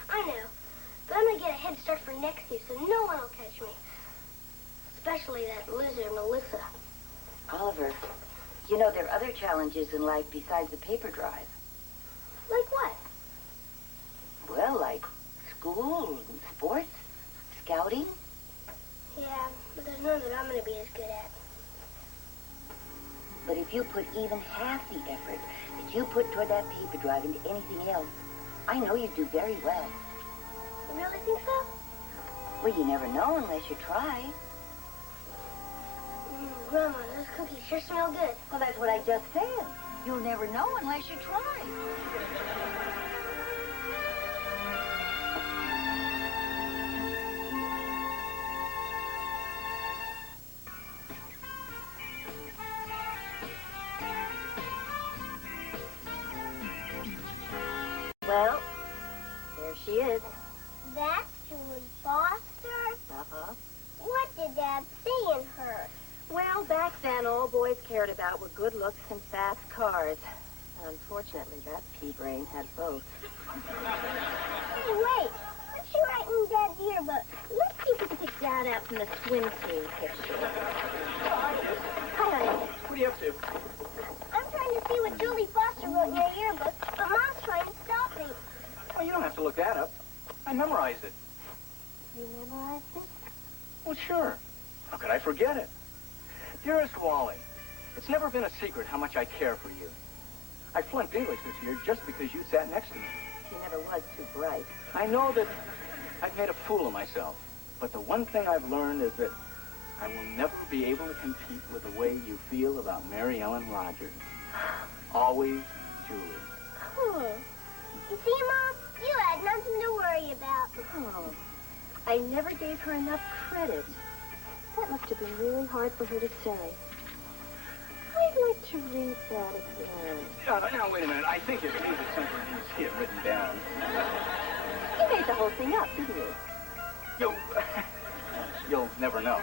I know. But I'm gonna get a head start for next year so no one will catch me. Especially that lizard, Melissa. Oliver, you know there are other challenges in life besides the paper drive. Like what? Well, like school, sports, scouting. Yeah, but there's none that I'm gonna be as good at. But if you put even half the effort that you put toward that paper drive into anything else, I know you'd do very well. You really think so? Well, you never know unless you try. Grandma, those cookies sure smell good. Well, that's what I just said. You'll never know unless you try. Well, there she is. That's Julie Foster? Uh-huh. What did Dad see in her? Well, back then, all boys cared about were good looks and fast cars. Unfortunately, that pea-brain had both. Hey, wait. What's she writing in Dad's yearbook? Let's see if we can pick Dad out from the swim team picture. Hi, honey. What are you up to? I'm trying to see what Julie Foster wrote in her yearbook, but Mom's trying to stop me. Well, you don't have to look that up. I memorized it. You memorized it? Well, sure. How could I forget it? Dearest Wally, it's never been a secret how much I care for you. I flunked English this year just because you sat next to me. She never was too bright. I know that I've made a fool of myself, but the one thing I've learned is that I will never be able to compete with the way you feel about Mary Ellen Rogers. Always, Julie. You see, Mom? You had nothing to worry about. Oh, I never gave her enough credit. That must have been really hard for her to say. I'd like to read that again. Now, wait a minute. I think it needs something you see it written down. You made the whole thing up, didn't you? You'll never know.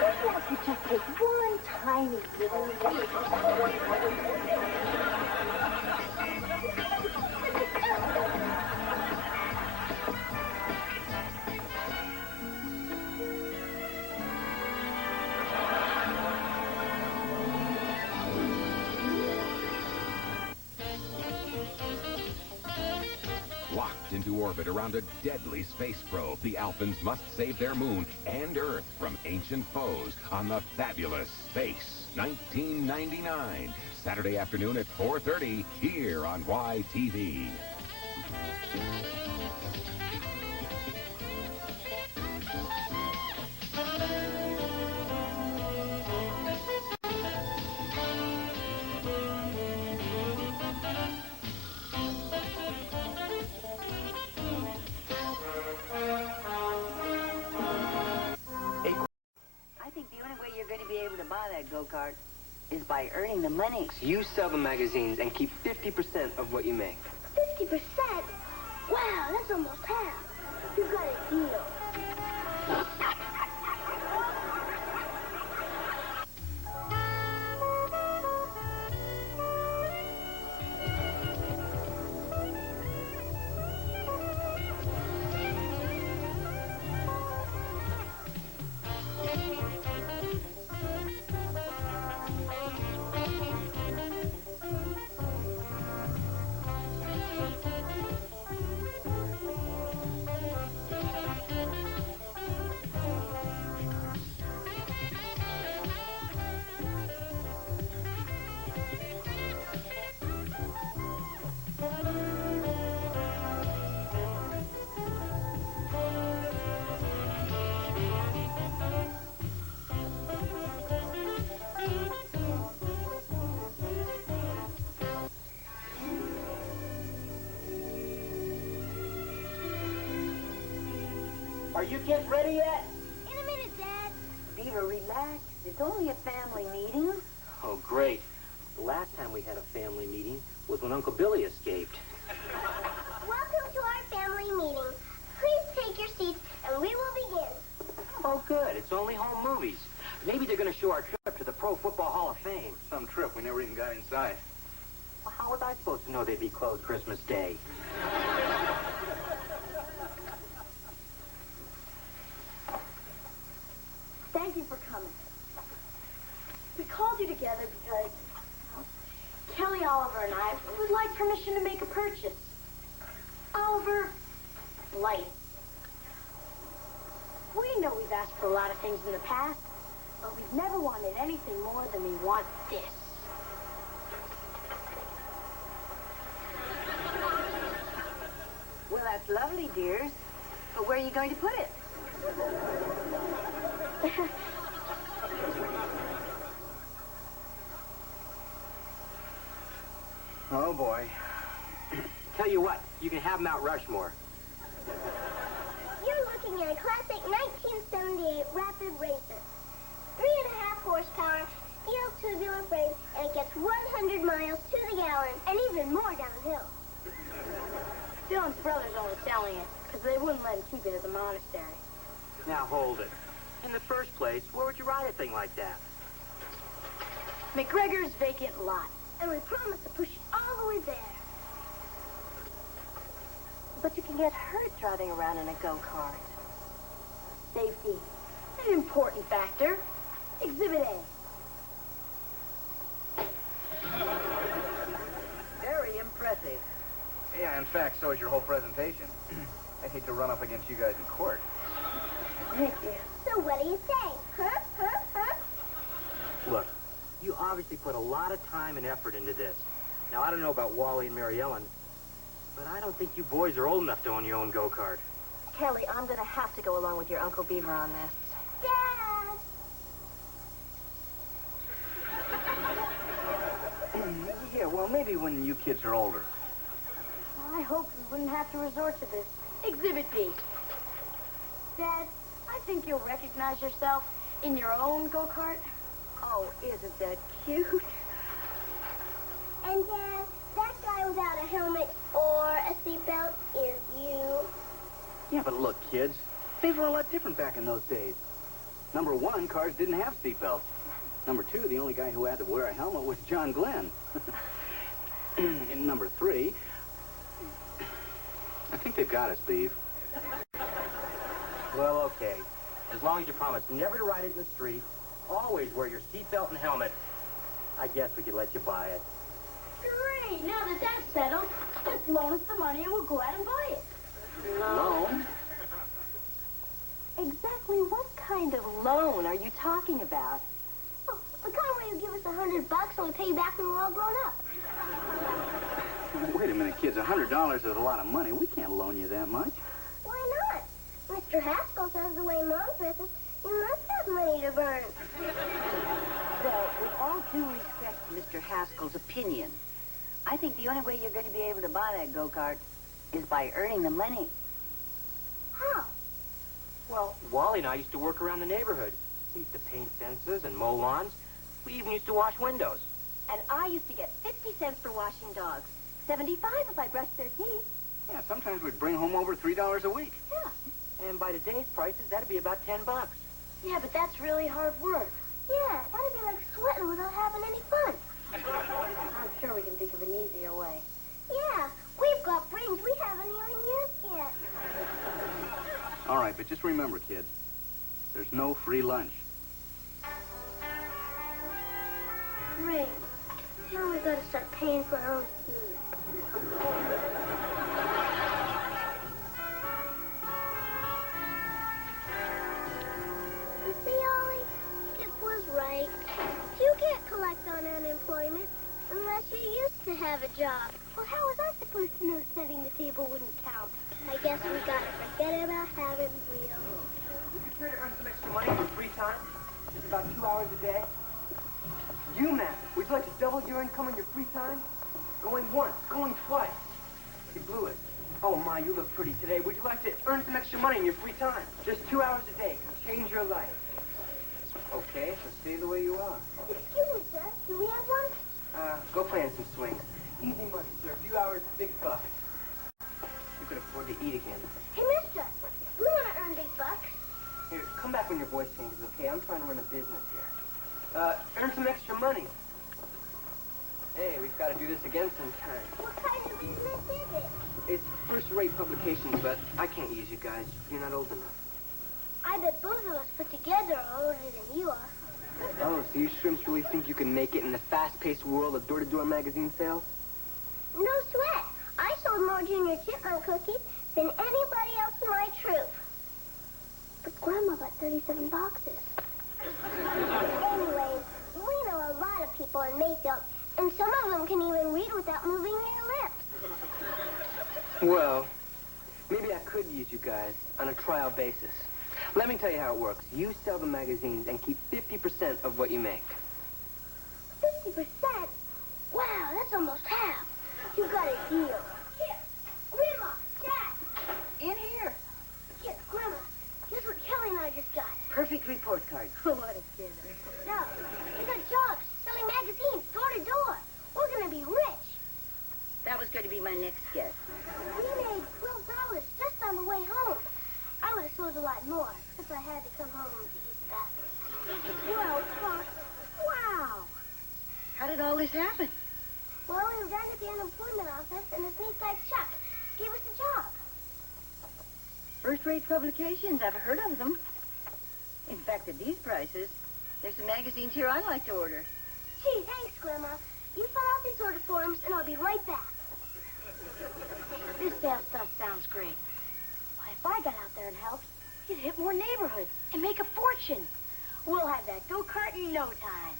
Maybe I could just take one tiny little leap. Locked into orbit around a deadly space probe, the Alphans must save their moon and Earth from ancient foes on the fabulous Space 1999. Saturday afternoon at 4:30 here on YTV. that go-kart is by earning the money. You sell the magazines and keep 50% of what you make. 50%? Wow, that's almost half. You got a deal. Are you kids ready yet? In a minute, Dad. Beaver, relax. It's only a family meeting. Oh, great. The last time we had a family meeting was when Uncle Billy escaped. Welcome to our family meeting. Please take your seats and we will begin. Oh, good. It's only home movies. Maybe they're going to show our trip to the Pro Football Hall of Fame. Some trip. We never even got inside. Well, how was I supposed to know they'd be closed Christmas Day? Thank you for coming. We called you together because Kelly, Oliver, and I would like permission to make a purchase. Oliver, light. We know we've asked for a lot of things in the past, but we've never wanted anything more than we want this. Well, that's lovely, dears. But where are you going to put it? Oh, boy. Tell you what, you can have Mount Rushmore. You're looking at a classic 1978 Rapid Racer. 3.5 horsepower, steel tubular frame, and it gets 100 miles to the gallon, and even more downhill. Dylan's brother's only selling it because they wouldn't let him keep it at the monastery. Now, hold it. In the first place, where would you ride a thing like that? McGregor's vacant lot. And we promise to push you all the way there. But you can get hurt driving around in a go-kart. Safety. An important factor. Exhibit A. Very impressive. Yeah, in fact, so is your whole presentation. I hate to run up against you guys in court. Thank you. So what do you say? Huh? Huh? Huh? Look, you obviously put a lot of time and effort into this. Now, I don't know about Wally and Mary Ellen, but I don't think you boys are old enough to own your own go-kart. Kelly, I'm going to have to go along with your Uncle Beaver on this. Dad! Yeah, well, maybe when you kids are older. I hoped we wouldn't have to resort to this. Exhibit B. Dad, I think you'll recognize yourself in your own go-kart. Oh, isn't that cute? And Dad, that guy without a helmet or a seatbelt is you. Yeah, but look, kids, things were a lot different back in those days. Number one, cars didn't have seatbelts. Number two, the only guy who had to wear a helmet was John Glenn. And number three, I think they've got us, Beav. Well, okay. As long as you promise never to ride it in the street, always wear your seatbelt and helmet, I guess we could let you buy it. Great! Now that that's settled, just loan us the money and we'll go out and buy it. Loan? Exactly what kind of loan are you talking about? Oh, the kind where you give us $100 and we pay you back when we're all grown up. Wait a minute, kids. $100 is a lot of money. We can't loan you that much. Why not? Mr. Haskell says the way Mom dresses, you must have money to burn. Well, with all due respect to Mr. Haskell's opinion, I think the only way you're going to be able to buy that go-kart is by earning the money. How? Well, Wally and I used to work around the neighborhood. We used to paint fences and mow lawns. We even used to wash windows. And I used to get 50 cents for washing dogs. 75 if I brushed their teeth. Yeah, sometimes we'd bring home over $3 a week. Yeah. And by today's prices, that'd be about $10. Yeah, but that's really hard work. Yeah, that'd be like sweating without having any fun. I'm sure we can think of an easier way. Yeah, we've got brains we haven't even used yet. All right, but just remember, kids, there's no free lunch. Great. Now we've got to start paying for our own food. You see, Ollie? It was right. You can't collect on unemployment unless you used to have a job. Well, how was I supposed to know setting the table wouldn't count? I guess we gotta forget about having real. Would you care to earn some extra money in your free time? Just about 2 hours a day? You, Matt, would you like to double your income in your free time? Going once, going twice. You blew it. Oh, my, you look pretty today. Would you like to earn some extra money in your free time? Just 2 hours a day can change your life. Okay, so stay the way you are. Excuse me, sir. Can we have one? Go play in some swings. Easy money, sir. A few hours, big bucks. You could afford to eat again. Hey, mister. We want to earn big bucks. Here, come back when your voice changes, okay? I'm trying to run a business here. Earn some extra money. Hey, we've got to do this again sometime. What kind of business is it? It's first-rate publications, but I can't use you guys. You're not old enough. I bet both of us put together are older than you are. Oh, so you shrimps really think you can make it in the fast-paced world of door-to-door magazine sales? No sweat. I sold more Junior Chipmunk cookies than anybody else in my troop. But Grandma bought 37 boxes. Anyways, we know a lot of people in Mayfield, and some of them can even read without moving their lips. Well, maybe I could use you guys on a trial basis. Let me tell you how it works. You sell the magazines and keep 50% of what you make. 50%? Wow, that's almost half. You got a deal. Here, Grandma, Dad. In here. Here, Grandma, guess what Kelly and I just got? Perfect report card. What a kid. No, we got jobs selling magazines door to door. We're going to be rich. That was going to be my next guess. We made $12 just on the way home. I would have sold a lot more if I had to come home to eat the bathroom. $12. Wow. How did all this happen? Well, we were down at the unemployment office, and this neat guy Chuck gave us a job. First-rate publications. I've heard of them. In fact, at these prices, there's some magazines here I'd like to order. Gee, thanks, Grandma. You fill out these order forms, and I'll be right back. This sales stuff sounds great. But if I got out there and helped, you'd hit more neighborhoods and make a fortune. We'll have that go-kart in no time.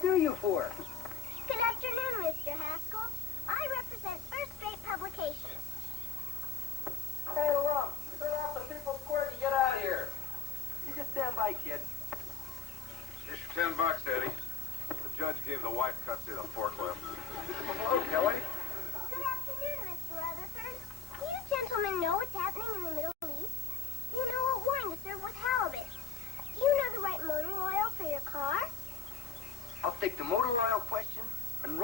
do you for? Good afternoon, Mr. Haskell. I represent First Rate Publications. Hey, look. Turn off the People's Court and get out of here. You just stand by, kid. Here's your $10, Eddie. The judge gave the wife custody of the forklift. Hello, Kelly. Good afternoon, Mr. Rutherford. Do you gentlemen know what's happening in the Middle East? Do you know what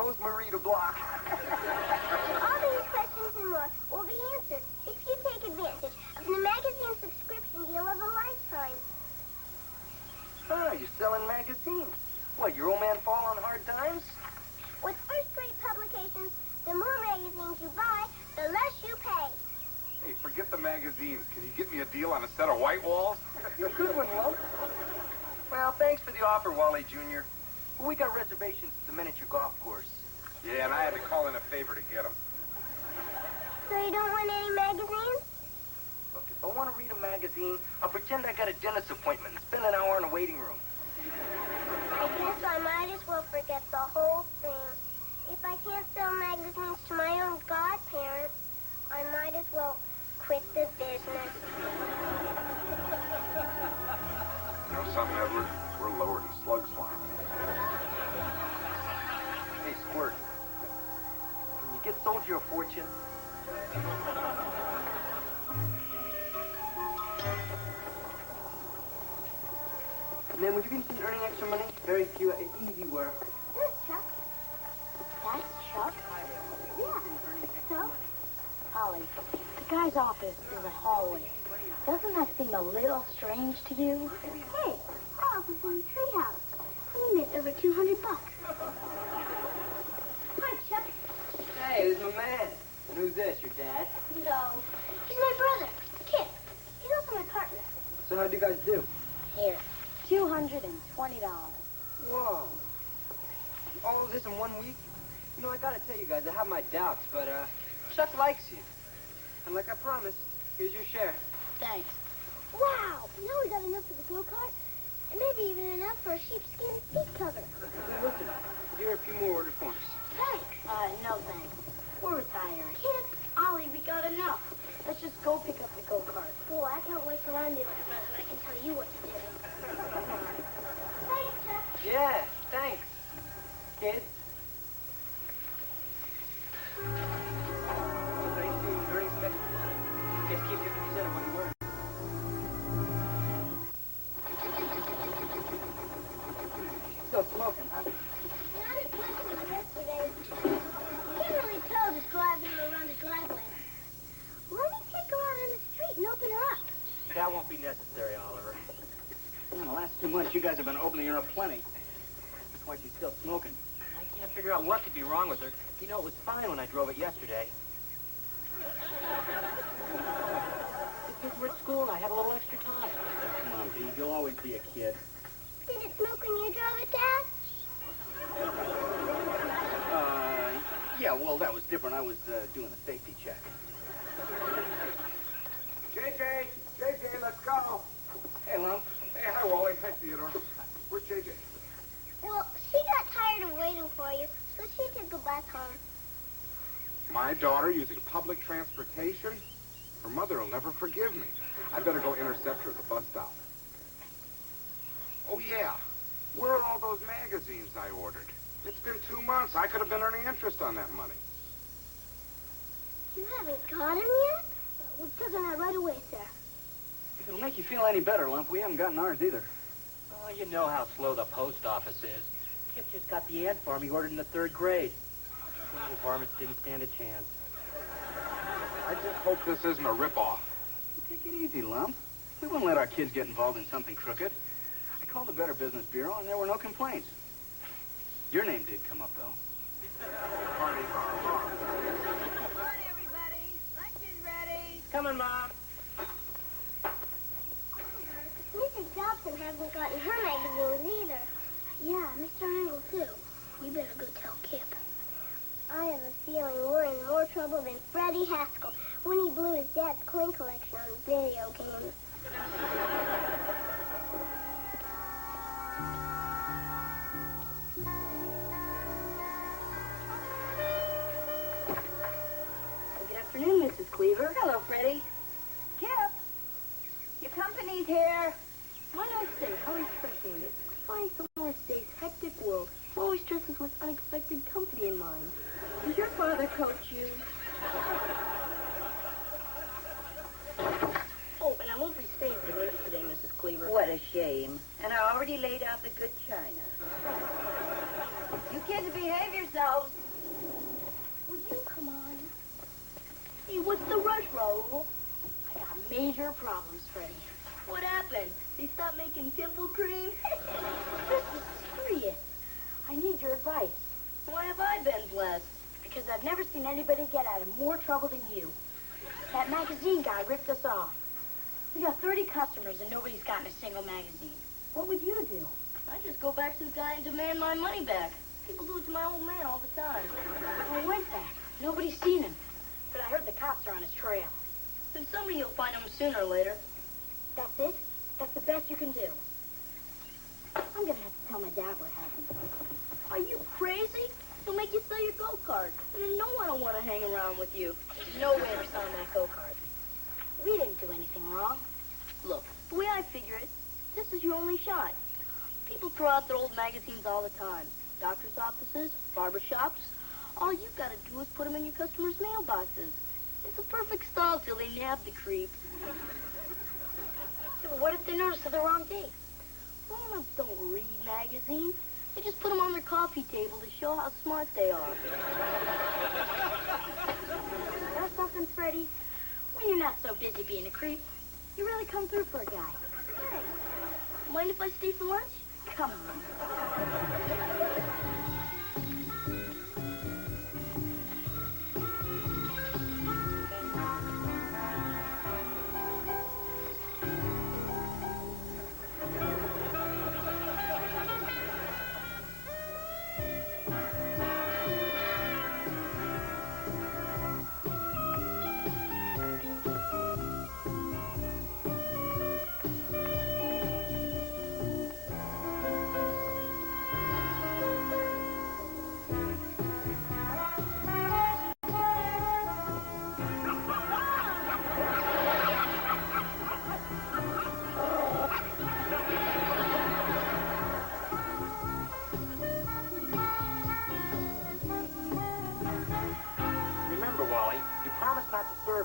Rosemary to block. All these questions and more will be answered if you take advantage of the magazine subscription deal of a lifetime. Ah, you're selling magazines. What, your old man fall on hard times? With first-rate publications, the more magazines you buy, the less you pay. Hey, forget the magazines. Can you get me a deal on a set of white walls? Good one, Lump. Well, thanks for the offer, Wally Jr. Well, we got reservations at the miniature golf course. Yeah, and I had to call in a favor to get them. So you don't want any magazines? Look, if I want to read a magazine, I'll pretend I got a dentist appointment and spend an hour in a waiting room. I guess I might as well forget the whole thing. If I can't sell magazines to my own godparents, I might as well quit the business. You know something, Edward? We're lower than slug slime. Hey, Squirt, can you get Soldier a fortune? Man, would you be interested in earning extra money? Very few, easy work. This Chuck. That's Chuck? Yeah. So? Ollie, the guy's office is a hallway. Doesn't that seem a little strange to you? Hey, our office is in the treehouse. We made over $200. Hi, Chuck. Hey, this is my man. And who's this, your dad? No. He's my brother, Kip. He's also my partner. So how'd you guys do? Here, $220. Whoa. All of this in 1 week? You know, I gotta tell you guys, I have my doubts, but, Chuck likes you. And like I promised, here's your share. Thanks. Wow, now we got enough for the go-kart, and maybe even enough for a sheepskin seat cover. Listen, here are a few more order forms. Thanks. No thanks. We're retiring. Kip, Ollie, we got enough. Let's just go pick up the go-kart. Boy, I can't wait till I'm the older brother and I can tell you what to do. Thanks, Chuck. Yeah, thanks, kid. Thanks to your earnings, guess keep 50% of what you were. Still smoking, huh? Not as much as yesterday. You can't really tell just driving her around the driveway. Let me take her out on the street and open her up. That won't be necessary, Oliver. In the last 2 months, you guys have been opening her up plenty. That's why she's still smoking. I can't figure out what could be wrong with her. You know, it was fine when I drove it yesterday. Because we're at school and I had a little extra time. Come on, Beaver, you'll always be a kid. Did it smoke when you drove it, Dad? Yeah, well, that was different. I was doing a safety check. JJ, let's go. Hey, Lump. Hey, hi, Wally. Hi, Theodore. Where's JJ? Well, she got tired of waiting for you, so she took a bus home. My daughter using public transportation? Her mother will never forgive me. I better go intercept her at the bus stop. Oh, yeah. Where are all those magazines I ordered? It's been 2 months. I could have been earning interest on that money. You haven't got him yet? We're taking that right away, sir. If it'll make you feel any better, Lump, we haven't gotten ours either. Oh, you know how slow the post office is. Kip just got the ant farm he ordered in the 3rd grade. Little varmints didn't stand a chance. I just hope this isn't a ripoff. Take it easy, Lump. We won't let our kids get involved in something crooked. I called the Better Business Bureau, and there were no complaints. Your name did come up, though. Party hard. Come on, everybody. Lunch is ready. Coming, Mom. Mrs. Dobson hasn't gotten her magazines either. Yeah, Mr. Angle, too. You better go tell Kip. I have a feeling we're in more trouble than Freddie Haskell when he blew his dad's coin collection on video games. Good afternoon, Mrs. Cleaver. Hello, Freddie. Kip, your company's here. Why not say how refreshing it is to find someone in today's hectic world who always dresses with unexpected company in mind. Does your father coach you? Oh, and I won't be staying for dinner today, Mrs. Cleaver. What a shame. And I already laid out the good china. You kids behave yourselves. Would you come on? Hey, what's the rush, Raoul? I got major problems, Freddie. What happened? They stopped making pimple cream? This is serious. I need your advice. Why have I been blessed? Because I've never seen anybody get out of more trouble than you. That magazine guy ripped us off. We got 30 customers and nobody's gotten a single magazine. What would you do? I just go back to the guy and demand my money back. People do it to my old man all the time. Where went that? Nobody's seen him. But I heard the cops are on his trail. Then somebody will find him sooner or later. That's it? That's the best you can do. I'm gonna have to tell my dad what happened. Are you crazy? He'll make you sell your go-kart. And then no one will want to hang around with you. There's no way we're selling that go-kart. We didn't do anything wrong. Look, the way I figure it, this is your only shot. People throw out their old magazines all the time. Doctor's offices, barber shops. All you've got to do is put them in your customers' mailboxes. It's a perfect stall till they nab the creep. Yeah, but what if they notice the wrong date? Grown-ups don't read magazines. They just put them on their coffee table to show how smart they are. You know something, Freddie? When you're not so busy being a creep, you really come through for a guy. Hey, mind if I stay for lunch? Come on.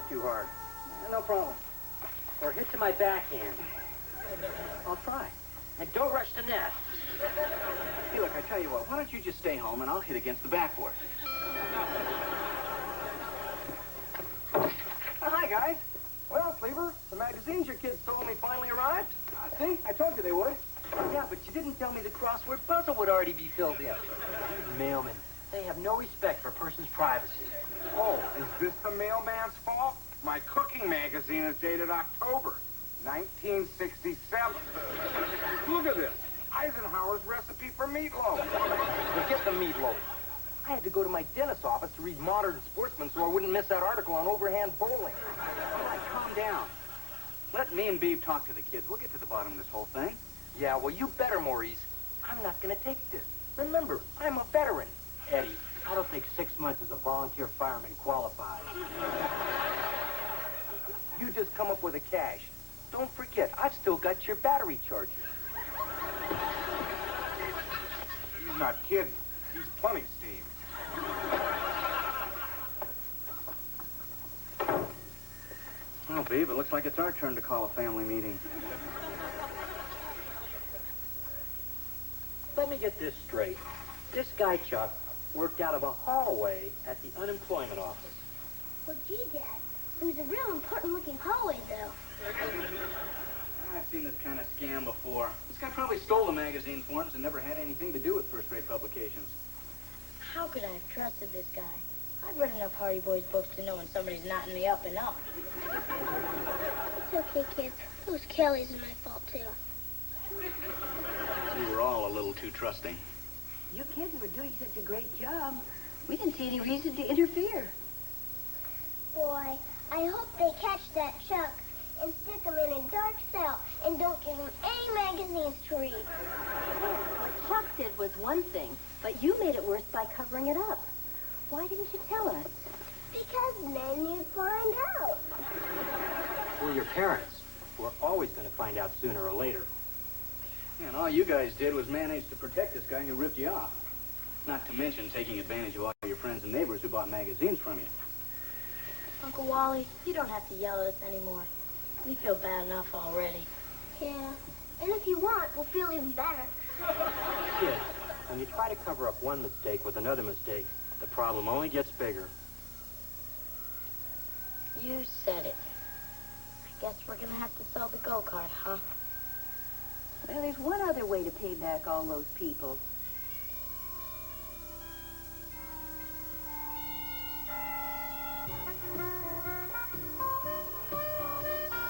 Too hard. No problem. Or hit to my backhand. I'll try. And don't rush the net. Hey, look, I tell you what, why don't you just stay home and I'll hit against the backboard. Hi, guys. Well, Beaver, the magazines your kids told me finally arrived. See, I told you they would. Yeah, but you didn't tell me the crossword puzzle would already be filled in. These mailmen, they have no respect for a person's privacy. Oh, is this the mailman's fault? My cooking magazine is dated October 1967. Look at this. Eisenhower's recipe for meatloaf. Forget the meatloaf. I had to go to my dentist's office to read Modern Sportsman so I wouldn't miss that article on overhand bowling. All right, calm down. Let me and Beaver talk to the kids. We'll get to the bottom of this whole thing. Yeah, well, you better, Maurice. I'm not going to take this. Remember, I'm a veteran. Eddie, I don't think 6 months as a volunteer fireman qualifies. You just come up with the cash. Don't forget, I've still got your battery charger. He's not kidding. He's plenty steam. Well, Beaver, it looks like it's our turn to call a family meeting. Let me get this straight. This guy, Chuck, worked out of a hallway at the unemployment office. Well, gee, Dad, it was a real important-looking hallway, though. I've seen this kind of scam before. This guy probably stole the magazine forms and never had anything to do with first-rate publications. How could I have trusted this guy? I've read enough Hardy Boys books to know when somebody's knotting me up and up. It's okay, kids. It was Kelly's and my fault, too. We were all a little too trusting. You kids were doing such a great job. We didn't see any reason to interfere. Boy, I hope they catch that Chuck and stick him in a dark cell and don't give him any magazines to read. What Chuck did was one thing, but you made it worse by covering it up. Why didn't you tell us? Because then you'd find out. We're your parents. We're always going to find out sooner or later. And all you guys did was manage to protect this guy who ripped you off. Not to mention taking advantage of all your friends and neighbors who bought magazines from you. Uncle Wally, you don't have to yell at us anymore. We feel bad enough already. Yeah. And if you want, we'll feel even better. Kids, When you try to cover up one mistake with another mistake, the problem only gets bigger. You said it. I guess we're gonna have to sell the go-kart, huh? Well, there's one other way to pay back all those people.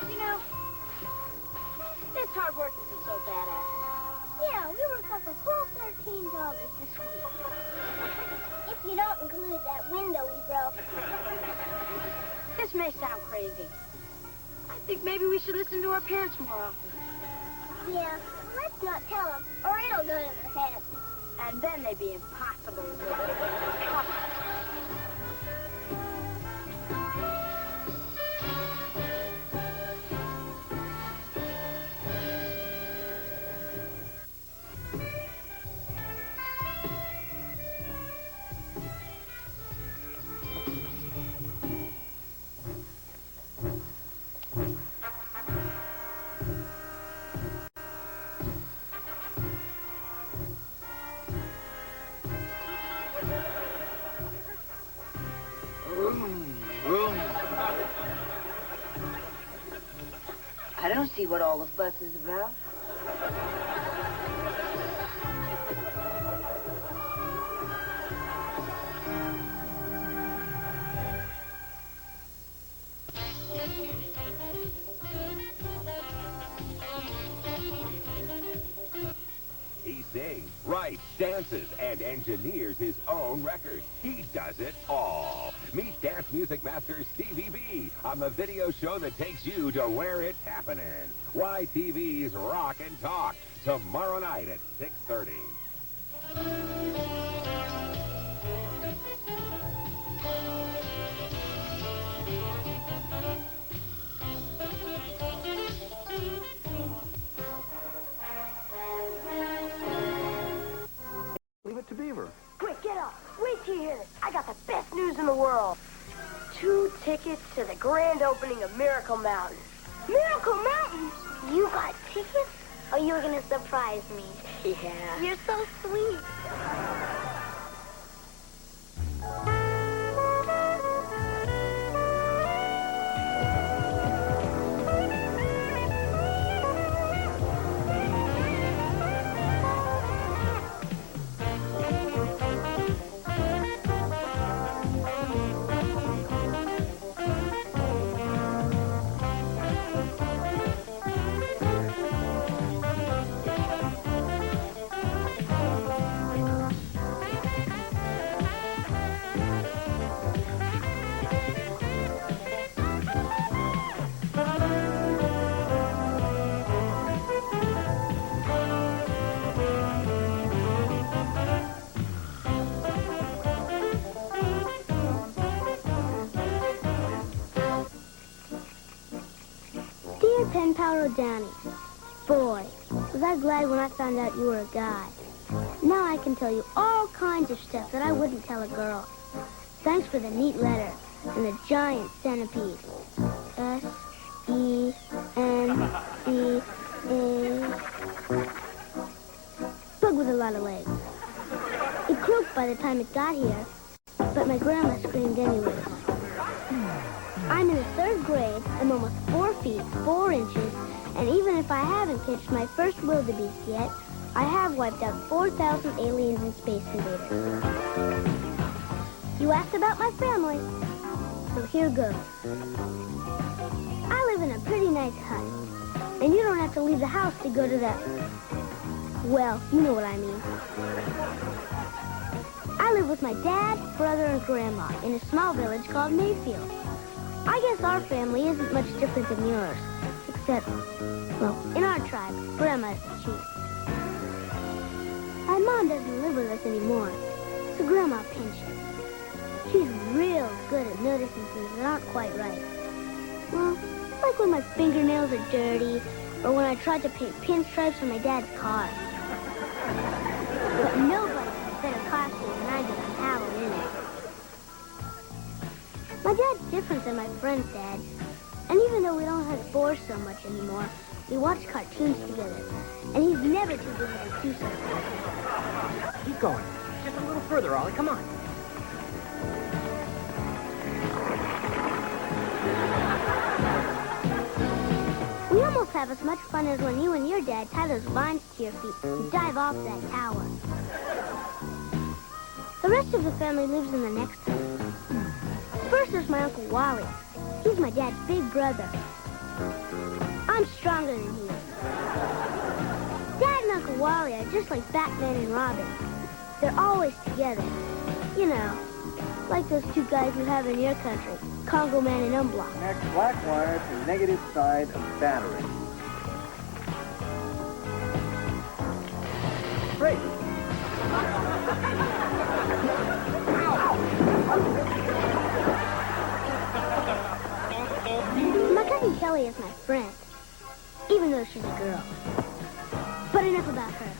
You know, this hard work isn't so bad after. Yeah, we worked off a whole $13 this week. If you don't include that window we broke. This may sound crazy. I think maybe we should listen to our parents more often. Yeah, let's not tell them, or it'll go to their heads. And then they'd be impossible to live with. I don't see what all the fuss is about. He sings, writes, dances, and engineers his own records. He does it all. Meet dance music master Stevie B on the video show that takes you to where it's happening. YTV's Rock and Talk, tomorrow night at 6:30. Leave it to Beaver. Quick, get up. Wait till you hear this. I got the best news in the world. 2 tickets to the grand opening of Miracle Mountain. Miracle Mountain? You got tickets? Or you were going to surprise me? Yeah. You're so sweet. Dear Pen Pal Danny, boy, was I glad when I found out you were a guy. Now I can tell you all kinds of stuff that I wouldn't tell a girl. Thanks for the neat letter and the giant centipede. S-E-N-C-A. Bug with a lot of legs. It croaked by the time it got here, but my grandma screamed anyways. I'm in the 3rd grade, I'm almost 4 feet, 4 inches, and even if I haven't catched my first wildebeest yet, I have wiped out 4,000 aliens and space invaders. You asked about my family, so here goes. I live in a pretty nice hut, and you don't have to leave the house to go to the... Well, you know what I mean. I live with my dad, brother, and grandma in a small village called Mayfield. I guess our family isn't much different than yours, except, well, in our tribe, Grandma's the chief. My mom doesn't live with us anymore, so Grandma pensions. She's real good at noticing things that aren't quite right. Well, like when my fingernails are dirty, or when I tried to paint pinstripes on my dad's car. But nobody has a better costume than I do on Halloween. My dad's different than my friend's dad. And even though we don't have boars so much anymore, we watch cartoons together. And he's never too busy to do something. Keep going. Just a little further, Ollie. Come on. We almost have as much fun as when you and your dad tie those vines to your feet and dive off that tower. The rest of the family lives in the next house. First there's my Uncle Wally. He's my dad's big brother. I'm stronger than he is. Dad and Uncle Wally are just like Batman and Robin. They're always together. You know, like those two guys you have in your country, Congo Man and Umblock. Connect black wire to negative side of battery. Great. My cousin Kelly is my friend, even though she's a girl. But enough about her.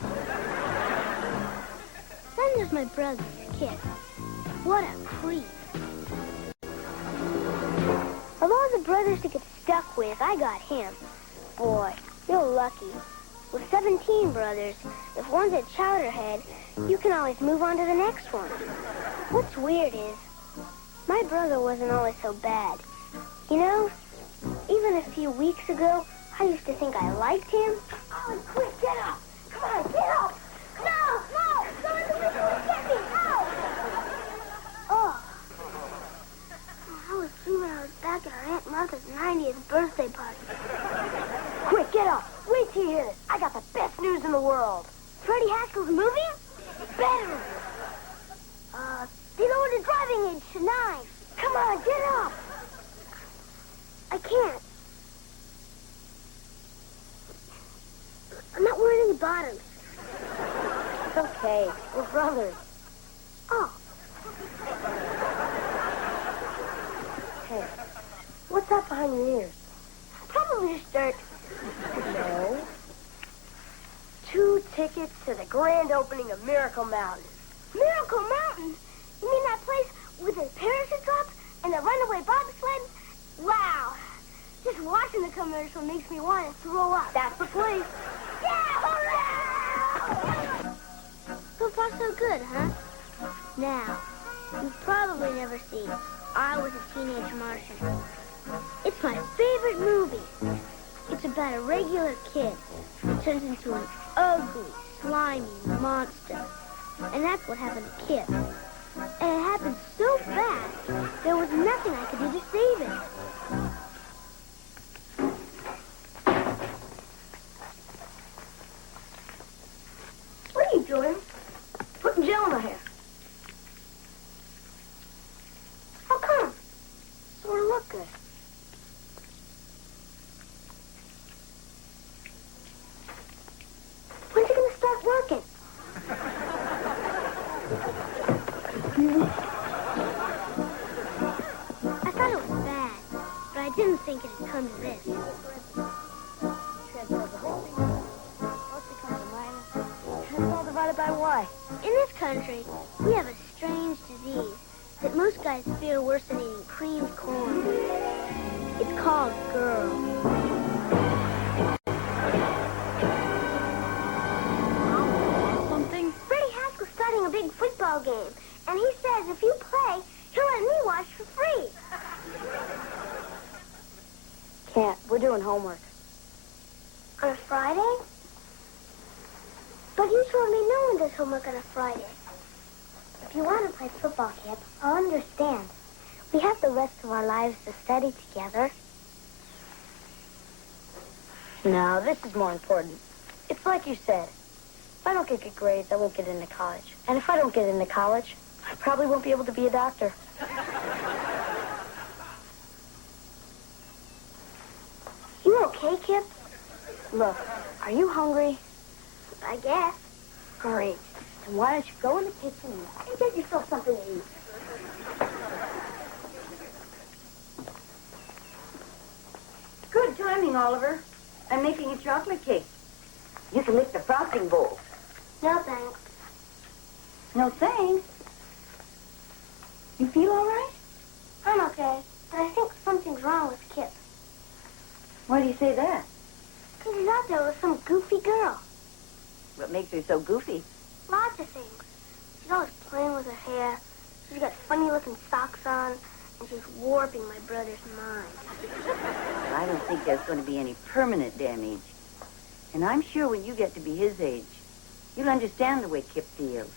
Then there's my brother, Kip. What a creep. Of all the brothers to get stuck with, I got him. Boy, you're lucky. With 17 brothers, if one's a chowderhead, you can always move on to the next one. What's weird is, my brother wasn't always so bad. You know, even a few weeks ago, I used to think I liked him. Oh, quick, get up! Come on, get up! No! Don't let the whistle get me! No! Oh. I was dreaming I was back at our Aunt Martha's 90th birthday party. Quick, get up. Wait till you hear this. I got the best news in the world. Freddie Haskell's moving? Better! They lowered the driving age to 9. Come on, get up! I can't. I'm not wearing any bottoms. It's okay. We're brothers. Oh. Hey, what's that behind your ears? Probably just dirt. No. 2 tickets to the grand opening of Miracle Mountain. Miracle Mountain? You mean that place with the parachute drop and the runaway bobsled? Wow. Just watching the commercial makes me want to throw up. That's the place. Yeah, hurrah! So far, so good, huh? Now, you've probably never seen I Was a Teenage Martian. It's my favorite movie. It's about a regular kid who turns into an ugly, slimy monster. And that's what happened to Kip. And it happened so fast, there was nothing I could do to save it. What are you doing? Putting gel in my hair. How come? Sort of look good. When's it going to start working? I thought it was bad, but I didn't think it'd come to this. It's all divided by Y. In this country, we have a strange disease that most guys fear worse than eating creamed corn. It's called girl. Something? Freddie Haskell's starting a big football game, and he says if you play, he'll let me watch for free. Can't. We're doing homework. On a Friday? But you told me no one does homework on a Friday. If you want to play football, Kip, I'll understand. We have the rest of our lives to study together. No, this is more important. It's like you said. If I don't get good grades, I won't get into college. And if I don't get into college, I probably won't be able to be a doctor. You okay, Kip? Look, are you hungry? I guess. Great. Then why don't you go in the kitchen and get yourself something to eat? Good timing, Oliver. I'm making a chocolate cake. You can lick the frosting bowl. No, thanks. No thanks. You feel all right? I'm okay, but I think something's wrong with Kip. Why do you say that? Because he's out there with some goofy girl. What makes her so goofy? Lots of things. She's always playing with her hair. She's got funny-looking socks on, and she's warping my brother's mind. Well, I don't think there's going to be any permanent damage. And I'm sure when you get to be his age, you'll understand the way Kip feels.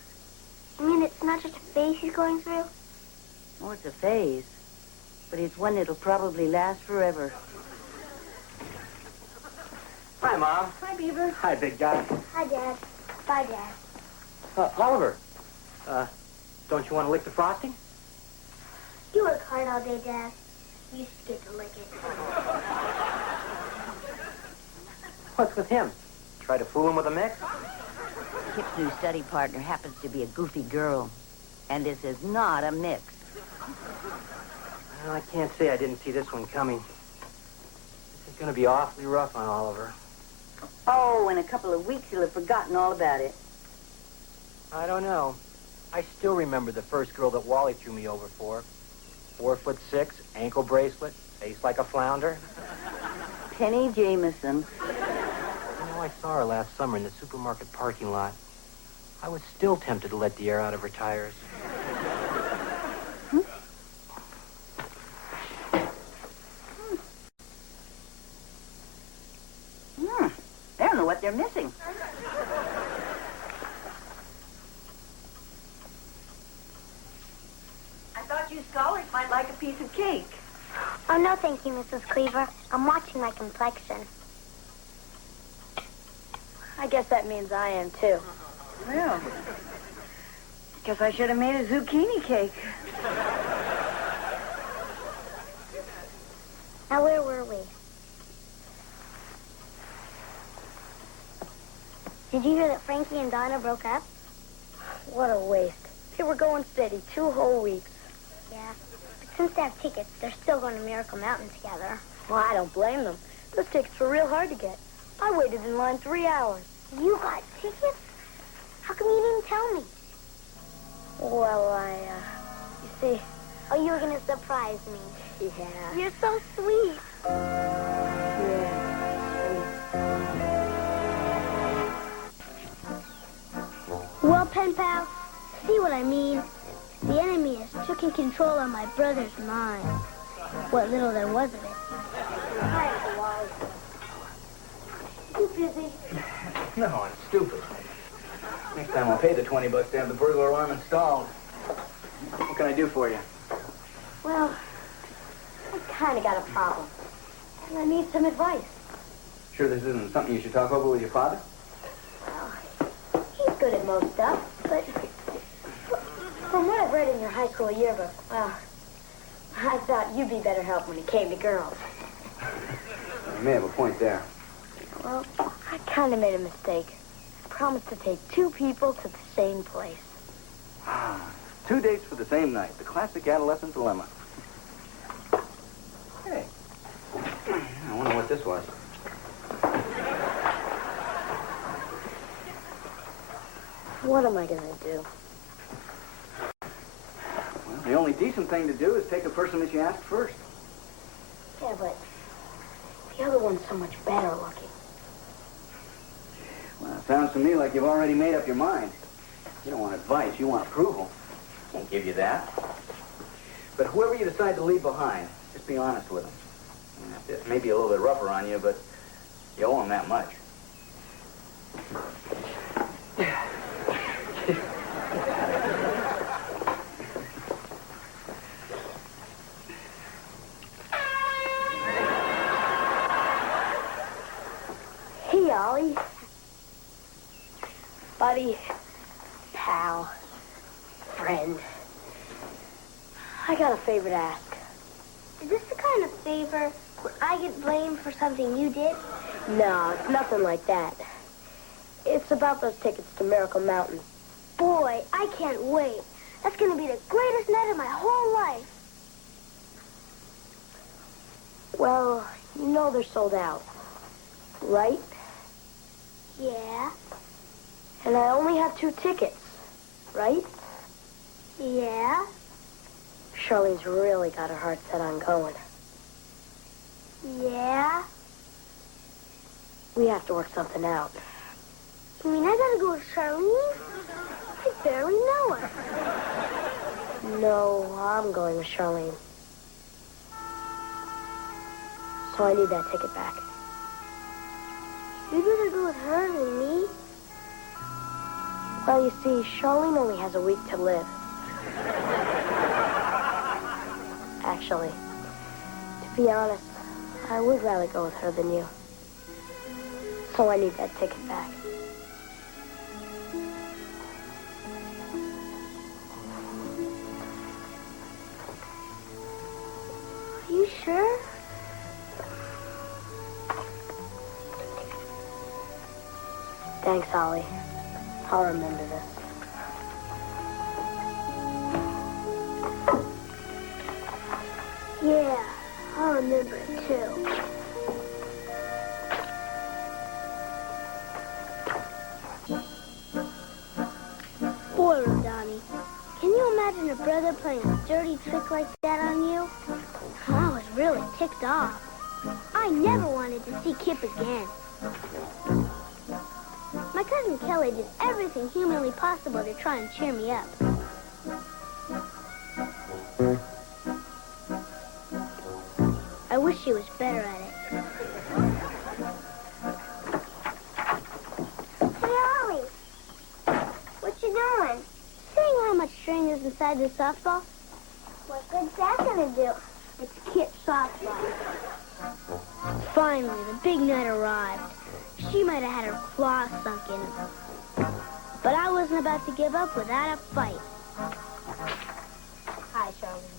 You mean it's not just a phase he's going through? Oh, it's a phase, but it's one that'll probably last forever. Hi, Mom. Hi, Beaver. Hi, big guy. Hi, Dad. Bye, Dad. Oliver, don't you want to lick the frosting? You work hard all day, Dad. You used to get to lick it. What's with him? Try to fool him with a mix? Kip's new study partner happens to be a goofy girl, and this is not a mix. Well, I can't say I didn't see this one coming. This is going to be awfully rough on Oliver. Oh, in a couple of weeks he'll have forgotten all about it. I don't know. I still remember the first girl that Wally threw me over for. 4'6", ankle bracelet, face like a flounder. Penny Jameson. You know, I saw her last summer in the supermarket parking lot. I was still tempted to let the air out of her tires. I don't know what they're missing. I thought you scholars might like a piece of cake. Oh, no, thank you, Mrs. Cleaver. I'm watching my complexion. I guess that means I am, too. Well, guess I should have made a zucchini cake. Now, where were we? Did you hear that Frankie and Donna broke up? What a waste. They were going steady 2 whole weeks. Yeah. But since they have tickets, they're still going to Miracle Mountain together. Well, I don't blame them. Those tickets were real hard to get. I waited in line 3 hours. You got tickets? How come you didn't tell me? Well, you see... Oh, you were going to surprise me. Yeah. You're so sweet. Well, pen pal, see what I mean? The enemy has taken control of my brother's mind. What little there was of it. Hi, Uncle Wally. You busy? No, I'm stupid. Next time I'll pay the $20 to have the burglar alarm installed. What can I do for you? Well, I kind of got a problem. And I need some advice. Sure this isn't something you should talk over with your father? Well, he's good at most stuff, but from what I've read in your high school yearbook, well, I thought you'd be better help when it came to girls. You may have a point there. Well, I kind of made a mistake. I promised to take 2 people to the same place. 2 dates for the same night. The classic adolescent dilemma. Hey. I wonder what this was. What am I going to do? Well, the only decent thing to do is take the person that you asked first. Yeah, but the other one's so much better looking. Well, it sounds to me like you've already made up your mind. You don't want advice, you want approval. Can't give you that. But whoever you decide to leave behind, just be honest with them. It may be a little bit rougher on you, but you owe them that much. Hey, Ollie. Buddy. Pal. Friend. I got a favor to ask. Is this the kind of favor where I get blamed for something you did? No, it's nothing like that. It's about those tickets to Miracle Mountain. Boy, I can't wait. That's going to be the greatest night of my whole life. Well, you know they're sold out, right? Yeah. And I only have 2 tickets, right? Yeah. Charlene's really got her heart set on going. Yeah. We have to work something out. You mean I gotta go with Charlene? I barely know her. No, I'm going with Charlene. So I need that ticket back. You'd rather go with her than me? Well, you see, Charlene only has a week to live. Actually, to be honest, I would rather go with her than you. So I need that ticket back. Are you sure? Thanks, Ollie. I'll remember this. Yeah, I'll remember it too. Boy, Donnie, can you imagine a brother playing a dirty trick like that on you? I was really ticked off. I never wanted to see Kip again. My cousin Kelly did everything humanly possible to try and cheer me up. I wish she was better at it. Hey, Ollie. What you doing? Seeing how much string is inside this softball? What good's that gonna do? It's Kit's softball. Finally, the big night arrived. She might have had her claws sunk in it. But I wasn't about to give up without a fight. Hi, Charlene.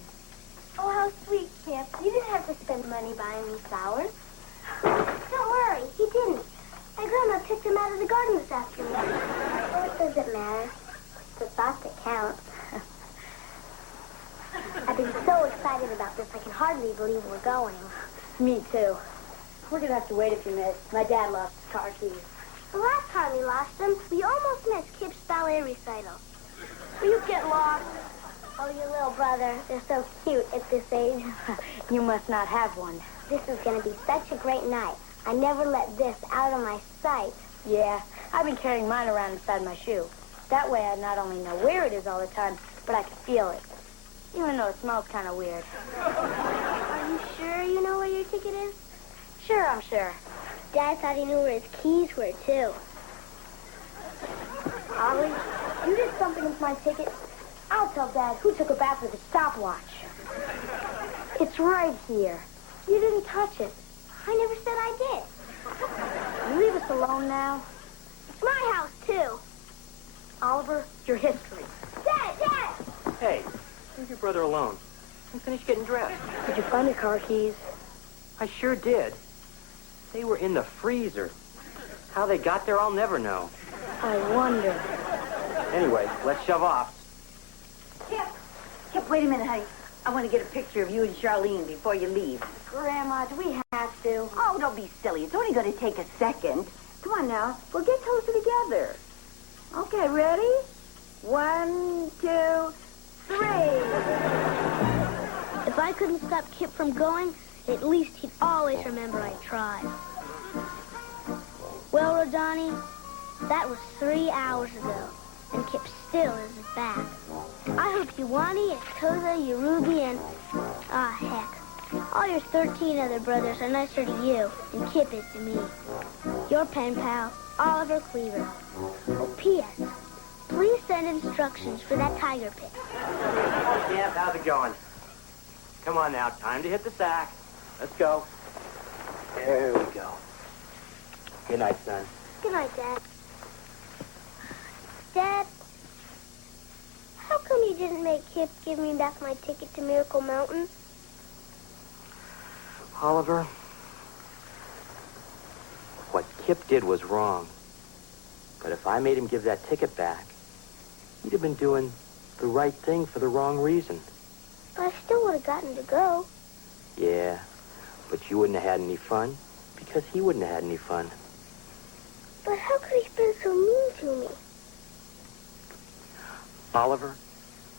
Oh, how sweet, Kip. You didn't have to spend money buying me flowers. Don't worry, he didn't. My grandma picked him out of the garden this afternoon. What does it matter? It's the thought that counts. I've been so excited about this, I can hardly believe we're going. Me too. We're gonna have to wait a few minutes. My dad lost his car keys. The last time we lost them, we almost missed Kip's ballet recital. Will you get lost? Oh, your little brother. They're so cute at this age. You must not have one. This is going to be such a great night. I never let this out of my sight. Yeah, I've been carrying mine around inside my shoe. That way I not only know where it is all the time, but I can feel it. Even though it smells kind of weird. Are you sure you know where your ticket is? Sure, I'm sure. Dad thought he knew where his keys were, too. Ollie, you did something with my ticket. I'll tell Dad who took a bath with a stopwatch. It's right here. You didn't touch it. I never said I did. You leave us alone now. It's my house, too. Oliver, your history. Dad! Hey, leave your brother alone. I'm finished getting dressed. Did you find your car keys? I sure did. They were in the freezer. How they got there, I'll never know. I wonder. Anyway, let's shove off. Kip, wait a minute, honey. I want to get a picture of you and Charlene before you leave. Grandma, do we have to? Oh, don't be silly. It's only going to take a second. Come on now. We'll get closer together. Okay, ready? 1, 2, 3. If I couldn't stop Kip from going, at least he'd always remember I tried. Well, Rodani, that was 3 hours ago, and Kip still isn't back. I hope Yuani, Koza, Yorubi, and... heck. All your 13 other brothers are nicer to you than Kip is to me. Your pen pal, Oliver Cleaver. Oh, P.S. Please send instructions for that tiger pit. Yeah, how's it going? Come on now, time to hit the sack. Let's go. There we go. Good night, son. Good night, Dad. Dad, how come you didn't make Kip give me back my ticket to Miracle Mountain? Oliver, what Kip did was wrong. But if I made him give that ticket back, he'd have been doing the right thing for the wrong reason. But I still would have gotten to go. Yeah, but you wouldn't have had any fun because he wouldn't have had any fun. But how could he have been so mean to me? Oliver,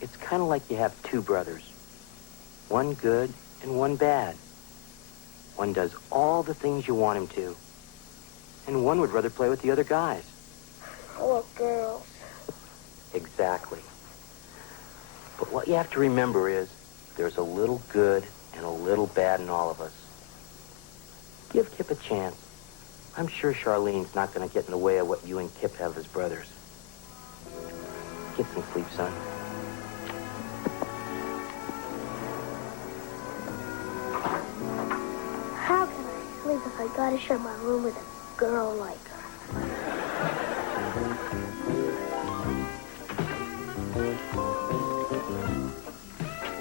it's kind of like you have two brothers. One good and one bad. One does all the things you want him to. And one would rather play with the other guys. Poor girls. Exactly. But what you have to remember is there's a little good and a little bad in all of us. Give Kip a chance. I'm sure Charlene's not going to get in the way of what you and Kip have as brothers. Get some sleep, son. How can I sleep if I gotta share my room with a girl like her?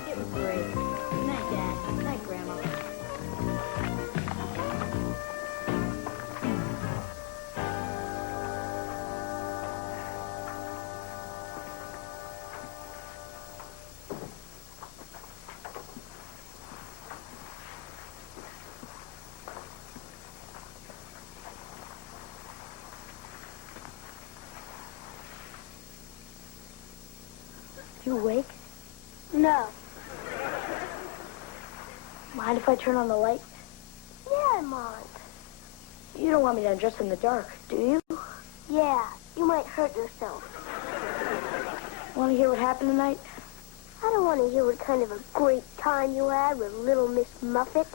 It was great. Good night, Dad. Good night, Grandma. You awake? No. Mind if I turn on the light? Yeah, Mom. You don't want me to undress in the dark, do you? Yeah, you might hurt yourself. Want to hear what happened tonight? I don't want to hear what kind of a great time you had with Little Miss Muffet.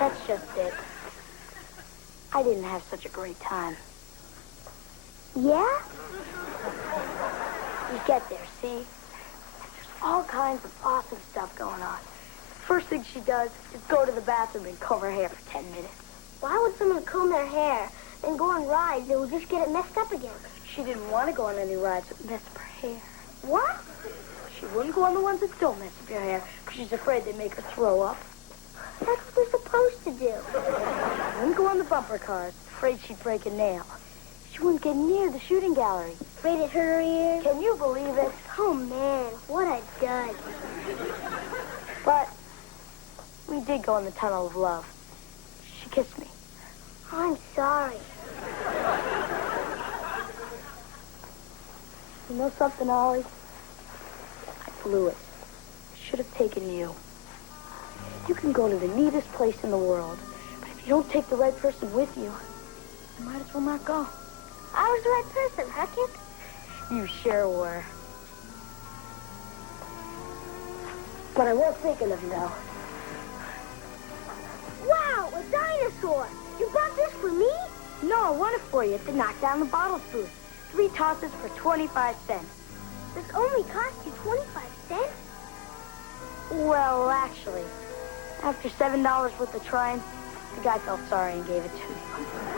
That's just it. I didn't have such a great time. Yeah? You get there, see? There's all kinds of awesome stuff going on. First thing she does is go to the bathroom and comb her hair for 10 minutes. Why would someone comb their hair and go on rides that would just get it messed up again? She didn't want to go on any rides that messed up her hair. What? She wouldn't go on the ones that don't mess up your hair because she's afraid they make her throw up. That's what they're supposed to do. She wouldn't go on the bumper cars, afraid she'd break a nail. She wouldn't get near the shooting gallery. Afraid it hurt her ears? Can you believe it? Oh, man, what a dud. But we did go in the tunnel of love. She kissed me. I'm sorry. You know something, Ollie? I blew it. I should have taken you. You can go to the neatest place in the world, but if you don't take the right person with you, you might as well not go. I was the right person, huh, Kip? You sure were. But I was thinking of you, though. Wow, a dinosaur! You bought this for me? No, I won it for you at the Knock Down the Bottles booth. 3 tosses for 25 cents. This only cost you 25 cents? Well, actually, after $7 worth of trying, the guy felt sorry and gave it to me.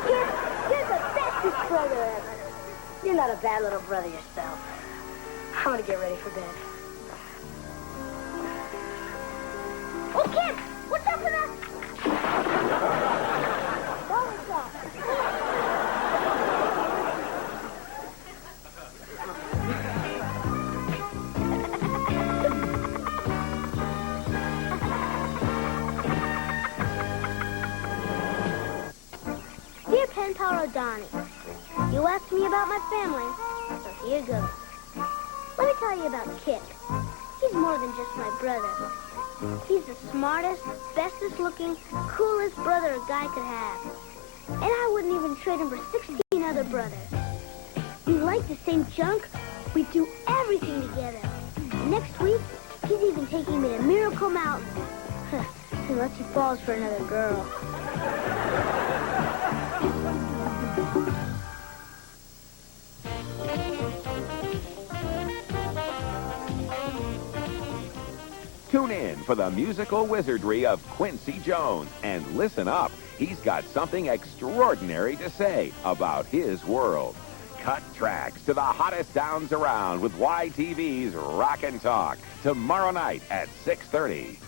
Kip, you're the bestest brother ever. You're not a bad little brother yourself. I'm gonna get ready for bed. Oh, Kip, what's up with us? What was that? Dear Pen Pal O'Donnell, you asked me about my family, so here goes. Let me tell you about Kip. He's more than just my brother. He's the smartest, bestest looking, coolest brother a guy could have. And I wouldn't even trade him for 16 other brothers. We like the same junk. We do everything together. Next week, he's even taking me to Miracle Mountain. Unless he falls for another girl. Tune in for the musical wizardry of Quincy Jones and listen up. He's got something extraordinary to say about his world. Cut tracks to the hottest sounds around with YTV's Rock and Talk tomorrow night at 6:30.